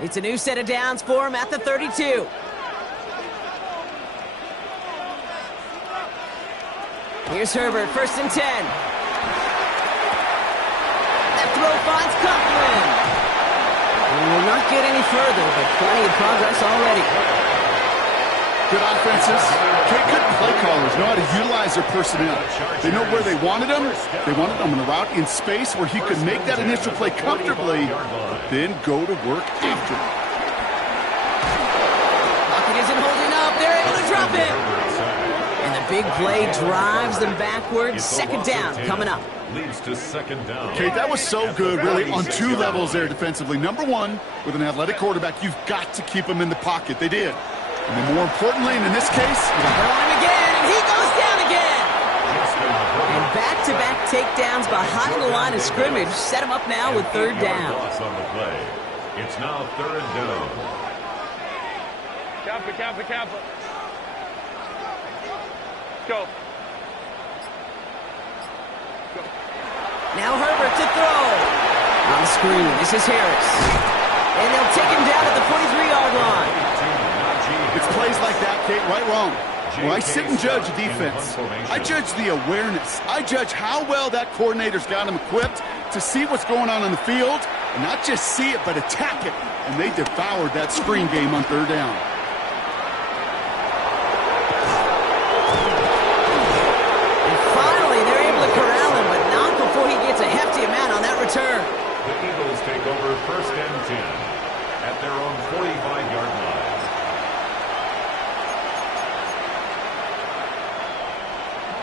It's a new set of downs for him at the 32. Here's Herbert, 1st and 10. That throw finds Coughlin. And will not get any further, but plenty of progress already. Good offenses. Good play callers know how to utilize their personnel. They know where they wanted them. They wanted them on a route in space where he could make that initial play comfortably, then go to work after. Pocket isn't holding up. They're able to drop it. And the big play drives them backwards. 2nd down coming up. Leads to 2nd down. Okay, that was so good, really, on 2 levels there defensively. Number 1, with an athletic quarterback, you've got to keep him in the pocket. They did. And then more importantly, and in this case, throw him again, and he goes down again. And back-to-back takedowns behind the line of scrimmage set him up now with 3rd down. On the play. It's now 3rd down. Kappa. Go. Now Herbert to throw. On the screen, this is Harris. And they'll take him down at the 43-yard line. It's plays like that, Kate, right wrong. When I sit and judge a defense, I judge the awareness. I judge how well that coordinator's got him equipped to see what's going on the field, and not just see it, but attack it. And they devoured that screen game on 3rd down. And finally, they're able to corral him, but not before he gets a hefty amount on that return. The Eagles take over 1st and 10 at their own 45-yard line.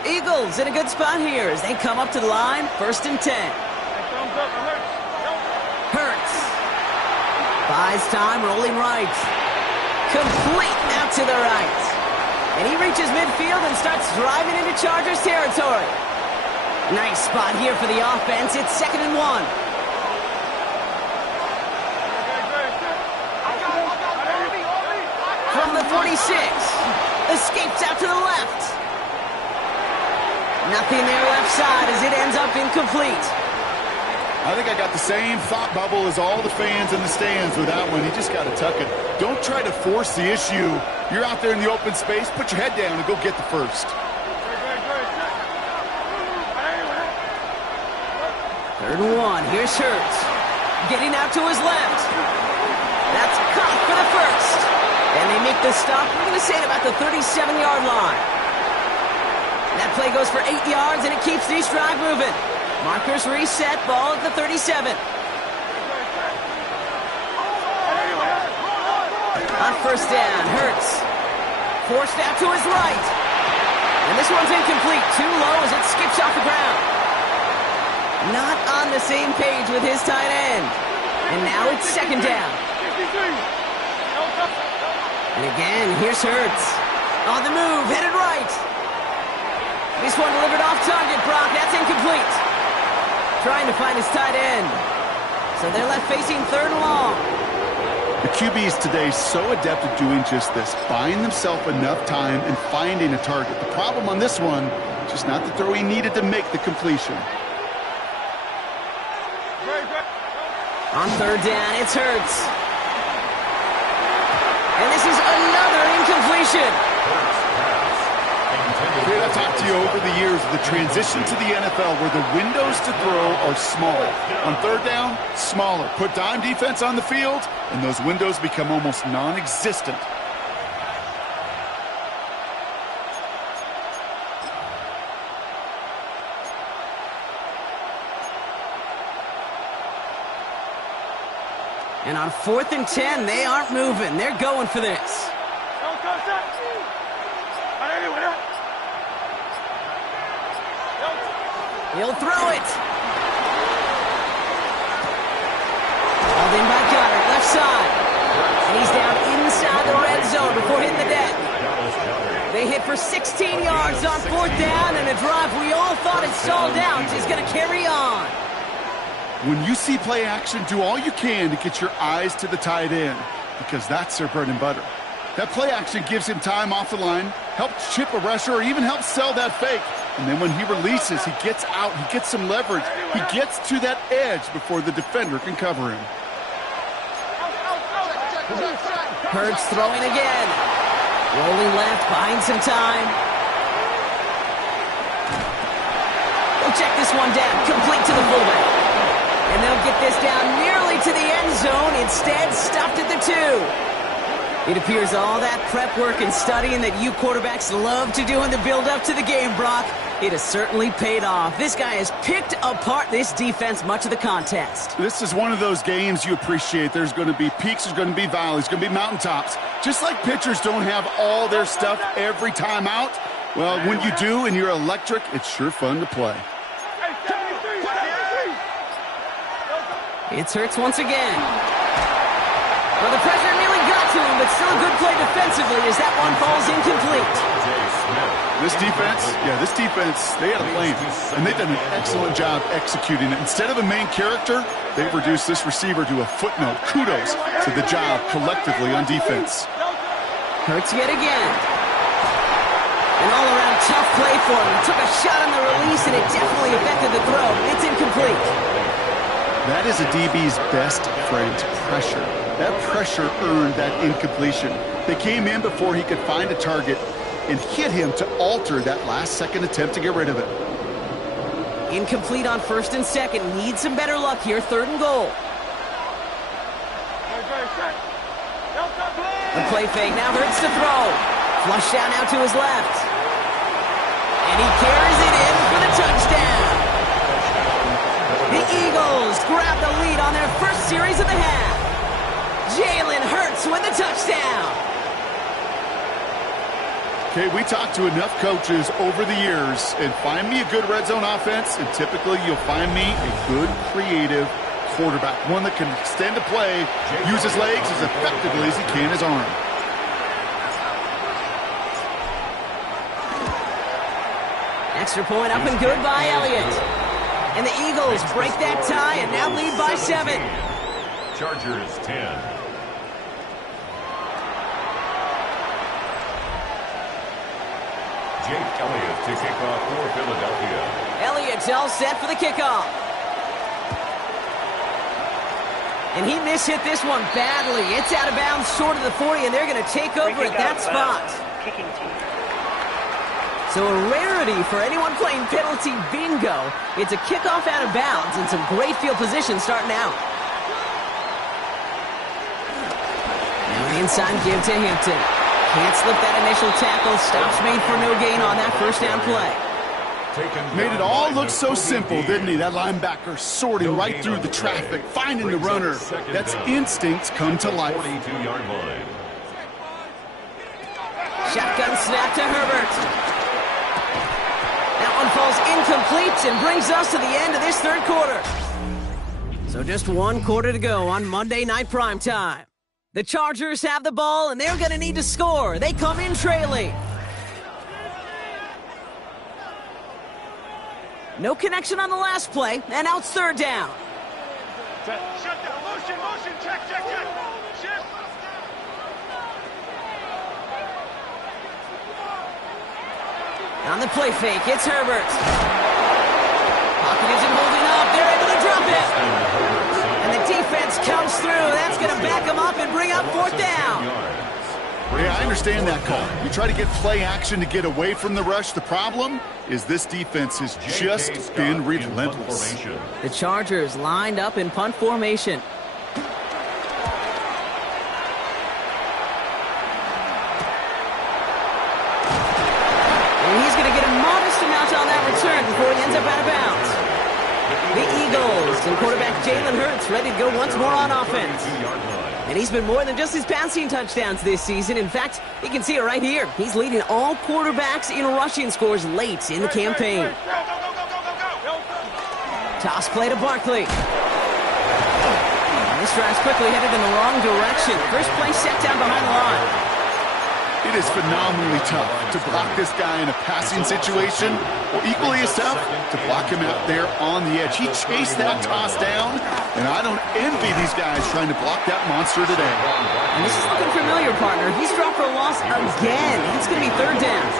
Eagles in a good spot here as they come up to the line. 1st and 10. Hurts. Buys time, rolling right. Complete out to the right. And he reaches midfield and starts driving into Chargers territory. Nice spot here for the offense. It's 2nd and 1. From the 46. Escapes out to the left. Nothing there left side as it ends up incomplete. I think I got the same thought bubble as all the fans in the stands with that one. You just got to tuck it. Don't try to force the issue. You're out there in the open space. Put your head down and go get the first. 3rd and 1. Here's Hurts. Getting out to his left. That's caught for the first. And they make the stop. We're going to say it about the 37-yard line. That play goes for 8 yards, and it keeps this drive moving. Markers reset, ball at the 37. On 1st down, Hurts. Forced out to his right. And this one's incomplete. Too low as it skips off the ground. Not on the same page with his tight end. And now it's second down. And again, here's Hurts. On the move, headed right. This one delivered off target, Brock. That's incomplete. Trying to find his tight end. So they're left facing third and long. The QBs today so adept at doing just this, buying themselves enough time and finding a target. The problem on this one, just not the throw he needed to make the completion. On third down, it's Hurts. And this is another incompletion. Kid, I've talked to you over the years of the transition to the NFL where the windows to throw are smaller. On third down, smaller. Put dime defense on the field, and those windows become almost non-existent. And on 4th and 10, they aren't moving. They're going for this. He'll throw it. Hauled in by Goddard, left side. And he's down inside the red zone before hitting the deck. They hit for 16 yards on 4th down, and a drive we all thought had stalled out is going to carry on. When you see play action, do all you can to get your eyes to the tight end, because that's their bread and butter. That play action gives him time off the line, helps chip a rusher, or even helps sell that fake. And then when he releases, he gets out, he gets some leverage. He gets to that edge before the defender can cover him. Hurts throwing again. Rolling left, buying some time. We'll check this one down, complete to the fullback. And they'll get this down nearly to the end zone, instead stopped at the 2. It appears all that prep work and studying that you quarterbacks love to do in the build-up to the game, Brock, it has certainly paid off. This guy has picked apart this defense much of the contest. This is one of those games you appreciate. There's going to be peaks, there's going to be valleys, going to be mountaintops. Just like pitchers don't have all their stuff every time out, well, when you do and you're electric, it's sure fun to play. It's Hurts once again. Well, the pressure nearly got to him, but still a good play defensively as that one falls incomplete. This defense, they had a plan, and they've done an excellent job executing it. Instead of a main character, they've reduced this receiver to a footnote. Kudos to the job collectively on defense. Hurts yet again. An all-around tough play for him. He took a shot on the release, and it definitely affected the throw. It's incomplete. That is a DB's best friend, pressure. That pressure earned that incompletion. They came in before he could find a target and hit him to alter that last-second attempt to get rid of it. Incomplete on 1st and 2nd. Need some better luck here. 3rd and goal. The play fake now Hurts to throw. Flush down now to his left. And he carries it in for the touchdown. The Eagles grab the lead on their first series of the half. Jalen Hurts with the touchdown. Okay, we talked to enough coaches over the years, and find me a good red zone offense, and typically you'll find me a good creative quarterback, one that can extend a play, use his legs as effectively as he can his arm. Extra point up and good by Elliott. And the Eagles break that tie and now lead by 7. Chargers 10. Jake Elliott to kick off for Philadelphia. Elliott's all set for the kickoff. And he mishit this one badly. It's out of bounds short of the 40, and they're going to take over at that spot. So a rarity for anyone playing penalty bingo. It's a kickoff out of bounds and some great field position starting out. Now inside give to Hampton. Can't slip that initial tackle. Stops made for no gain on that first down play. Made it all look so simple, didn't he? That linebacker sorting right through the traffic, finding the runner. That's instincts come to life. 42-yard line. Shotgun snap to Herbert. That one falls incomplete and brings us to the end of this third quarter. So just one quarter to go on Monday Night Primetime. The Chargers have the ball, and they're going to need to score. They come in trailing. No connection on the last play, and now it's third down. Shut down. Motion. Check. Shift. On the play fake, it's Herbert. Pocket isn't holding up. They're able to drop it. And the defense comes through. That's going to back them up and bring up fourth down. Yeah, I understand that call. You try to get play action to get away from the rush. The problem is this defense has just been relentless. The Chargers lined up in punt formation. And he's going to get a modest amount on that return before he ends up out of bounds. The Eagles and quarterback Jalen Hurts ready to go once more on offense. And he's been more than just his passing touchdowns this season. In fact, you can see it right here. He's leading all quarterbacks in rushing scores late in the campaign. Toss play to Barkley. And this drive's quickly headed in the wrong direction. First play set down behind the line. It is phenomenally tough to block this guy in a passing situation, or equally as tough to block him out there on the edge. He chased that toss down, and I don't envy these guys trying to block that monster today. And this is looking familiar, partner. He's dropped for a loss again. It's going to be third down.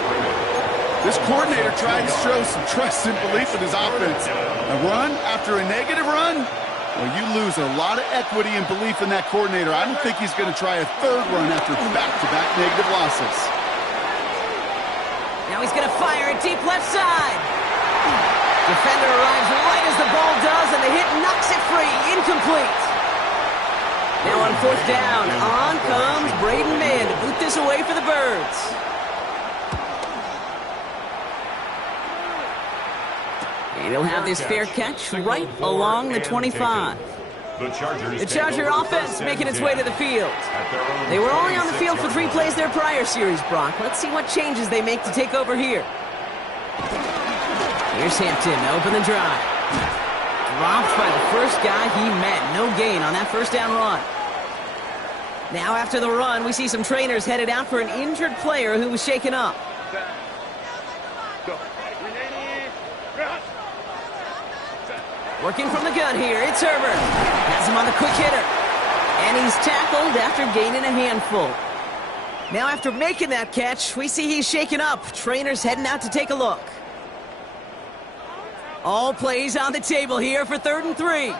This coordinator tried to show some trust and belief in his offense. A run after a negative run? Well, you lose a lot of equity and belief in that coordinator. I don't think he's going to try a third run after back-to-back negative losses. Now he's going to fire it deep left side. Defender arrives right as the ball does, and the hit knocks it free. Incomplete. Now on fourth down, on comes Braden Mann to boot this away for the Birds. And he'll have this fair catch right along the 25. The Charger offense making its way to the field. They were only on the field for 3 plays their prior series, Brock. Let's see what changes they make to take over here. Here's Hampton to open the drive. Dropped by the first guy he met. No gain on that first down run. Now after the run, we see some trainers headed out for an injured player who was shaken up. Working from the gun here, it's Herbert. Has him on the quick hitter. And he's tackled after gaining a handful. Now after making that catch, we see he's shaken up. Trainers heading out to take a look. All plays on the table here for 3rd and 3.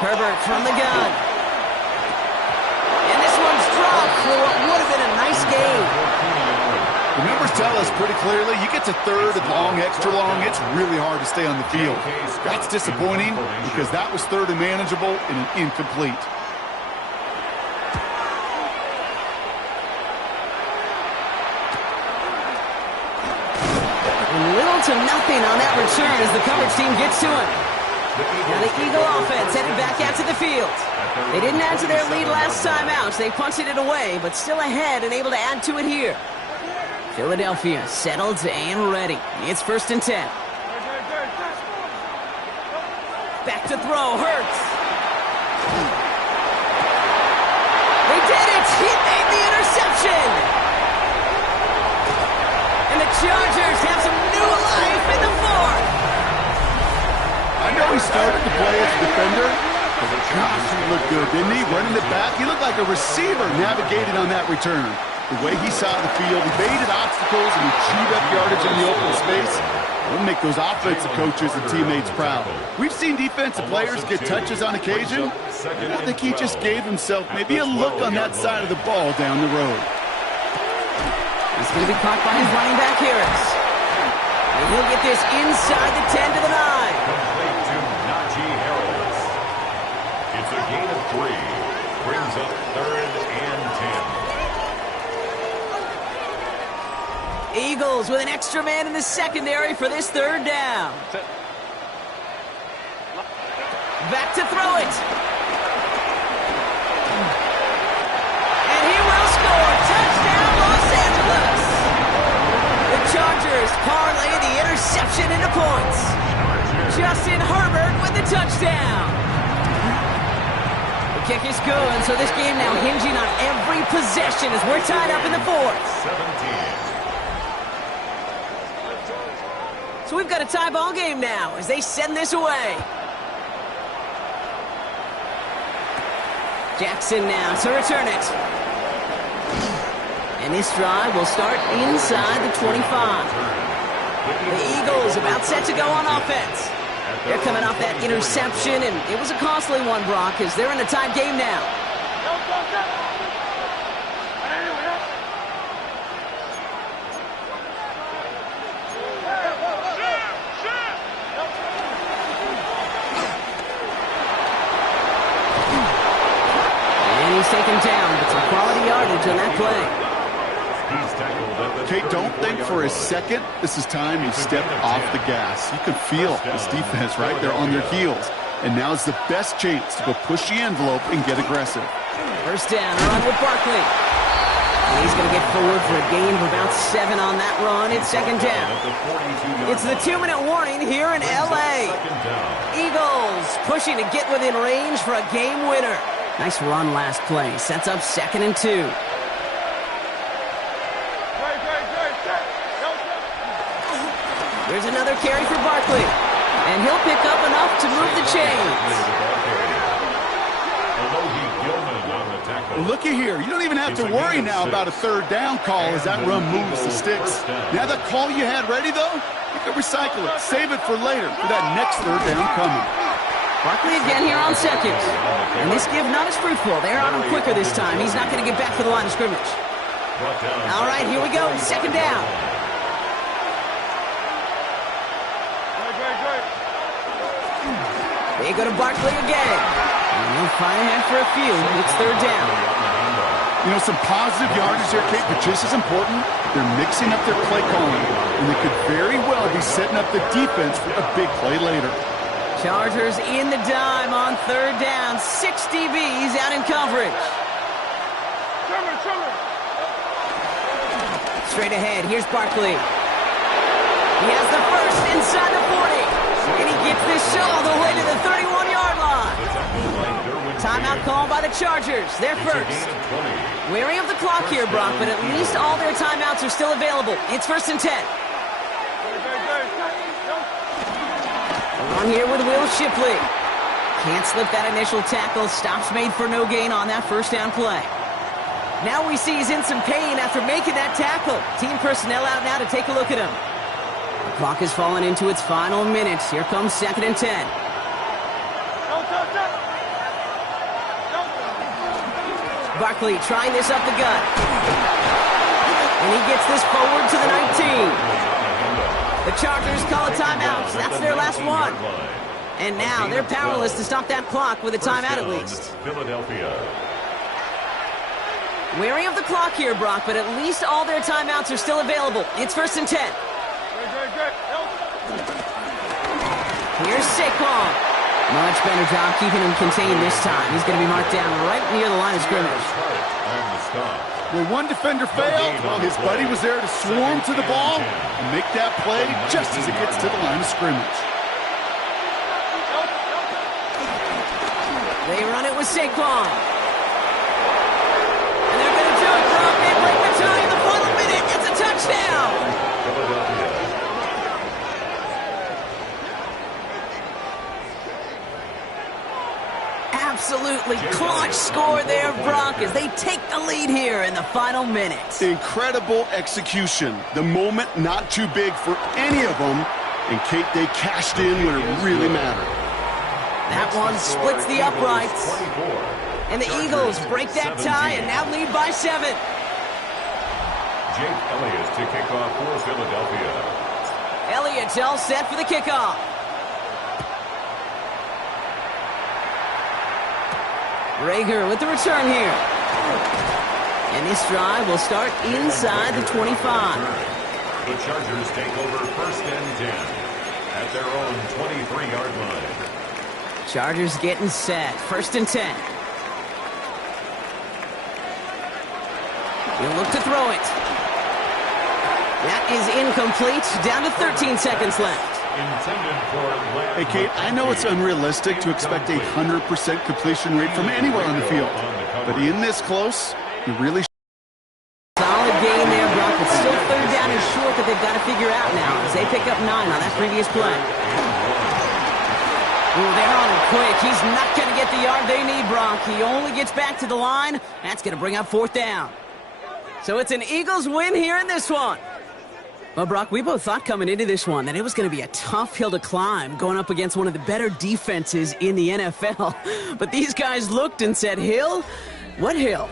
Herbert from the gun. And this one's dropped for what would have been a nice game. The numbers tell us pretty clearly, you get to 3rd and long, extra long, it's really hard to stay on the field. That's disappointing because that was 3rd and manageable and an incomplete. Little to nothing on that return as the coverage team gets to him. Now the Eagle offense headed back out to the field. They didn't add to their lead last time out. They punted it away, but still ahead and able to add to it here. Philadelphia settled and ready. It's 1st and 10. Back to throw, Hurts. They did it! He made the interception! And the Chargers have some new life in the 4th. I know he started to play as a defender, but gosh, he looked good, didn't he? Running it back, he looked like a receiver navigating on that return. The way he saw the field, he baited obstacles and he chewed up yardage in the open space. It'll make those offensive coaches and teammates proud. We've seen defensive players get touches on occasion. I think he just gave himself maybe a look on that side of the ball down the road. He's going to be caught by his running back, Harris. And he'll get this inside the 10 to the 9. Complete to Najee Harris. It's a gain of 3. Brings up 3rd and 10. Eagles with an extra man in the secondary for this 3rd down. Back to throw it. And he will score. Touchdown, Los Chargers parlay the interception into points. Justin Herbert with the touchdown. The kick is good, so this game now hinging on every possession as we're tied up in the fourth. 17. So we've got a tie ball game now as they send this away. Jackson now to return it. And this drive will start inside the 25. The Eagles about set to go on offense. They're coming off that interception, and it was a costly one, Brock, as they're in a tied game now. And he's taken down, but some quality yardage on that play. Kate, don't think for a second this is time you step off the gas. You can feel this defense right there on their heels. And now's the best chance to go push the envelope and get aggressive. First down, run with Barkley. And he's going to get forward for a gain of about 7 on that run. It's second down. It's the 2-minute warning here in L.A. Eagles pushing to get within range for a game winner. Nice run last play. Sets up 2nd and 2. There's another carry for Barkley. And he'll pick up enough to move the chains. Well, looky here. You don't even have to worry now about a third down call as that run moves the sticks. Now that call you had ready, though, you can recycle it. Save it for later for that next third down coming. Barkley again here on 2nd. And this give not as fruitful. They're on him quicker this time. He's not going to get back to the line of scrimmage. All right, here we go. 2nd down. They go to Barkley again. And they'll find ahead for a few. It's 3rd down. You know, some positive yardage there, Kate, but just as important, they're mixing up their play calling. And they could very well be setting up the defense for a big play later. Chargers in the dime on 3rd down. 6 DBs out in coverage. Straight ahead, here's Barkley. He has the first inside the 40. And he gets this shot all the way to the 31-yard line. Timeout called by the Chargers. They're first. Wary of the clock here, Brock, but at least all their timeouts are still available. It's 1st and 10. On here with Will Shipley. Can't slip that initial tackle. Stops made for no gain on that first down play. Now we see he's in some pain after making that tackle. Team personnel out now to take a look at him. The clock has fallen into its final minutes. Here comes 2nd and 10. Barkley trying this up the gut. And he gets this forward to the 19. The Chargers call a timeout. That's their last one. And now they're powerless to stop that clock with a timeout at least. Philadelphia. Wary of the clock here, Brock, but at least all their timeouts are still available. It's 1st and 10. Here's Saquon. Much better job keeping him contained this time. He's going to be marked down right near the line of scrimmage. When one defender failed, well, his buddy was there to swarm to the ball and make that play just as it gets to the line of scrimmage. They run it with Saquon. And they're going to do it, Brock. They break the tie in the final minute. It's a touchdown. Absolutely clutch score there, Brock, as they take the lead here in the final minutes. Incredible execution. The moment not too big for any of them. And Kate, they cashed in when it really mattered. That one splits the uprights. And the Eagles break that tie and now lead by 7. Jake Elliott to kick off for Philadelphia. Elliott's all set for the kickoff. Rager with the return here. And this drive will start inside the 25. The Chargers take over 1st and 10 at their own 23-yard line. Chargers getting set. 1st and 10. He'll look to throw it. That is incomplete. Down to 13 seconds left. Hey, Kate, I know it's unrealistic to expect a 100% completion rate from anywhere on the field. But in this close, you really should. Solid gain there, Brock. It's still third down and short that they've got to figure out now as they pick up 9 on that previous play. Oh, they're on him quick. He's not going to get the yard they need, Brock. He only gets back to the line. That's going to bring up 4th down. So it's an Eagles win here in this one. Well, Brock, we both thought coming into this one that it was going to be a tough hill to climb going up against one of the better defenses in the NFL. But these guys looked and said, Hill? What hill?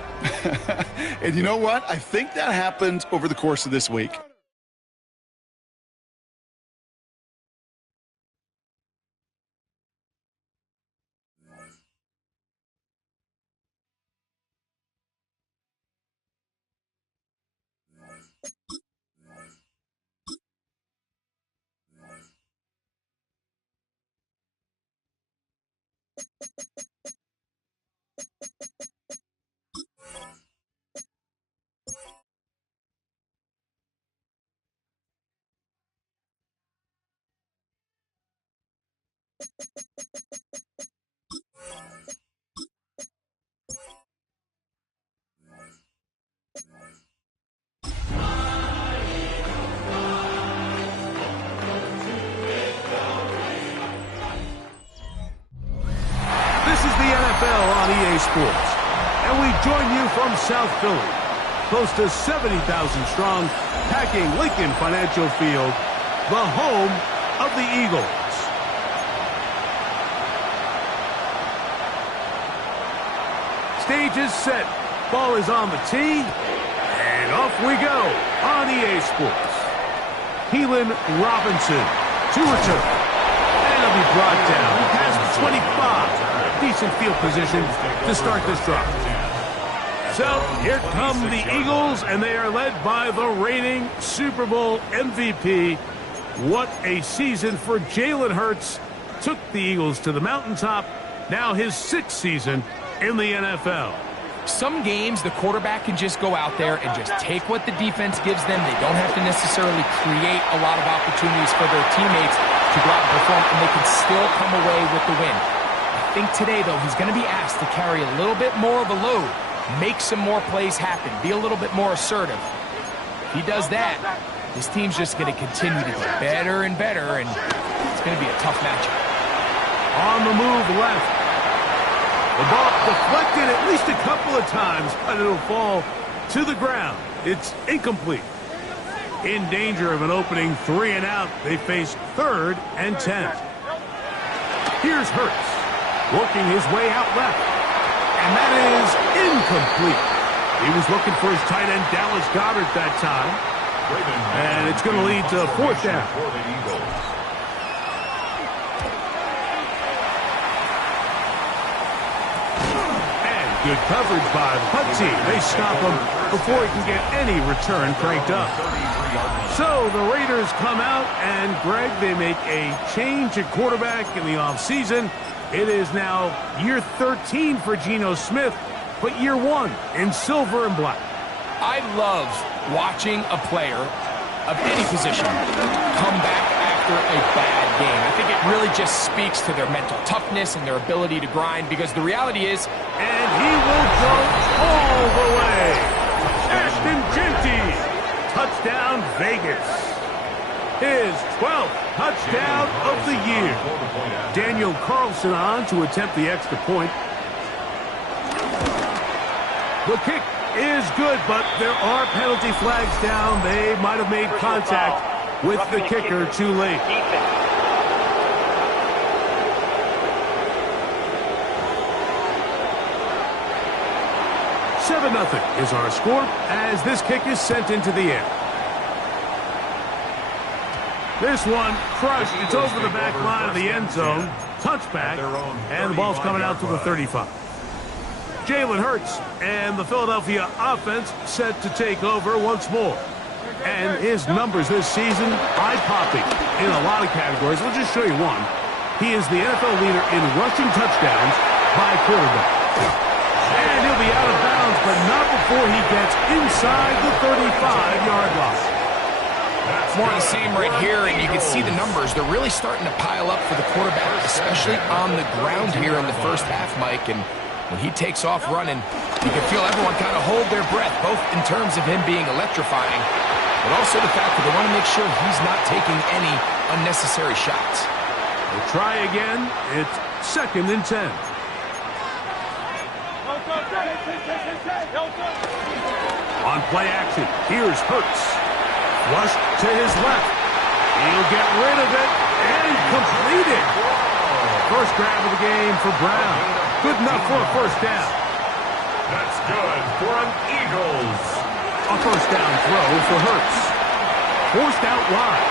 And you know what? I think that happened over the course of this week. On EA Sports, and we join you from South Philly, close to 70,000 strong, packing Lincoln Financial Field, the home of the Eagles. Stage is set, ball is on the tee, and off we go on EA Sports. Keelan Robinson to return, and he'll be brought down past 25. Decent field position to start this drive. So here come the Eagles, and they are led by the reigning Super Bowl MVP. What a season for Jalen Hurts. Took the Eagles to the mountaintop. Now his 6th season in the NFL. Some games, the quarterback can just go out there and just take what the defense gives them. They don't have to necessarily create a lot of opportunities for their teammates to go out and perform, and they can still come away with the win. I think today, though, he's going to be asked to carry a little bit more of a load, make some more plays happen, be a little bit more assertive. If he does that, this team's just going to continue to get better and better, and it's going to be a tough matchup. On the move left. The ball deflected at least a couple of times, but it'll fall to the ground. It's incomplete. In danger of an opening 3 and out, they face 3rd and 10. Here's Hurts. Working his way out left. And that is incomplete. He was looking for his tight end, Dallas Goedert, that time. And it's going to lead to 4th down. And good coverage by the punt team. They stop him before he can get any return cranked up. So the Raiders come out, and Greg, they make a change at quarterback in the offseason. It is now year 13 for Geno Smith, but year 1 in silver and black. I love watching a player of any position come back after a bad game. I think it really just speaks to their mental toughness and their ability to grind, because the reality is... And he will go all the way. Ashton Jeanty, touchdown Vegas. His 12th touchdown of the year. Daniel Carlson on to attempt the extra point. The kick is good, but there are penalty flags down. They might have made contact with the kicker too late. 7-0 is our score as this kick is sent into the air. This one crushed. It's over the back line of the end zone. Touchback, and the ball's coming out to the 35. Jalen Hurts and the Philadelphia offense set to take over once more. And his numbers this season, eye-popping in a lot of categories. I'll just show you one. He is the NFL leader in rushing touchdowns by quarterback. And he'll be out of bounds, but not before he gets inside the 35-yard line. More of the same right here, and you can see the numbers. They're really starting to pile up for the quarterback, especially on the ground here in the first half, Mike. And when he takes off running, you can feel everyone kind of hold their breath, both in terms of him being electrifying, but also the fact that they want to make sure he's not taking any unnecessary shots. We'll try again. It's 2nd and 10. On play action, here's Hurts. Flushed to his left. He'll get rid of it and complete it. First grab of the game for Brown. Good enough for a first down. That's good for an Eagles. A first down throw for Hurts. Forced out wide.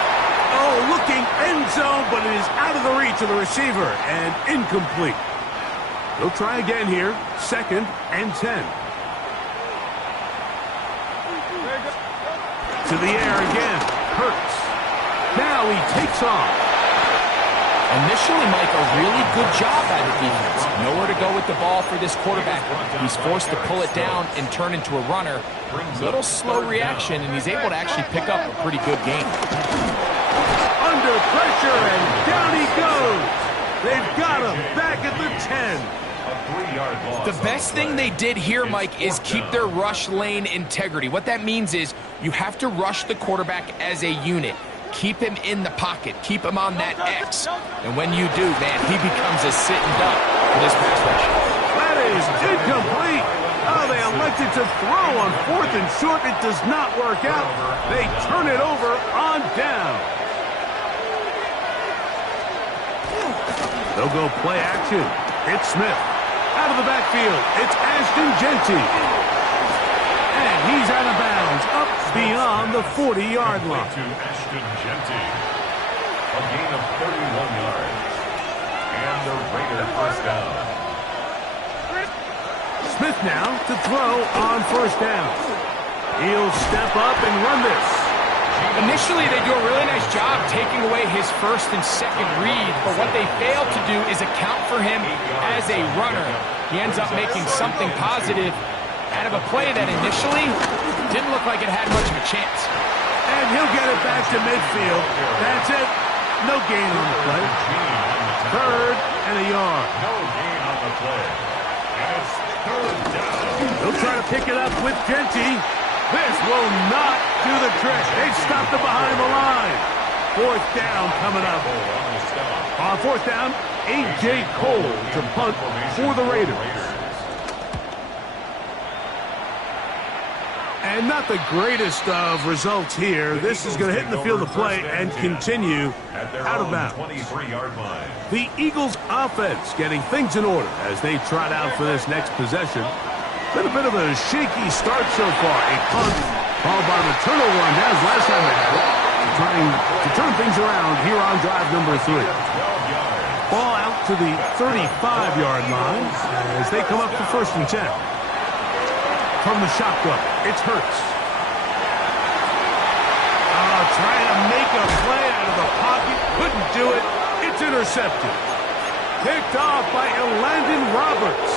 Oh, looking end zone, but it is out of the reach of the receiver and incomplete. They'll try again here. 2nd and 10. To the air again. Hurts. Now he takes off. Initially, Mike, a really good job by the defense. Nowhere to go with the ball for this quarterback. He's forced to pull it down and turn into a runner. Little slow reaction, and he's able to actually pick up a pretty good game. Under pressure, and down he goes. They've got him back at the 10. The best thing they did here, Mike, is keep their rush lane integrity. What that means is you have to rush the quarterback as a unit. Keep him in the pocket. Keep him on that X. And when you do, man, he becomes a sitting duck for this pass rush. That is incomplete. Oh, they elected to throw on 4th and short. It does not work out. They turn it over on down. They'll go play action. It's Smith. Out of the backfield, it's Ashton Jeanty. And he's out of bounds, up beyond the 40-yard line. To Ashton Jeanty. A gain of 31 yards. And the Raider first down. Smith now to throw on first down. He'll step up and run this. Initially, they do a really nice job taking away his first and second read, but what they fail to do is account for him as a runner. He ends up making something positive out of a play that initially didn't look like it had much of a chance. And he'll get it back to midfield. That's it. No gain on the play. 3rd and a yard. No gain on the play. And it's 3rd down. They'll try to pick it up with Jeanty. This will not do the trick. They stopped it behind the line. 4th down coming up. On 4th down, A.J. Cole to punt for the Raiders. And not the greatest of results here. This is going to hit in the field of play and continue out of bounds. 23-yard line. The Eagles offense getting things in order as they trot out for this next possession. Been a bit of a shaky start so far. A punt followed by the turnover on downs last time they had it. Trying to turn things around here on drive number 3. Ball out to the 35-yard line as they come up to 1st and 10. From the shotgun, it's Hurts. Trying to make a play out of the pocket. Couldn't do it. It's intercepted. Picked off by Elandon Roberts.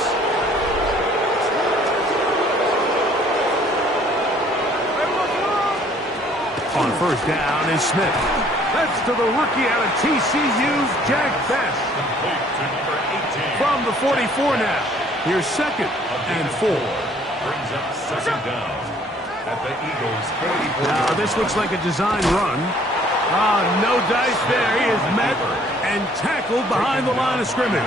On first down is Smith. That's to the rookie out of TCU's Jack Best. From the 44 now. Here's 2nd and 4. Brings up 2nd down at the Eagles' 44. Now this looks like a design run. No dice there. He is met and tackled behind the line of scrimmage.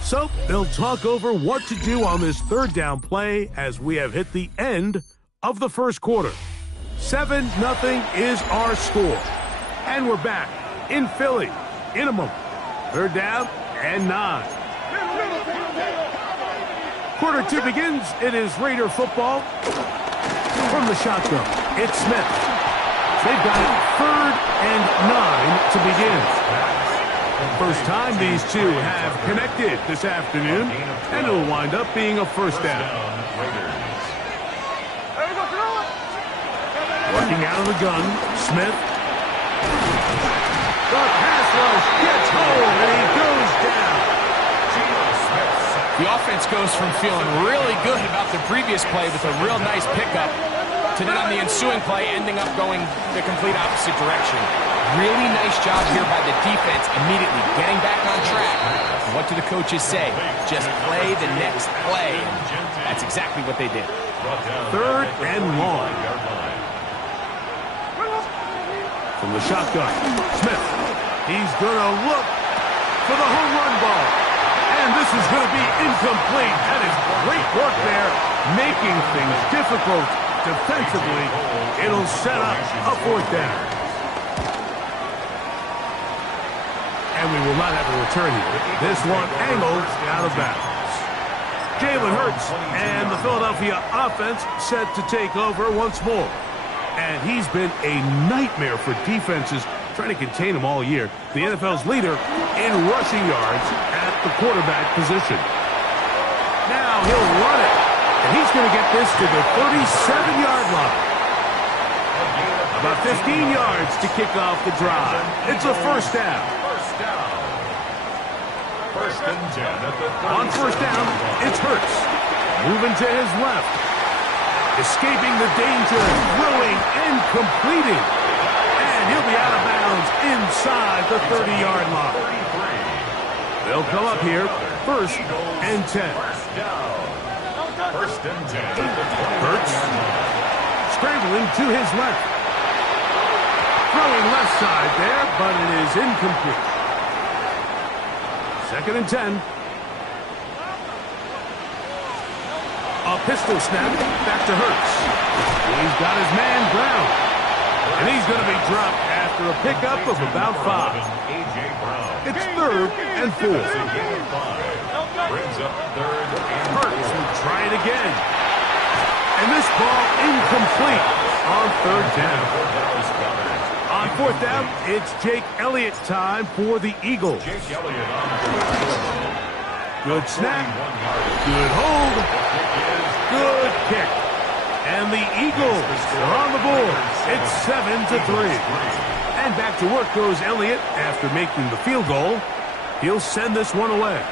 So they'll talk over what to do on this 3rd down play as we have hit the end of the first quarter. 7-0 is our score. And we're back in Philly in a moment. 3rd down and 9. Quarter 2 begins. It is Raider football. From the shotgun, it's Smith. They've got it 3rd and 9 to begin. First time these two have connected this afternoon, and it'll wind up being a first down. Working out of the gun, Smith. The pass rush gets home, and he goes down. The offense goes from feeling really good about the previous play with a real nice pickup to then on the ensuing play ending up going the complete opposite direction. Really nice job here by the defense immediately getting back on track. What do the coaches say? Just play the next play. That's exactly what they did. 3rd and long. From the shotgun, Smith. He's going to look for the home run ball. And this is going to be incomplete. That is great work there, making things difficult defensively. It'll set up a 4th down. And we will not have a return here. This one angled out of bounds. Jalen Hurts and the Philadelphia offense set to take over once more. And he's been a nightmare for defenses trying to contain him all year. The NFL's leader in rushing yards at the quarterback position. Now he'll run it. And he's going to get this to the 37-yard line. About 15 yards to kick off the drive. It's a 1st down. First and 10 at the 37. On 1st down, it's Hurts. Moving to his left. Escaping the danger, throwing and completing. And he'll be out of bounds inside the 30-yard line. They'll come up here, 1st and 10. First and 10 at the 20. Hurts scrambling to his left. Throwing left side there, but it is incomplete. 2nd and 10. A pistol snap back to Hurts. He's got his man Brown. And he's going to be dropped after a pickup of about 5. It's 3rd and 4. Brings up 3rd and 4. Hurts will try it again. And this ball incomplete on 3rd down. On 4th down, it's Jake Elliott time for the Eagles. Jake Elliott on. Good snap. Good hold. Good kick. And the Eagles are on the board. It's 7-3. And back to work goes Elliott after making the field goal. He'll send this one away.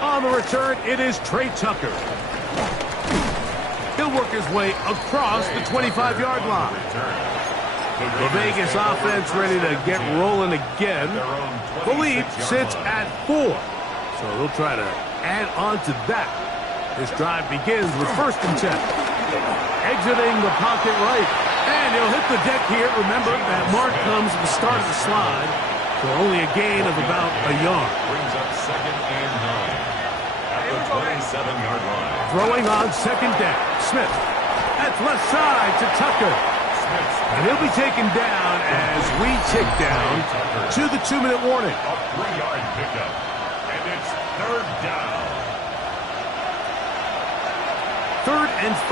On the return, it is Trey Tucker. He'll work his way across the 25-yard line. The Vegas offense ready to get rolling again. The lead sits at 4. So they'll try to add on to that. This drive begins with 1st and 10. Exiting the pocket right. And he'll hit the deck here. Remember, that mark comes at the start of the slide. So only a gain of about a yard. Brings up 2nd and 9 at the 27-yard line. Throwing on 2nd down. Smith. That's left side to Tucker. And he'll be taken down as we tick down to the 2-minute warning. A 3-yard pickup. And it's 3rd down. 3rd and 5.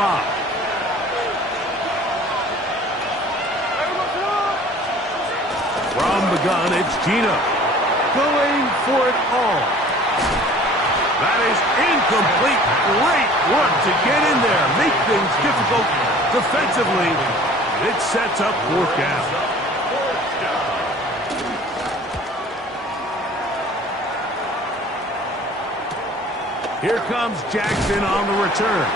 From the gun, it's Gino. Going for it all. That is incomplete. Great work to get in there. Make things difficult defensively. It sets up 4th down. Here comes Jackson on the return.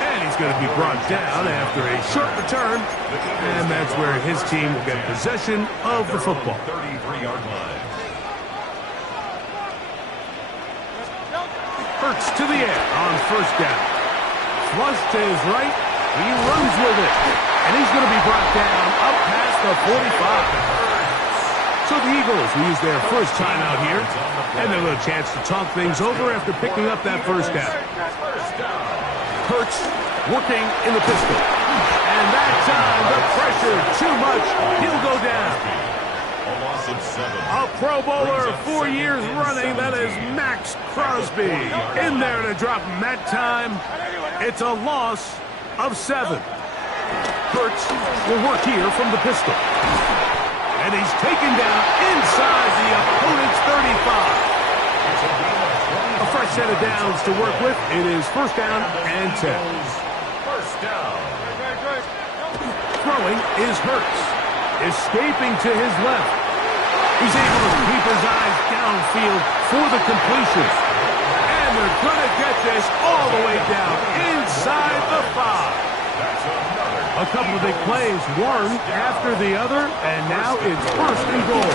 And he's going to be brought down after a short return. And that's where his team will get possession of the football. 33-yard line. Hurts to the air on 1st down. Flush to his right. He runs with it. And he's going to be brought down up past the 45. So the Eagles will use their first timeout here. And they'll have a chance to talk things over after picking up that 1st down. Hurts working in the pistol. And that time, the pressure too much. He'll go down. A loss of 7. A Pro Bowler 4 years running. That is Max Crosby. In there to drop him that time. It's a loss of 7. Hurts will work here from the pistol. And he's taken down inside the opponent's 35. A fresh set of downs to work with. It is 1st down and 10. 1st down. Throwing is Hurts. Escaping to his left. He's able to keep his eyes downfield for the completion. And they're going to get this all the way down inside the 5. A couple of big plays, one after the other, and now it's first and goal.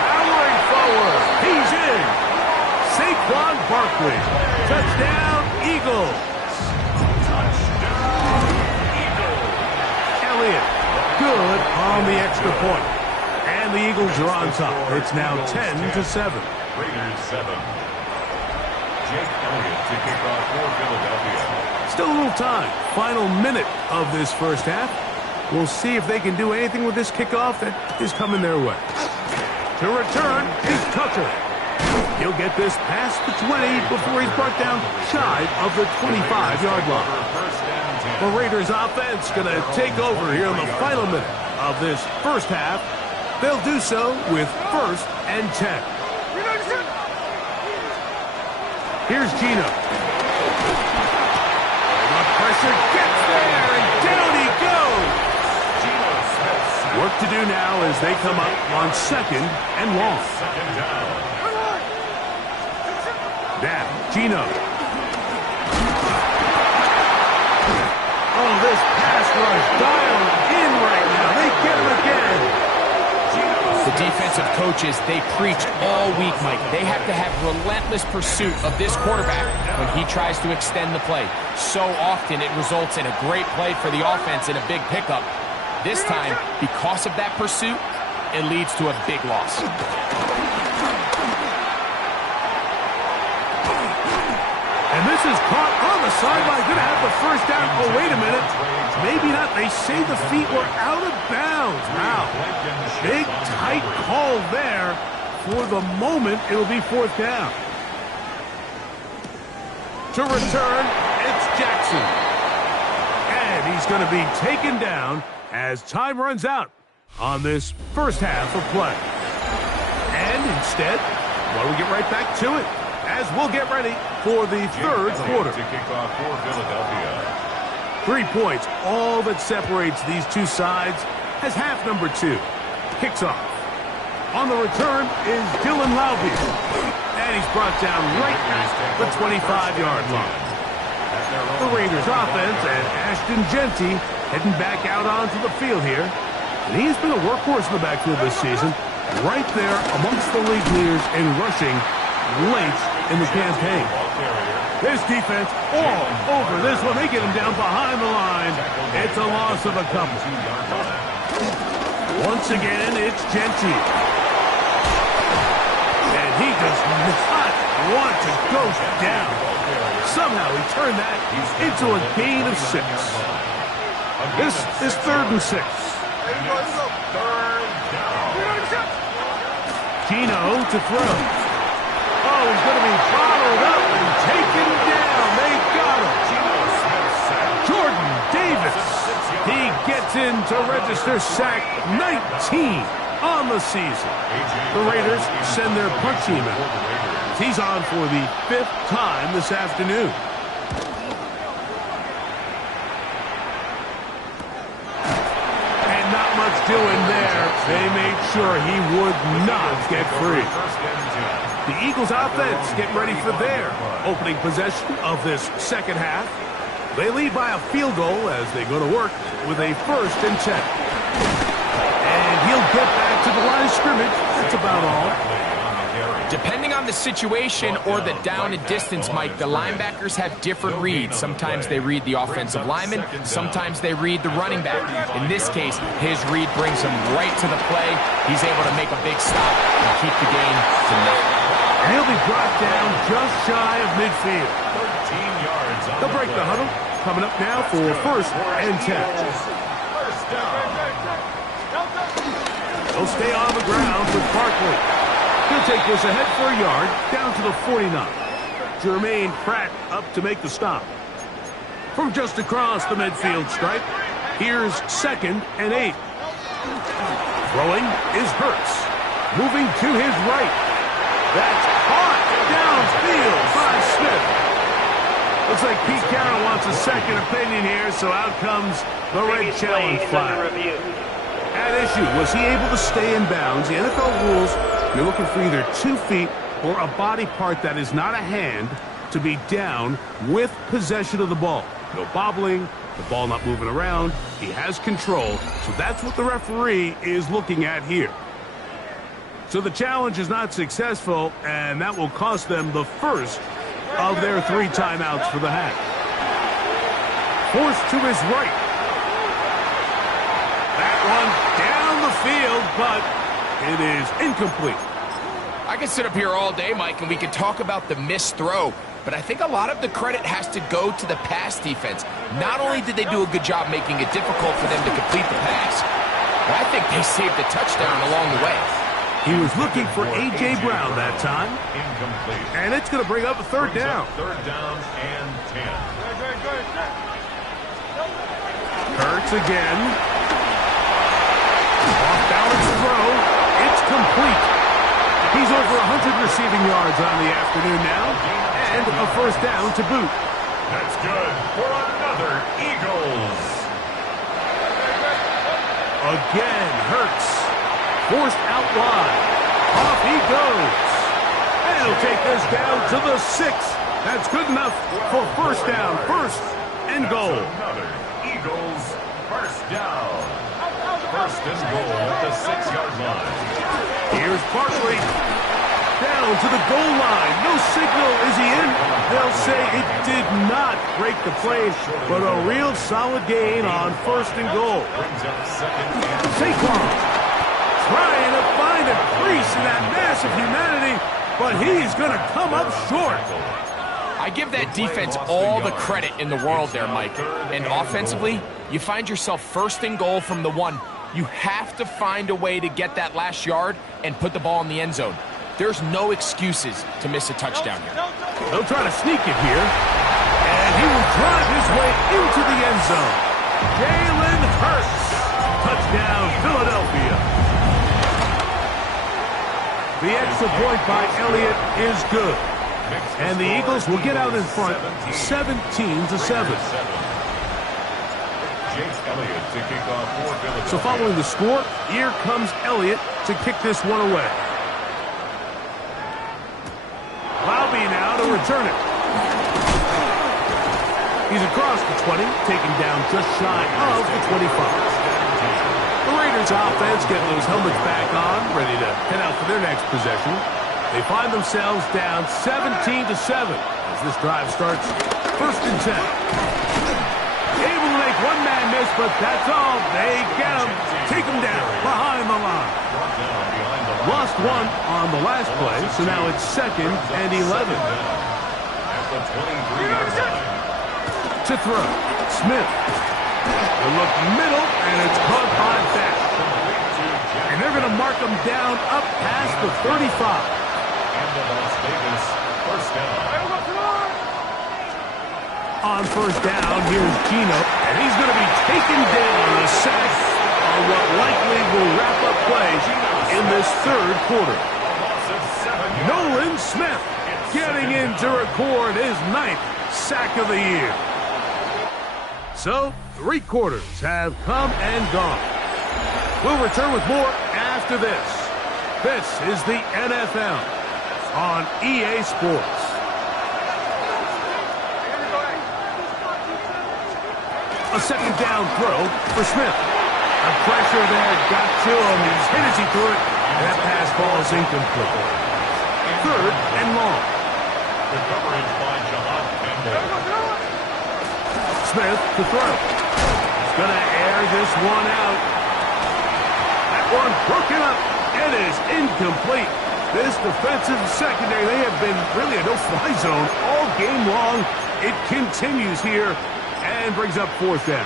Powering forward, he's in. Saquon Barkley, touchdown Eagles. Elliott, good on the extra point. And the Eagles are on top. It's now 10-7. Raiders 7. Jake Elliott to kick off for Philadelphia. Still a little time. Final minute of this first half. We'll see if they can do anything with this kickoff that is coming their way. To return is Tucker. He'll get this past the 20 before he's brought down shy of the 25-yard line. The Raiders offense going to take over here in the final minute of this first half. They'll do so with 1st and 10. Here's Geno. The pressure gets there, and down he goes. Work to do now as they come up on 2nd and long. Now, Geno. Oh, this pass rush dialed in right now. They get him again. The defensive coaches, they preach all week, Mike. They have to have relentless pursuit of this quarterback when he tries to extend the play. So often it results in a great play for the offense and a big pickup. This time, because of that pursuit, it leads to a big loss. And this is caught on the sideline. Going to have the first down. Oh, wait a minute. Maybe not. They say the feet were out of bounds. Wow. Big, tight call there. For the moment, it'll be 4th down. To return, it's Jackson. And he's going to be taken down as time runs out on this first half of play. And instead, well, we get right back to it as we'll get ready for the 3rd quarter. To kick off for Philadelphia. 3 points, all that separates these two sides as half number 2 kicks off. On the return is Dylan Laube. And he's brought down right at the 25-yard line. The Raiders offense and Ashton Jeanty heading back out onto the field here. And he's been a workhorse in the backfield this season, right there amongst the league leaders in rushing late in the campaign. This defense all over this one. They get him down behind the line. It's a loss of a couple. Once again, it's Jeanty. And he does not want to go down. Somehow he turned that into a gain of 6. This is 3rd and 6. Geno to throw. Oh, he's going to be bottled up and taken down. They got him. Jordan Davis. He gets in to register sack 19 on the season. The Raiders send their punch team out. He's on for the 5th time this afternoon. And not much doing there. They made sure he would not get free. The Eagles offense getting ready for their opening possession of this second half. They lead by a field goal as they go to work with a 1st and 10. And he'll get back to the line of scrimmage. That's about all. Depending on the situation or the down and distance, Mike, the linebackers have different reads. Sometimes they read the offensive lineman. Sometimes they read the running back. In this case, his read brings him right to the play. He's able to make a big stop and keep the gain to nothing. And he'll be brought down just shy of midfield. 13 yards on They'll break the huddle. Coming up now for 1st and 10. First down. They'll stay on the ground with Barkley. He'll take this ahead for a yard, down to the 49. Jermaine Pratt up to make the stop. From just across the midfield stripe, here's 2nd and 8. Throwing is Hurts. Moving to his right. That's caught downfield by Smith. Looks like Pete Carroll wants a second opinion here, so out comes the red challenge flag. At issue, was he able to stay in bounds? The NFL rules, you're looking for either 2 feet or a body part that is not a hand to be down with possession of the ball. No bobbling, the ball not moving around. He has control, so that's what the referee is looking at here. So the challenge is not successful, and that will cost them the first of their 3 timeouts for the half. Forced to his right. That one down the field, but it is incomplete. I can sit up here all day, Mike, and we can talk about the missed throw, but I think a lot of the credit has to go to the pass defense. Not only did they do a good job making it difficult for them to complete the pass, but I think they saved a touchdown along the way. He was looking for A.J. Brown that time. Incomplete. And it's going to bring up a third down. Third down and 10. Hurts again. Off-balance throw. It's complete. He's over 100 receiving yards on the afternoon now. And a first down to boot. That's good for another Eagles. Again, Hurts. Forced out wide. Off he goes. And he'll take this down to the 6. That's good enough for first down. First and goal. Another Eagles first down. First and goal at the 6-yard line. Here's Barkley. Down to the goal line. No signal. Is he in? They'll say it did not break the play, but a real solid gain on first and goal. Brings up second and Saquon trying to find a crease in that mass of humanity, but he's going to come up short. I give that defense all the credit in the world there, Mike. And offensively, you find yourself first and goal from the 1. You have to find a way to get that last yard and put the ball in the end zone. There's no excuses to miss a touchdown here. They'll try to sneak it here, and he will drive his way into the end zone. Jalen Hurts. Touchdown, Philadelphia. The extra point by Elliott is good. And the Eagles will get out in front 17-7. So following the score, here comes Elliott to kick this one away. Laube now to return it. He's across the 20, taken down just shy of the 25. The Raiders offense getting those helmets back on, ready to head out for their next possession. They find themselves down 17-7 as this drive starts first and 10. Able to make one man miss, but that's all. They get him. Take him down behind the line. Lost one on the last play, so now it's second and 11. At the 23-yard line. To throw. Smith. They look middle, and it's caught by Beck. And they're going to mark him down up past the 35. And the Las Vegas first down. On first down, here's Geno, and he's going to be taken down. A sack on what likely will wrap up play in this third quarter. Nolan Smith getting in to record his 9th sack of the year. So, 3 quarters have come and gone. We'll return with more after this. This is the NFL on EA Sports. A second down throw for Smith. The pressure there got to him. He's hit as he threw it. And that pass ball is incomplete. Third and long. The coverage by Jahan Campbell. Smith to throw. He's going to air this one out. That one broken up. It is incomplete. This defensive secondary, they have been really a no-fly zone all game long. It continues here and brings up fourth down.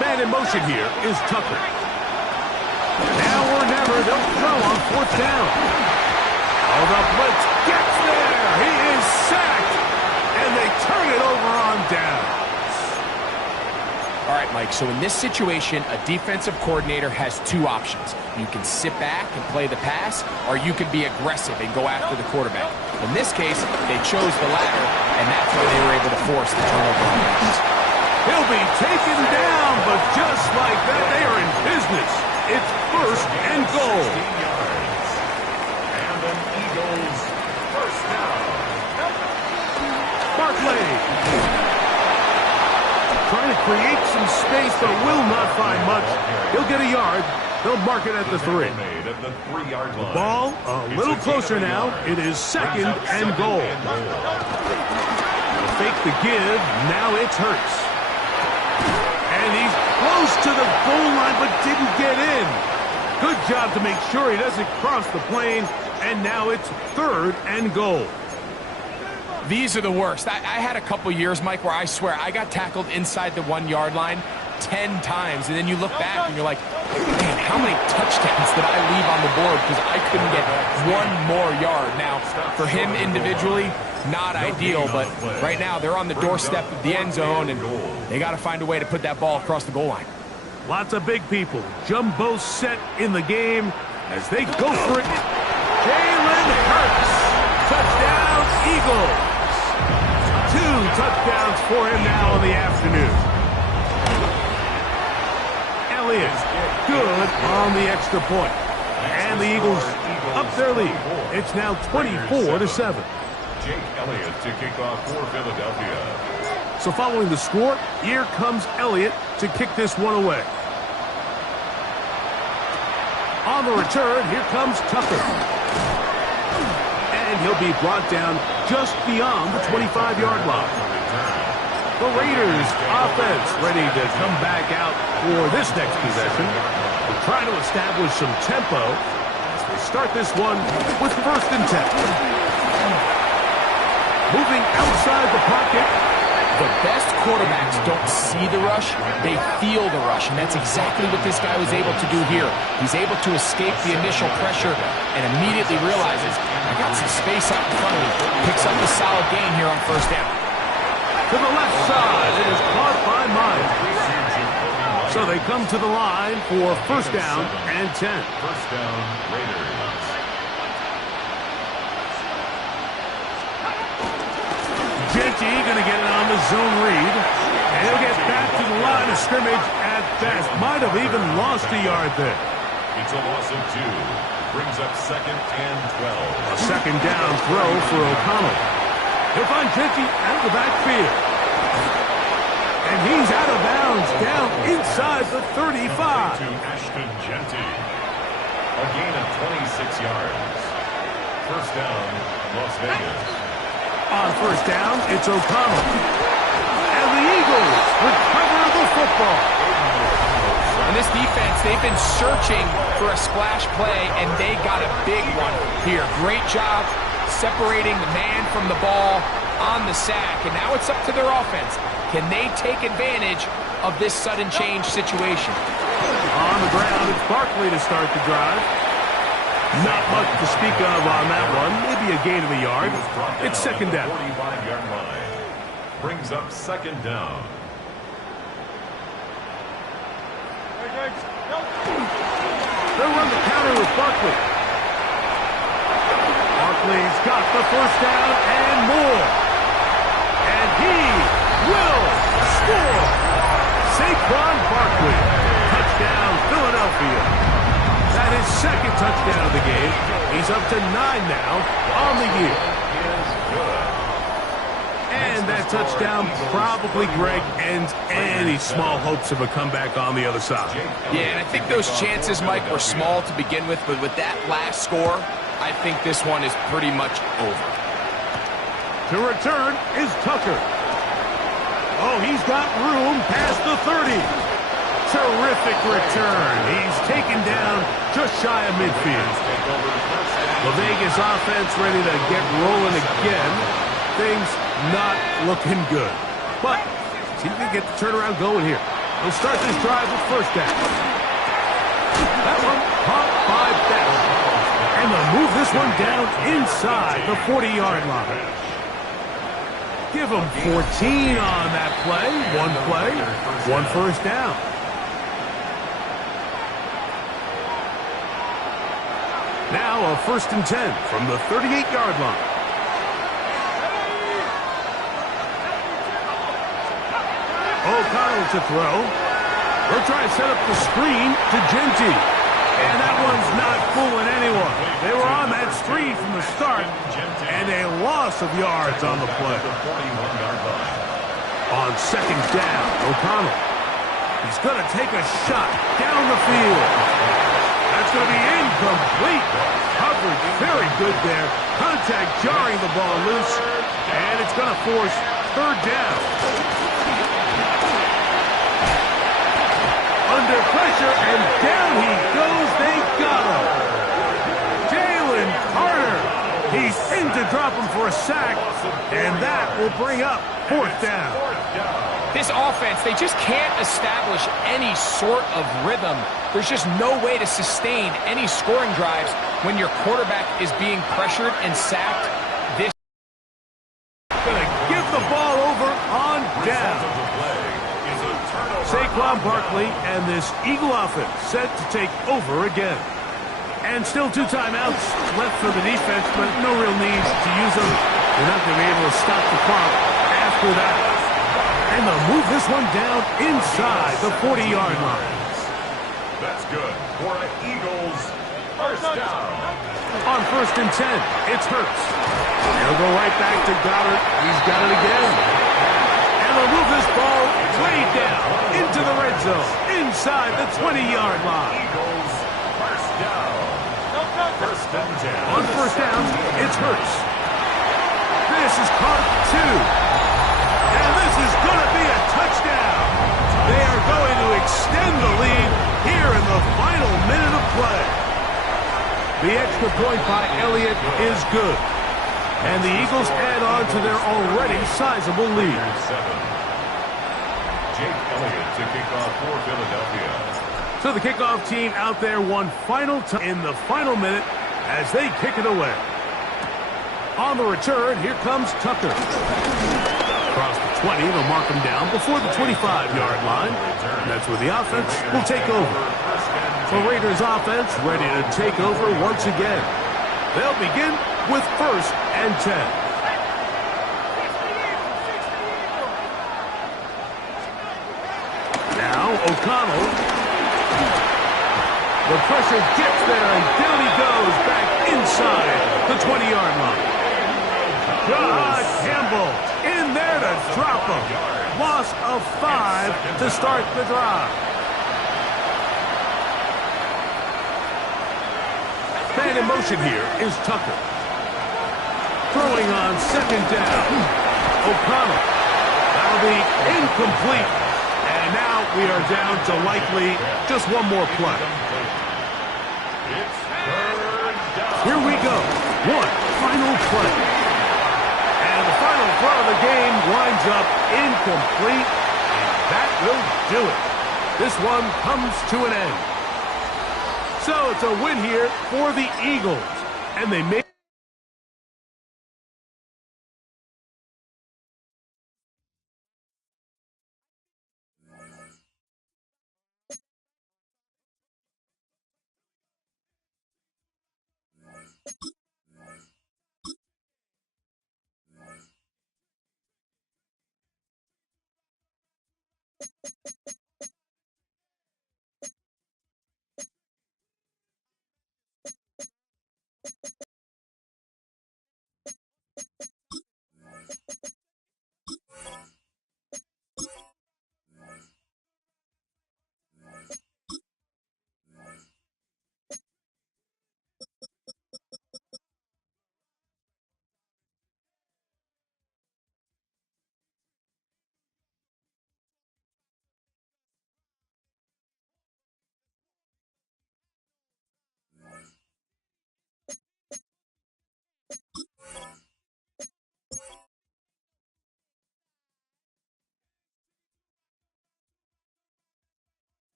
Man in motion here is Tucker. Now or never, they'll throw on fourth down. Oh, the blitz gets there. He is sacked. And they turn it over on down. All right, Mike, so in this situation, a defensive coordinator has 2 options. You can sit back and play the pass, or you can be aggressive and go after the quarterback. In this case, they chose the latter, and that's why they were able to force the turnover on downs. He'll be taken down, but just like that, they are in business. It's first and goal. create some space, but will not find much. He'll get a yard. They'll mark it at the 3. The ball a little closer now. It is 2nd and goal. Fake the give. Now it's Hurts. And he's close to the goal line, but didn't get in. Good job to make sure he doesn't cross the plane. And now it's 3rd and goal. These are the worst. I had a couple years, Mike, where I swear I got tackled inside the 1-yard line 10 times. And then you look back and you're like, man, how many touchdowns did I leave on the board because I couldn't get one more yard? Now, for him individually, not ideal, but right now they're on the doorstep of the end zone, and they got to find a way to put that ball across the goal line. Lots of big people. Jumbo set in the game as they go for it. Jalen Hurts. Touchdown, Eagles. 2 touchdowns for him now in the afternoon. Elliott, good on the extra point. And the Eagles up their lead. It's now 24-7. Jake Elliott to kick off for Philadelphia. So following the score, here comes Elliott to kick this one away. On the return, here comes Tucker. And he'll be brought down just beyond the 25-yard line. The Raiders offense ready to come back out for this next possession. They're trying to establish some tempo as they start this one with 1st and 10. Moving outside the pocket. The best quarterbacks don't see the rush, they feel the rush, and that's exactly what this guy was able to do here. He's able to escape the initial pressure and immediately realizes, I got some space out in front of me. Picks up a solid gain here on 1st down. To the left side, it is caught by Myers. So they come to the line for 1st down and 10. 1st down, Raiders. Genty going to get it on the zone read. And he'll get back to the line of scrimmage at best. Might have even lost a yard there. It's a loss of 2. Brings up 2nd and 12. A 2nd down throw for O'Connell. He'll find Genty out of the backfield. And he's out of bounds down inside the 35. To Ashton Genty. A gain of 26 yards. 1st down, Las Vegas. On 1st down, it's O'Connell. And the Eagles recover the football. And this defense, they've been searching for a splash play, and they got a big one here. Great job separating the man from the ball on the sack. And now it's up to their offense. Can they take advantage of this sudden change situation? On the ground, it's Barkley to start the drive. Not much to speak of on that one. Maybe a gain of a yard. It's 2nd down. 45-yard line. Brings up 2nd down. They'll run the counter with Barkley. Barkley's got the 1st down and more. And he will score. Saquon Barkley. Touchdown, Philadelphia. That is 2nd touchdown of the game. He's up to 9 now on the year. And that touchdown probably, Greg, ends any small hopes of a comeback on the other side. Yeah, and I think those chances, Mike, were small to begin with, but with that last score, I think this one is pretty much over. To return is Tucker. Oh, he's got room past the 30. Terrific return. He's taken down just shy of midfield. The Vegas offense ready to get rolling again. Things not looking good. But see if he can get the turnaround going here. He'll start this drive with 1st down. That one caught by Beck. And they'll move this one down inside the 40-yard line. Give them 14 on that play. One 1st down. Now a 1st and 10 from the 38-yard line. O'Connell to throw. They'll try to set up the screen to Genty. And that one's not fooling anyone. They were on that screen from the start, and a loss of yards on the play. On second down, O'Connell. He's going to take a shot down the field. That's going to be incomplete. Coverage very good there. Contact jarring the ball loose. And it's going to force third down. Under pressure, and down he goes. They got him. Jalen Carter. He's in to drop him for a sack. And that will bring up fourth down. This offense, they just can't establish any sort of rhythm. There's just no way to sustain any scoring drives when your quarterback is being pressured and sacked. This going to give the ball over on down. Saquon Barkley and this Eagle offense set to take over again. And still 2 timeouts left for the defense, but no real need to use them. They're not going to be able to stop the clock after that. And they'll move this one down inside the 40-yard line. That's good for an Eagles first down. On 1st and 10, it's Hurts. They'll go right back to Goddard. He's got it again. And they'll move this ball way down into the red zone, inside the 20-yard line. Eagles first down. First and 10. On 1st down, it's Hurts. This is caught 2. And this is going to be a touchdown. They are going to extend the lead here in the final minute of play. The extra point by Elliott is good. And the Eagles add on to their already sizable lead. Jake Elliott to kick off for Philadelphia. So the kickoff team out there one final time in the final minute as they kick it away. On the return, here comes Tucker. Across the 20, they'll mark him down before the 25-yard line. That's where the offense will take over. The Raiders offense ready to take over once again. They'll begin with 1st and 10. Now O'Connell. The pressure gets there, and down he goes back inside the 20-yard line. God Campbell in there to drop him. Loss of 5 to start the drive. Man in motion here is Tucker. Throwing on 2nd down. O'Connell. That'll be incomplete. And now we are down to likely just one more play. Here we go. One final play. And the final throw of the game winds up incomplete. And that will do it. This one comes to an end. So it's a win here for the Eagles. And they made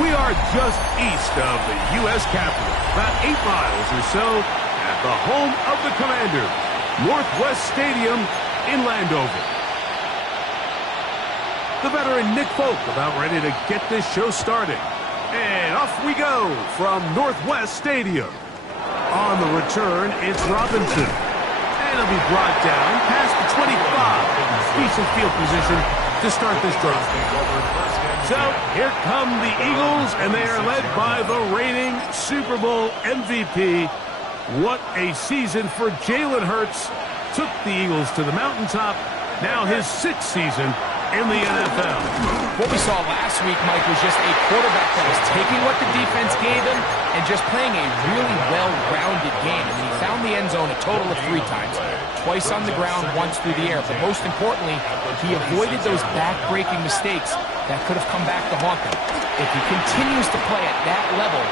We are just east of the U.S. Capitol, about 8 miles or so, at the home of the Commanders, Northwest Stadium in Landover. The veteran Nick Folk about ready to get this show started. And off we go from Northwest Stadium. On the return, it's Robinson. And he'll be brought down past the 25. Decent field position to start this drive. So here come the Eagles, and they are led by the reigning Super Bowl MVP. What a season for Jalen Hurts. Took the Eagles to the mountaintop. Now his 6th season in the NFL. What we saw last week, Mike, was just a quarterback that was taking what the defense gave him and just playing a really well-rounded game. I mean, he found the end zone a total of 3 times, twice on the ground, once through the air. But most importantly, he avoided those back-breaking mistakes that could have come back to haunt them. If he continues to play at that level,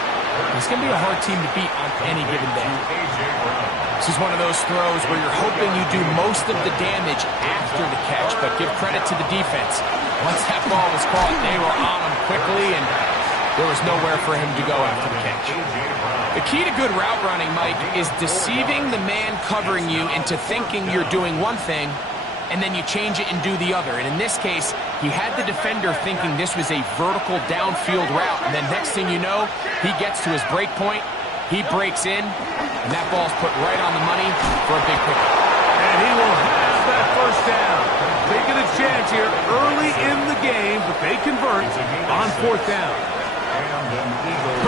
he's going to be a hard team to beat on any given day. This is one of those throws where you're hoping you do most of the damage after the catch, but give credit to the defense. Once that ball was caught, they were on him quickly, and there was nowhere for him to go after the catch. The key to good route running, Mike, is deceiving the man covering you into thinking you're doing one thing, and then you change it and do the other. And in this case, he had the defender thinking this was a vertical downfield route, and then next thing you know, he gets to his break point, he breaks in, and that ball's put right on the money for a big pickup. And he will have that first down. Taking a chance here early in the game, but they convert on 4th down.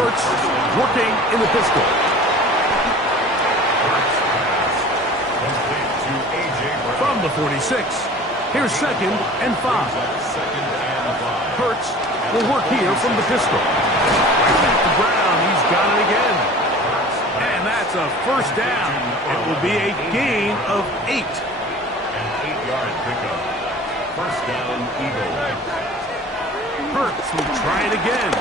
Hurts working in the pistol. From the 46. Here's 2nd and 5. Hurts will work here from the pistol. Right back to Brown. He's got it again. And that's a first down. It will be a gain of 8. An 8-yard pickup. First down, Eagles. Hurts will try it again.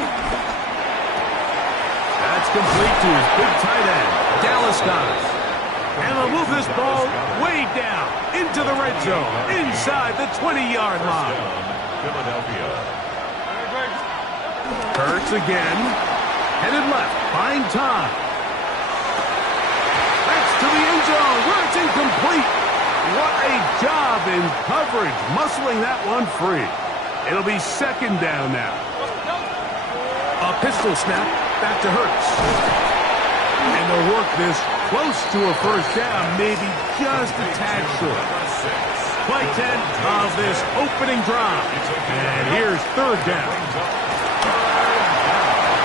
That's complete to his big tight end, Dallas Goedert. And they'll move this ball way down into the red zone, inside the 20-yard line. Philadelphia. Hurts again. Headed left, buying time. That's to the end zone, where it's incomplete. What a job in coverage, muscling that one free. It'll be 2nd down now. A pistol snap, back to Hurts. And they'll work this close to a first down, maybe just a tad short. Play 10 of this opening drive. And here's 3rd down.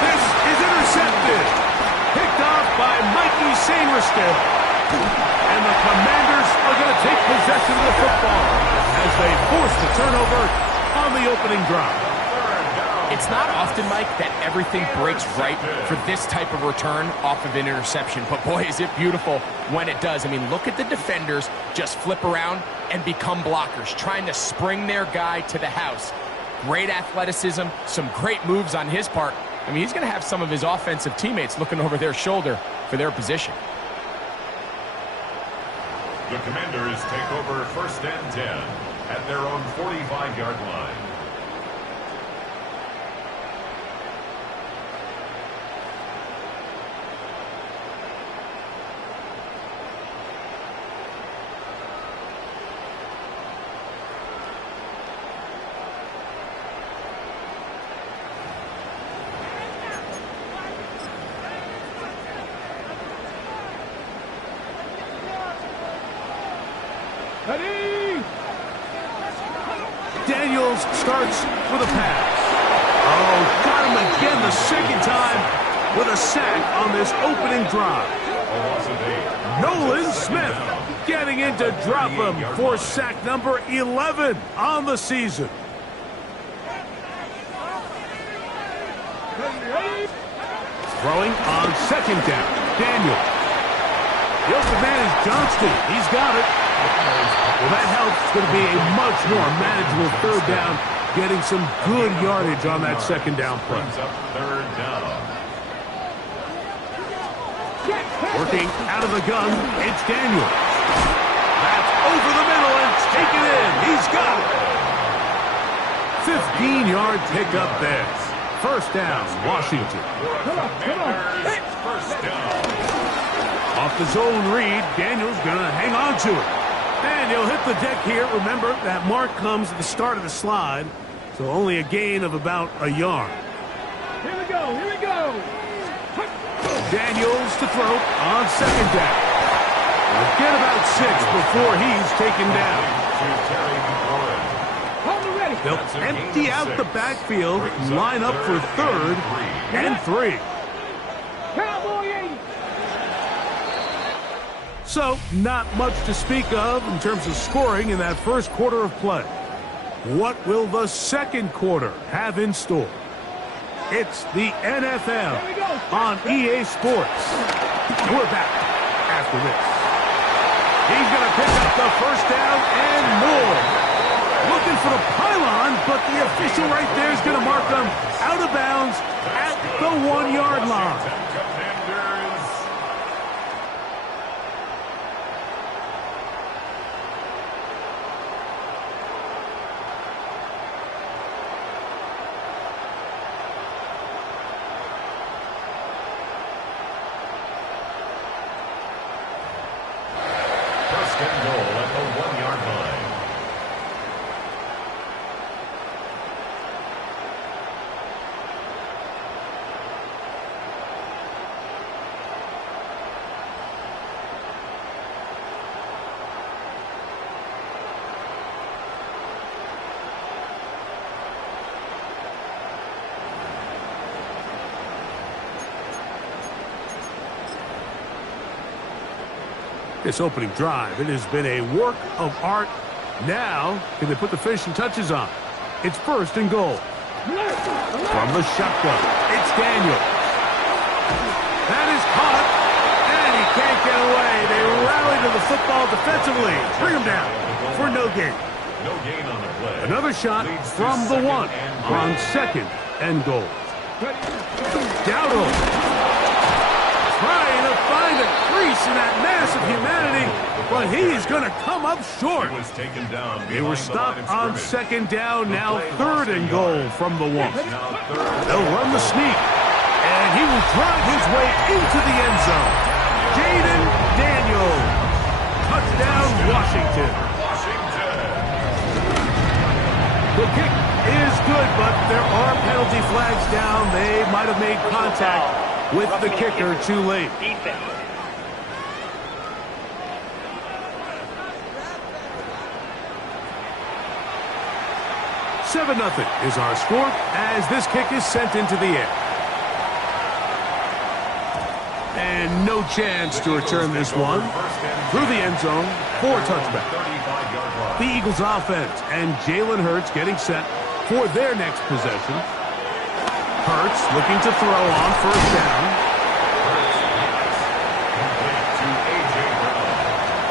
This is intercepted. Picked off by Mikey Sainristil. And the Commanders are going to take possession of the football as they force the turnover on the opening drive. It's not often, Mike, that everything breaks right for this type of return off of an interception. But boy, is it beautiful when it does. I mean, look at the defenders just flip around and become blockers, trying to spring their guy to the house. Great athleticism, some great moves on his part. I mean, he's going to have some of his offensive teammates looking over their shoulder for their position. The Commanders take over 1st and 10 at their own 45-yard line. Daniels starts with a pass. Oh, got him again the 2nd time with a sack on this opening drive. Nolan Smith getting in to drop him for sack number 11 on the season. Throwing on 2nd down. Daniels. The open man is Johnston. He's got it. Well, that helps. It's going to be a much more manageable 3rd down, getting some good yardage on that 2nd down play. Third down. Working out of the gun, it's Daniels. That's over the middle and taken in. He's got it. 15-yard pickup there. First down, Washington. Come on. First down. Off the zone read, Daniels going to hang on to it. And he'll hit the deck here. Remember, that mark comes at the start of the slide, so only a gain of about a yard. Here we go. Daniels to throw on 2nd down. Get about 6 before he's taken down. They'll empty out the backfield, line up for 3rd and 3. So, not much to speak of in terms of scoring in that first quarter of play. What will the second quarter have in store? It's the NFL on EA Sports. We're back after this. He's going to pick up the first down and more. Looking for the pylon, but the official right there is going to mark him out of bounds at the 1-yard line. First and goal at the 1-yard line. This opening drive, it has been a work of art. Now, can they put the finishing touches on? It's first and goal. From the shotgun, it's Daniel. That is caught, and he can't get away. They rally to the football defensively. Bring him down for no gain. No gain on the play. Another shot from the 1 on second and goal. Dowdle trying to find a crease in that mass of humanity, but he's going to come up short. He was taken down. They were stopped on second down, now 3rd and goal from the 1. They'll run the sneak, and he will drive his way into the end zone. Jaden Daniel. Touchdown, Washington. The kick is good, but there are penalty flags down. They might have made contact with the kicker too late. 7-0 is our score as this kick is sent into the air. And no chance to return this one through the end zone for a touchback. The Eagles offense and Jalen Hurts getting set for their next possession. Hurts looking to throw on first down.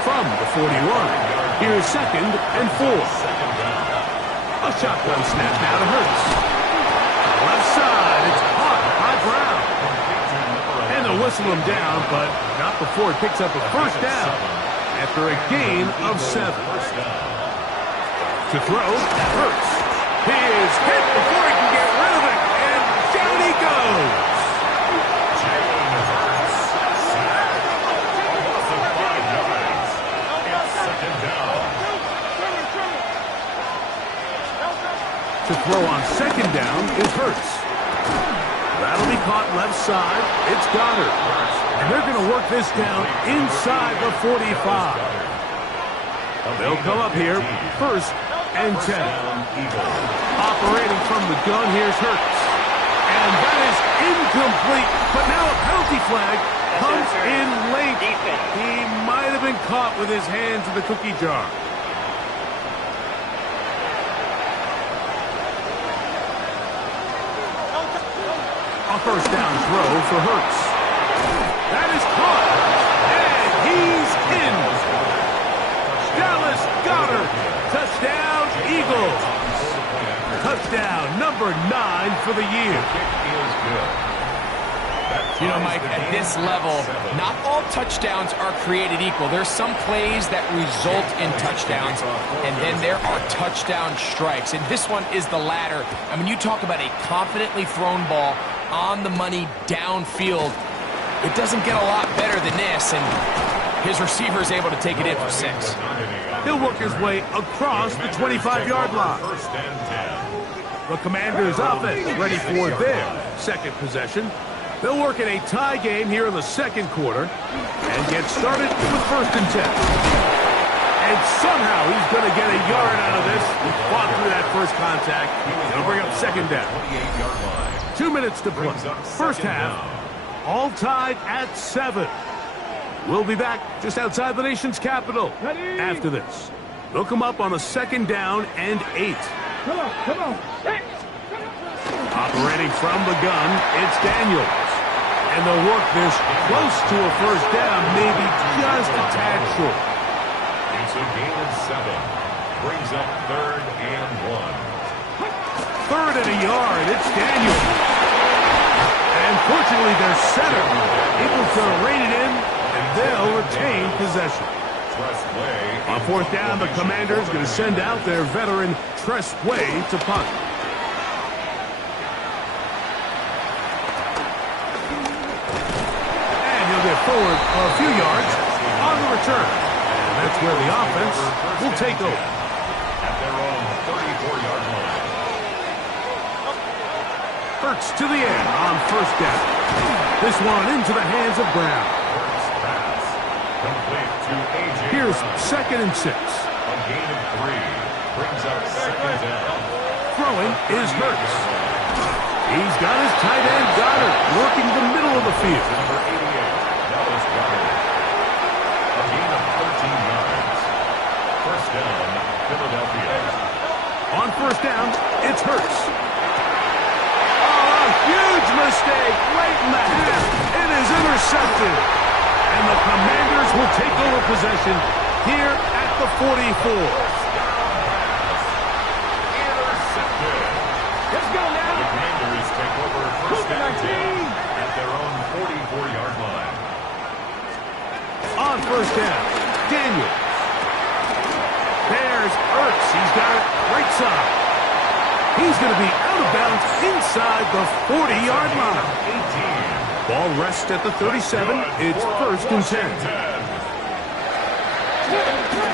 From the 41, here's 2nd and 4. A shotgun snap now to Hurts. Left side, it's caught by Brown. And they'll whistle him down, but not before he picks up a first down after a gain of 7. To throw, Hurts. He is hit before he can get rid of it, and down he goes. To throw on second down is Hurts. That'll be caught left side. It's Goddard. And they're going to work this down inside the 45. They'll come up here, 1st and 10. Operating from the gun, here's Hurts. And that is incomplete. But now a penalty flag comes in late. He might have been caught with his hands in the cookie jar. A first down throw for Hurts. That is caught. And he's in. Dallas Goedert. Touchdown, Eagles. Touchdown number 9 for the year. You know, Mike, at this level, not all touchdowns are created equal. There's some plays that result in touchdowns, and then there are touchdown strikes. And this one is the latter. I mean, you talk about a confidently thrown ball on the money downfield. It doesn't get a lot better than this, and his receiver is able to take it in for 6. He'll work his way across the 25-yard line. The Commanders' offense ready for their second possession. They'll work in a tie game here in the second quarter and get started with 1st and 10. And somehow he's going to get a yard out of this. He fought through that first contact. It'll bring up 2nd down. 2 minutes to play. First half, all tied at 7. We'll be back just outside the nation's capital after this. They'll come up on a 2nd down and 8. Come on. Operating from the gun, it's Daniels. And they'll work this close to a 1st down, maybe just a tad short. It's a gain of 7. Brings up 3rd and 1. 3rd and a yard, it's Daniels. And fortunately, their center able to rein it in, and they'll retain possession. On 4th down, the Commanders going to send out their veteran Tress Way to punt. And he'll get forward a few yards on the return. And that's where the offense will take over. At their own 34-yard line. Hurts to the end on 1st down. This one into the hands of Brown. Here's 2nd and 6. A gain of 3. Brings up 2nd down. Throwing is Hurts. He's got his tight end Goddard working the middle of the field. Number 88. That was Goddard. A gain of 13 yards. 1st down, Philadelphia. On 1st down, it's Hurts. Oh, a huge mistake late in the half. It is intercepted. And the Commanders will take over possession here at the 44. Intercepted. Let's go now. The Commanders take over 1st and 10 at their own 44-yard line. On 1st down, Daniels. There's Hurts. He's got it right side. He's going to be out of bounds inside the 40-yard line. 18. Ball rests at the 37. It's 1st and 10.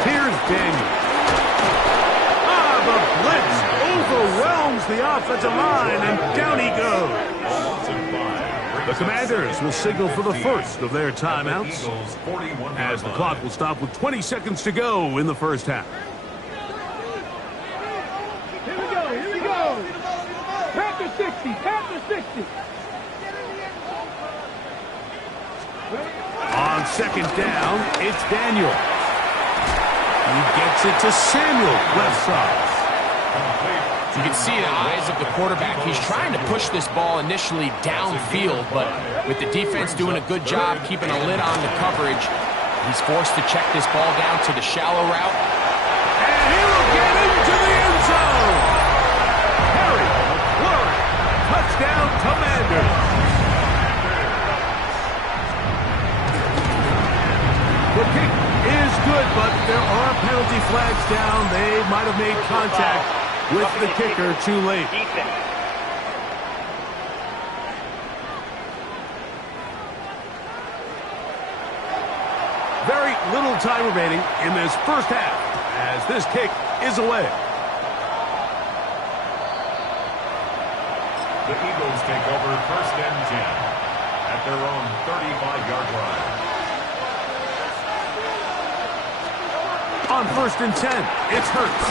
Here's Daniels. The blitz overwhelms the offensive line, and down he goes. The Commanders will signal for the first of their timeouts as the clock will stop with 20 seconds to go in the first half. Here we go. Panther 60. On 2nd down, it's Daniel. He gets it to Samuel, left side. You can see in the eyes of the quarterback, he's trying to push this ball initially downfield, but with the defense doing a good job keeping a lid on the coverage, he's forced to check this ball down to the shallow route. And he will get into the end zone. Harry McLaurin, touchdown Commanders. The kick is good, but there are penalty flags down. They might have made contact with the kicker too late. Very little time remaining in this first half as this kick is away. The Eagles take over 1st and 10 at their own 35-yard line. On 1st and 10, it's Hurts.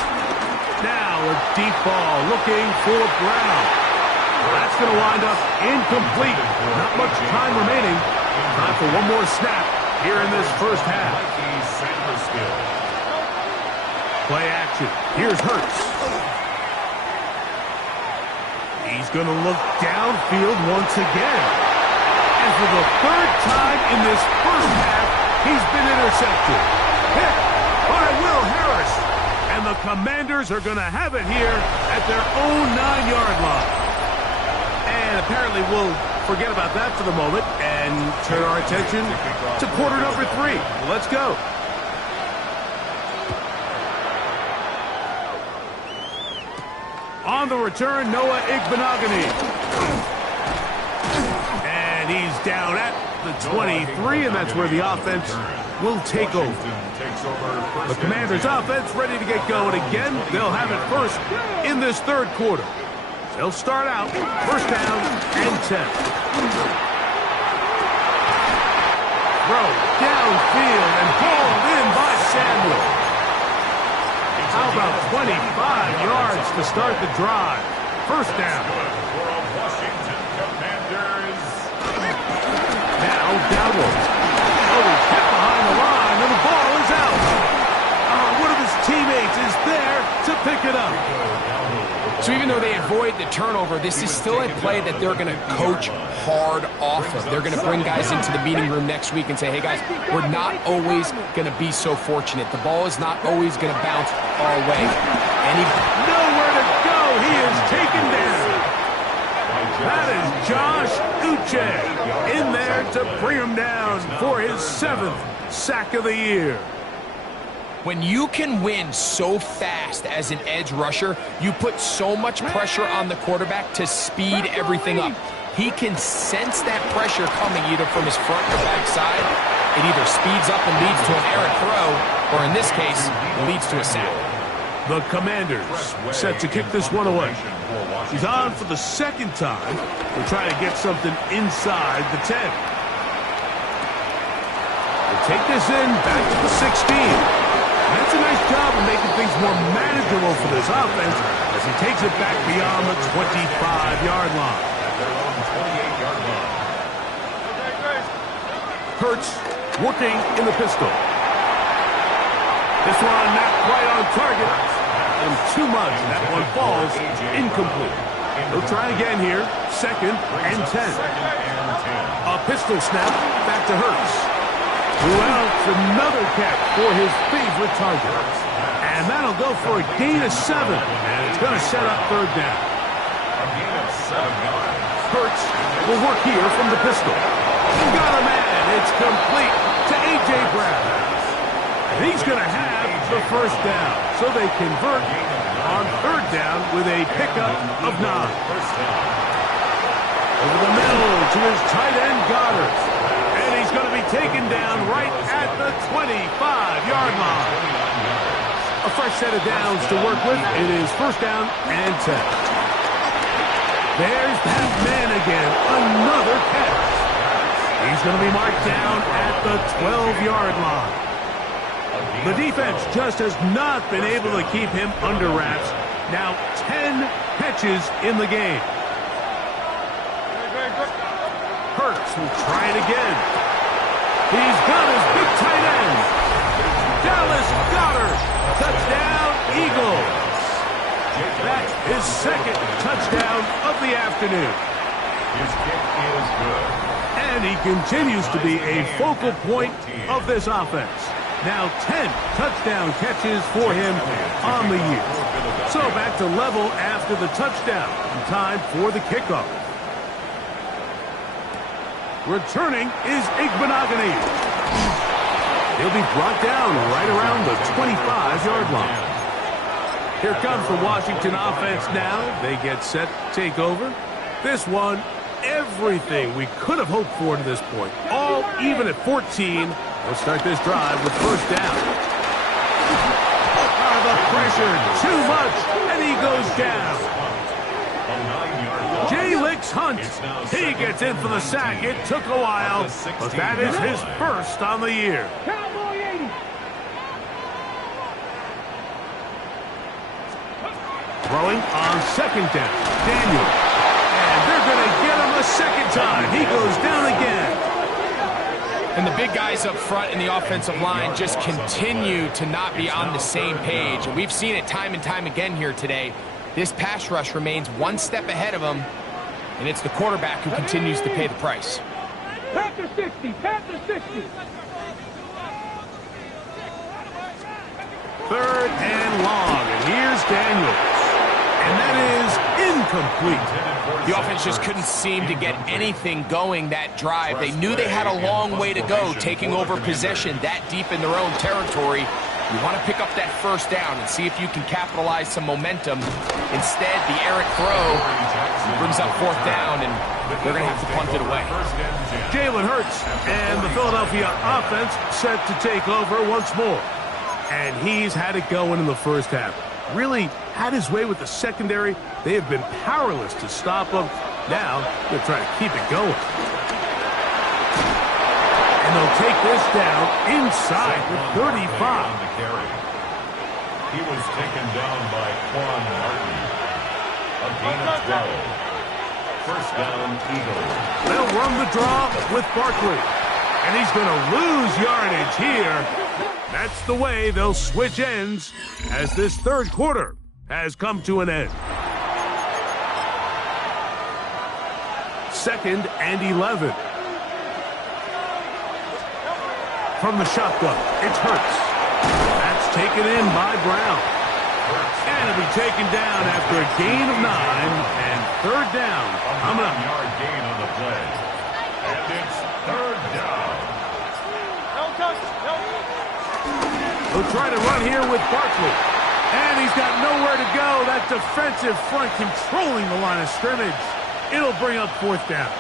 Now a deep ball looking for Brown. That's going to wind up incomplete. Not much time remaining. Time for one more snap here in this first half. Play action. Here's Hurts. He's going to look downfield once again. And for the 3rd time in this first half, he's been intercepted. Hit by Will Harris. And the Commanders are going to have it here at their own 9-yard line. And apparently we'll forget about that for the moment and turn our attention to quarter number 3. Let's go. On the return, Noah Igbenogany. And he's down at the 23, and that's where the offense will take over. The Commanders' offense ready to get going again. They'll have it first in this 3rd quarter. They'll start out 1st down and 10. throw downfield and hauled in by Samuel. How about 25 yards to start the drive? First down. For a Washington Commanders. Now Dowdle. Oh, he's hit behind the line, and the ball is out. One of his teammates is there to pick it up. So even though they avoid the turnover, this is still a play that they're going to coach hard off of. They're going to bring guys into the meeting room next week and say, hey, guys, we're not always going to be so fortunate. The ball is not always going to bounce our way. And nowhere to go. He is taken down. That is Josh Uche in there to bring him down for his 7th sack of the year. When you can win so fast as an edge rusher, you put so much pressure on the quarterback to speed everything up. He can sense that pressure coming either from his front or back side. It either speeds up and leads to an errant throw, or in this case, it leads to a sack. The Commanders set to kick this one away. He's on for the second time. We're trying to get something inside the 10. We'll take this in back to the 16. That's a nice job of making things more manageable for this offense as he takes it back beyond the 25-yard line. Hurts working in the pistol. This one not quite on target. And too much. That one falls incomplete. He'll try again here. 2nd and 10. A pistol snap back to Hurts. Well, it's another catch for his favorite target. And that'll go for a gain of 7. And it's going to set up 3rd down. A gain of 7 yards. Hurts will work here from the pistol. He got a man. It's complete to A.J. Brown. And he's going to have the 1st down. So they convert on 3rd down with a pickup of 9. Over the middle to his tight end, Goddard. And he's going to be taken down right at the 25-yard line. A fresh set of downs to work with. It is 1st down and 10. There's that man again. Another catch. He's going to be marked down at the 12-yard line. The defense just has not been able to keep him under wraps. Now 10 catches in the game. Hurts will try it again. He's got his big tight end. Dallas Goedert. Touchdown, Eagles. That's his 2nd touchdown of the afternoon. His kick is good. And he continues to be a focal point of this offense. Now 10 touchdown catches for him on the year. So back to level after the touchdown. Time for the kickoff. Returning is Igbenogany. He'll be brought down right around the 25-yard line. Here comes the Washington offense now. They get set to take over. This one, everything we could have hoped for to this point. All even at 14. They'll start this drive with 1st down. The pressure, too much, and he goes down. J-Licks Hunt. He gets in for the sack. It took a while, but that is his 1st on the year. Cowboy 80. Throwing on 2nd down. Daniel. And they're going to get him a 2nd time. He goes down again. And the big guys up front in the offensive line just continue to not be on the same page. And we've seen it time and time again here today. This pass rush remains one step ahead of them, and it's the quarterback who continues to pay the price. Panther 60, Panther 60. 3rd and long, and here's Daniels. And that is incomplete. The offense just couldn't seem to get anything going that drive. They knew they had a long way to go, taking over possession that deep in their own territory. You want to pick up that 1st down and see if you can capitalize some momentum. Instead, the errant throw brings up 4th down, and they're going to have to punt it away. Jalen Hurts and the Philadelphia offense set to take over once more. And he's had it going in the 1st half. Really had his way with the secondary. They have been powerless to stop him. Now, they're trying to keep it going. And the they'll take this down inside the 35. He was taken down by Quan Martin. A gain of 12. First down, Eagles. They'll run the draw with Barkley. And he's going to lose yardage here. That's the way they'll switch ends as this third quarter has come to an end. 2nd and 11. From the shotgun, it's Hurts. That's taken in by Brown. And it'll be taken down after a gain of 9 and third down. A 9-yard gain on the play. And it's third down. They'll try to run here with Barkley. And he's got nowhere to go. That defensive front controlling the line of scrimmage. It'll bring up fourth down.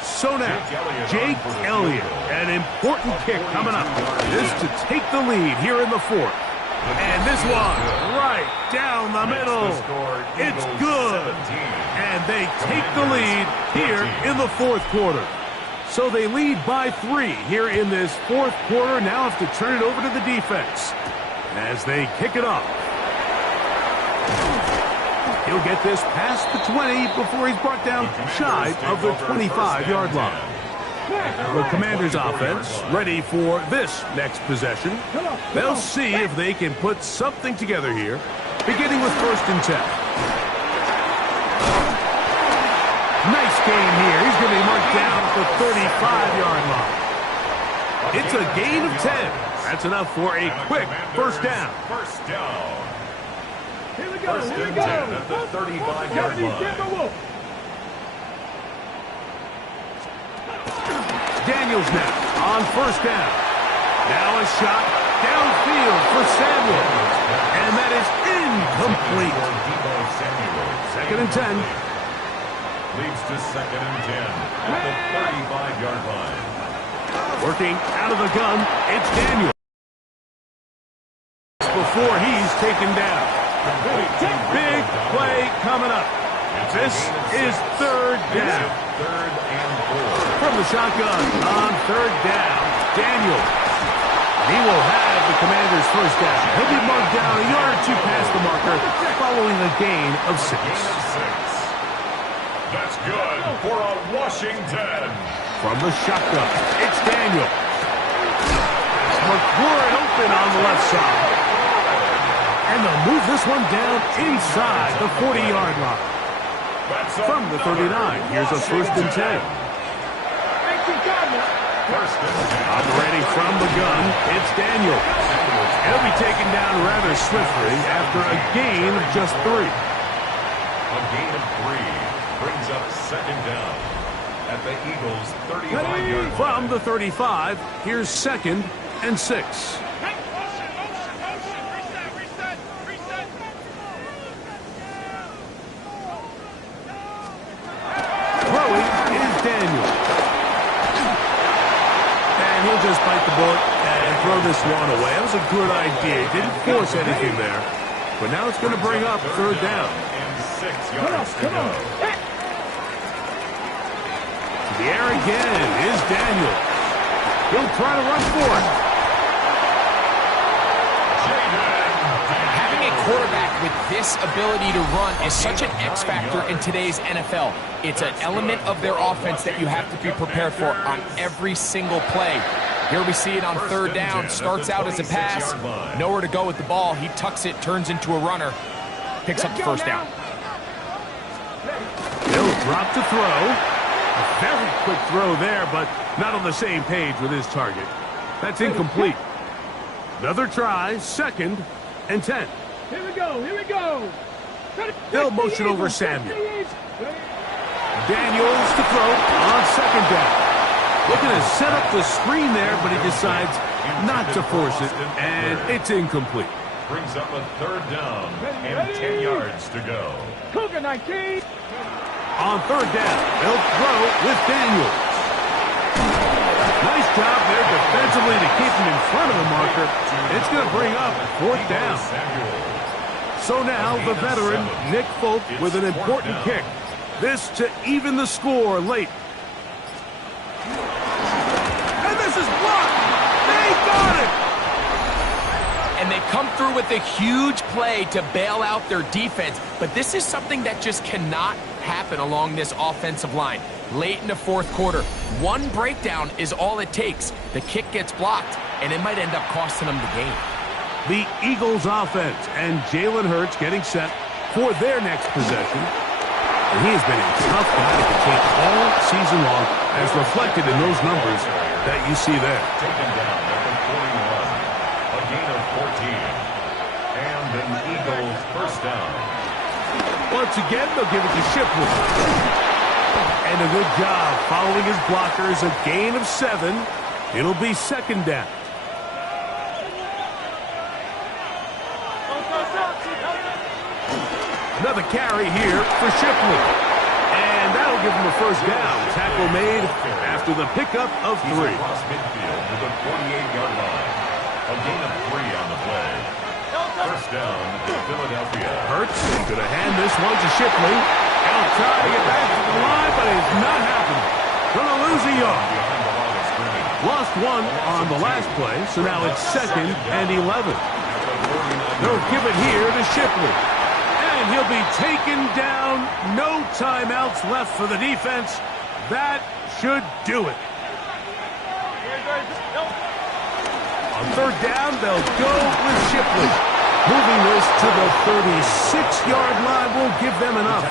So now, Jake Elliott, an important kick coming up. This to take the lead here in the fourth. And this one, right down the middle. It's good. And they take the lead here in the fourth quarter. So they lead by 3 here in this fourth quarter. Now have to turn it over to the defense as they kick it off. He'll get this past the 20 before he's brought down shy of the 25-yard line. The Commanders' offense ready for this next possession. They'll see if they can put something together here, beginning with 1st and 10. Nice game here. He's going to be marked down at the 35-yard line. It's a gain of 10. That's enough for a quick first down. First down. Here we go. First and 10 at the 35-yard line. Daniels now on first down. Now a shot downfield for Samuel. And that is incomplete. 2nd and 10. Leads to 2nd and 10 at the 35-yard line. Working out of the gun, it's Daniels. Before he's taken down. Big play coming up. This is third down. Third and 4. From the shotgun on third down, Daniels. He will have the Commanders' first down. He'll be marked down a yard or 2 past the marker following a gain of 6. That's good for a Washington. From the shotgun, it's Daniel. McLaurin open on the left side. And they'll move this one down inside the 40-yard line. From the 39, here's a 1st and 10. Operating from the gun, it's Daniel. He'll be taken down rather swiftly after a gain of just 3. A gain of 3 brings up 2nd down at the Eagles' 35-yard line. From the 35, here's 2nd and 6. Just bite the bullet and throw this one away. That was a good idea. Didn't force anything there. But now it's going to bring up third down. And 6 yards to go. To the air again is Daniels. He'll try to run for it. Having a quarterback with this ability to run is such an X factor in today's NFL. It's an element of their offense that you have to be prepared for on every single play. Here we see it on third down. Starts out as a pass. Nowhere to go with the ball. He tucks it, turns into a runner. Picks up the first down. He'll drop to throw. A very quick throw there, but not on the same page with his target. That's incomplete. Another try, 2nd and 10. Here we go. Here we go. They'll motion over Samuel. Daniels to throw on 2nd down. Looking to set up the screen there, but he decides not to force it, and it's incomplete. Brings up a third down and 10 yards to go. Cougar 19. On third down, they'll throw with Daniels. Nice job there defensively to keep him in front of the marker. It's going to bring up fourth down. So now the veteran, Nick Folk, with an important kick. This to even the score late. And got it! And they come through with a huge play to bail out their defense. But this is something that just cannot happen along this offensive line. Late in the fourth quarter, one breakdown is all it takes. The kick gets blocked, and it might end up costing them the game. The Eagles offense and Jalen Hurts getting set for their next possession. And he has been a tough guy to contain all season long, as reflected in those numbers that you see there. Taken down at the 41. A gain of 14. And an Eagles first down. Once again, they'll give it to Shipley. And a good job following his blockers, a gain of 7. It'll be second down. Another carry here for Shipley. And that'll give him a first down. Tackle made after the pickup of 3. He's across midfield to the 48-yard line. A gain of 3 on the play. First down to Philadelphia. Hurts going to hand this one to Shipley. He'll try to get back to the line, but it's not happening. Going to lose a yard. Behind the line of scrimmage. Lost 1 on the last play, so now it's 2nd and 11. They'll give it here to Shipley. And he'll be taken down. No timeouts left for the defense. That should do it. On third down, they'll go with Shipley. Moving this to the 36-yard line will give them enough.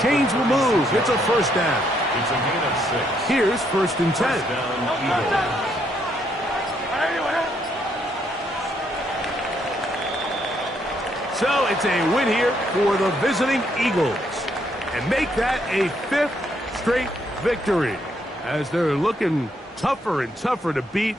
Chains will move. It's a first down. It's a gain of 6. Here's first and 10. First down, Eagles. So it's a win here for the visiting Eagles. And make that a 5th straight victory, as they're looking tougher and tougher to beat.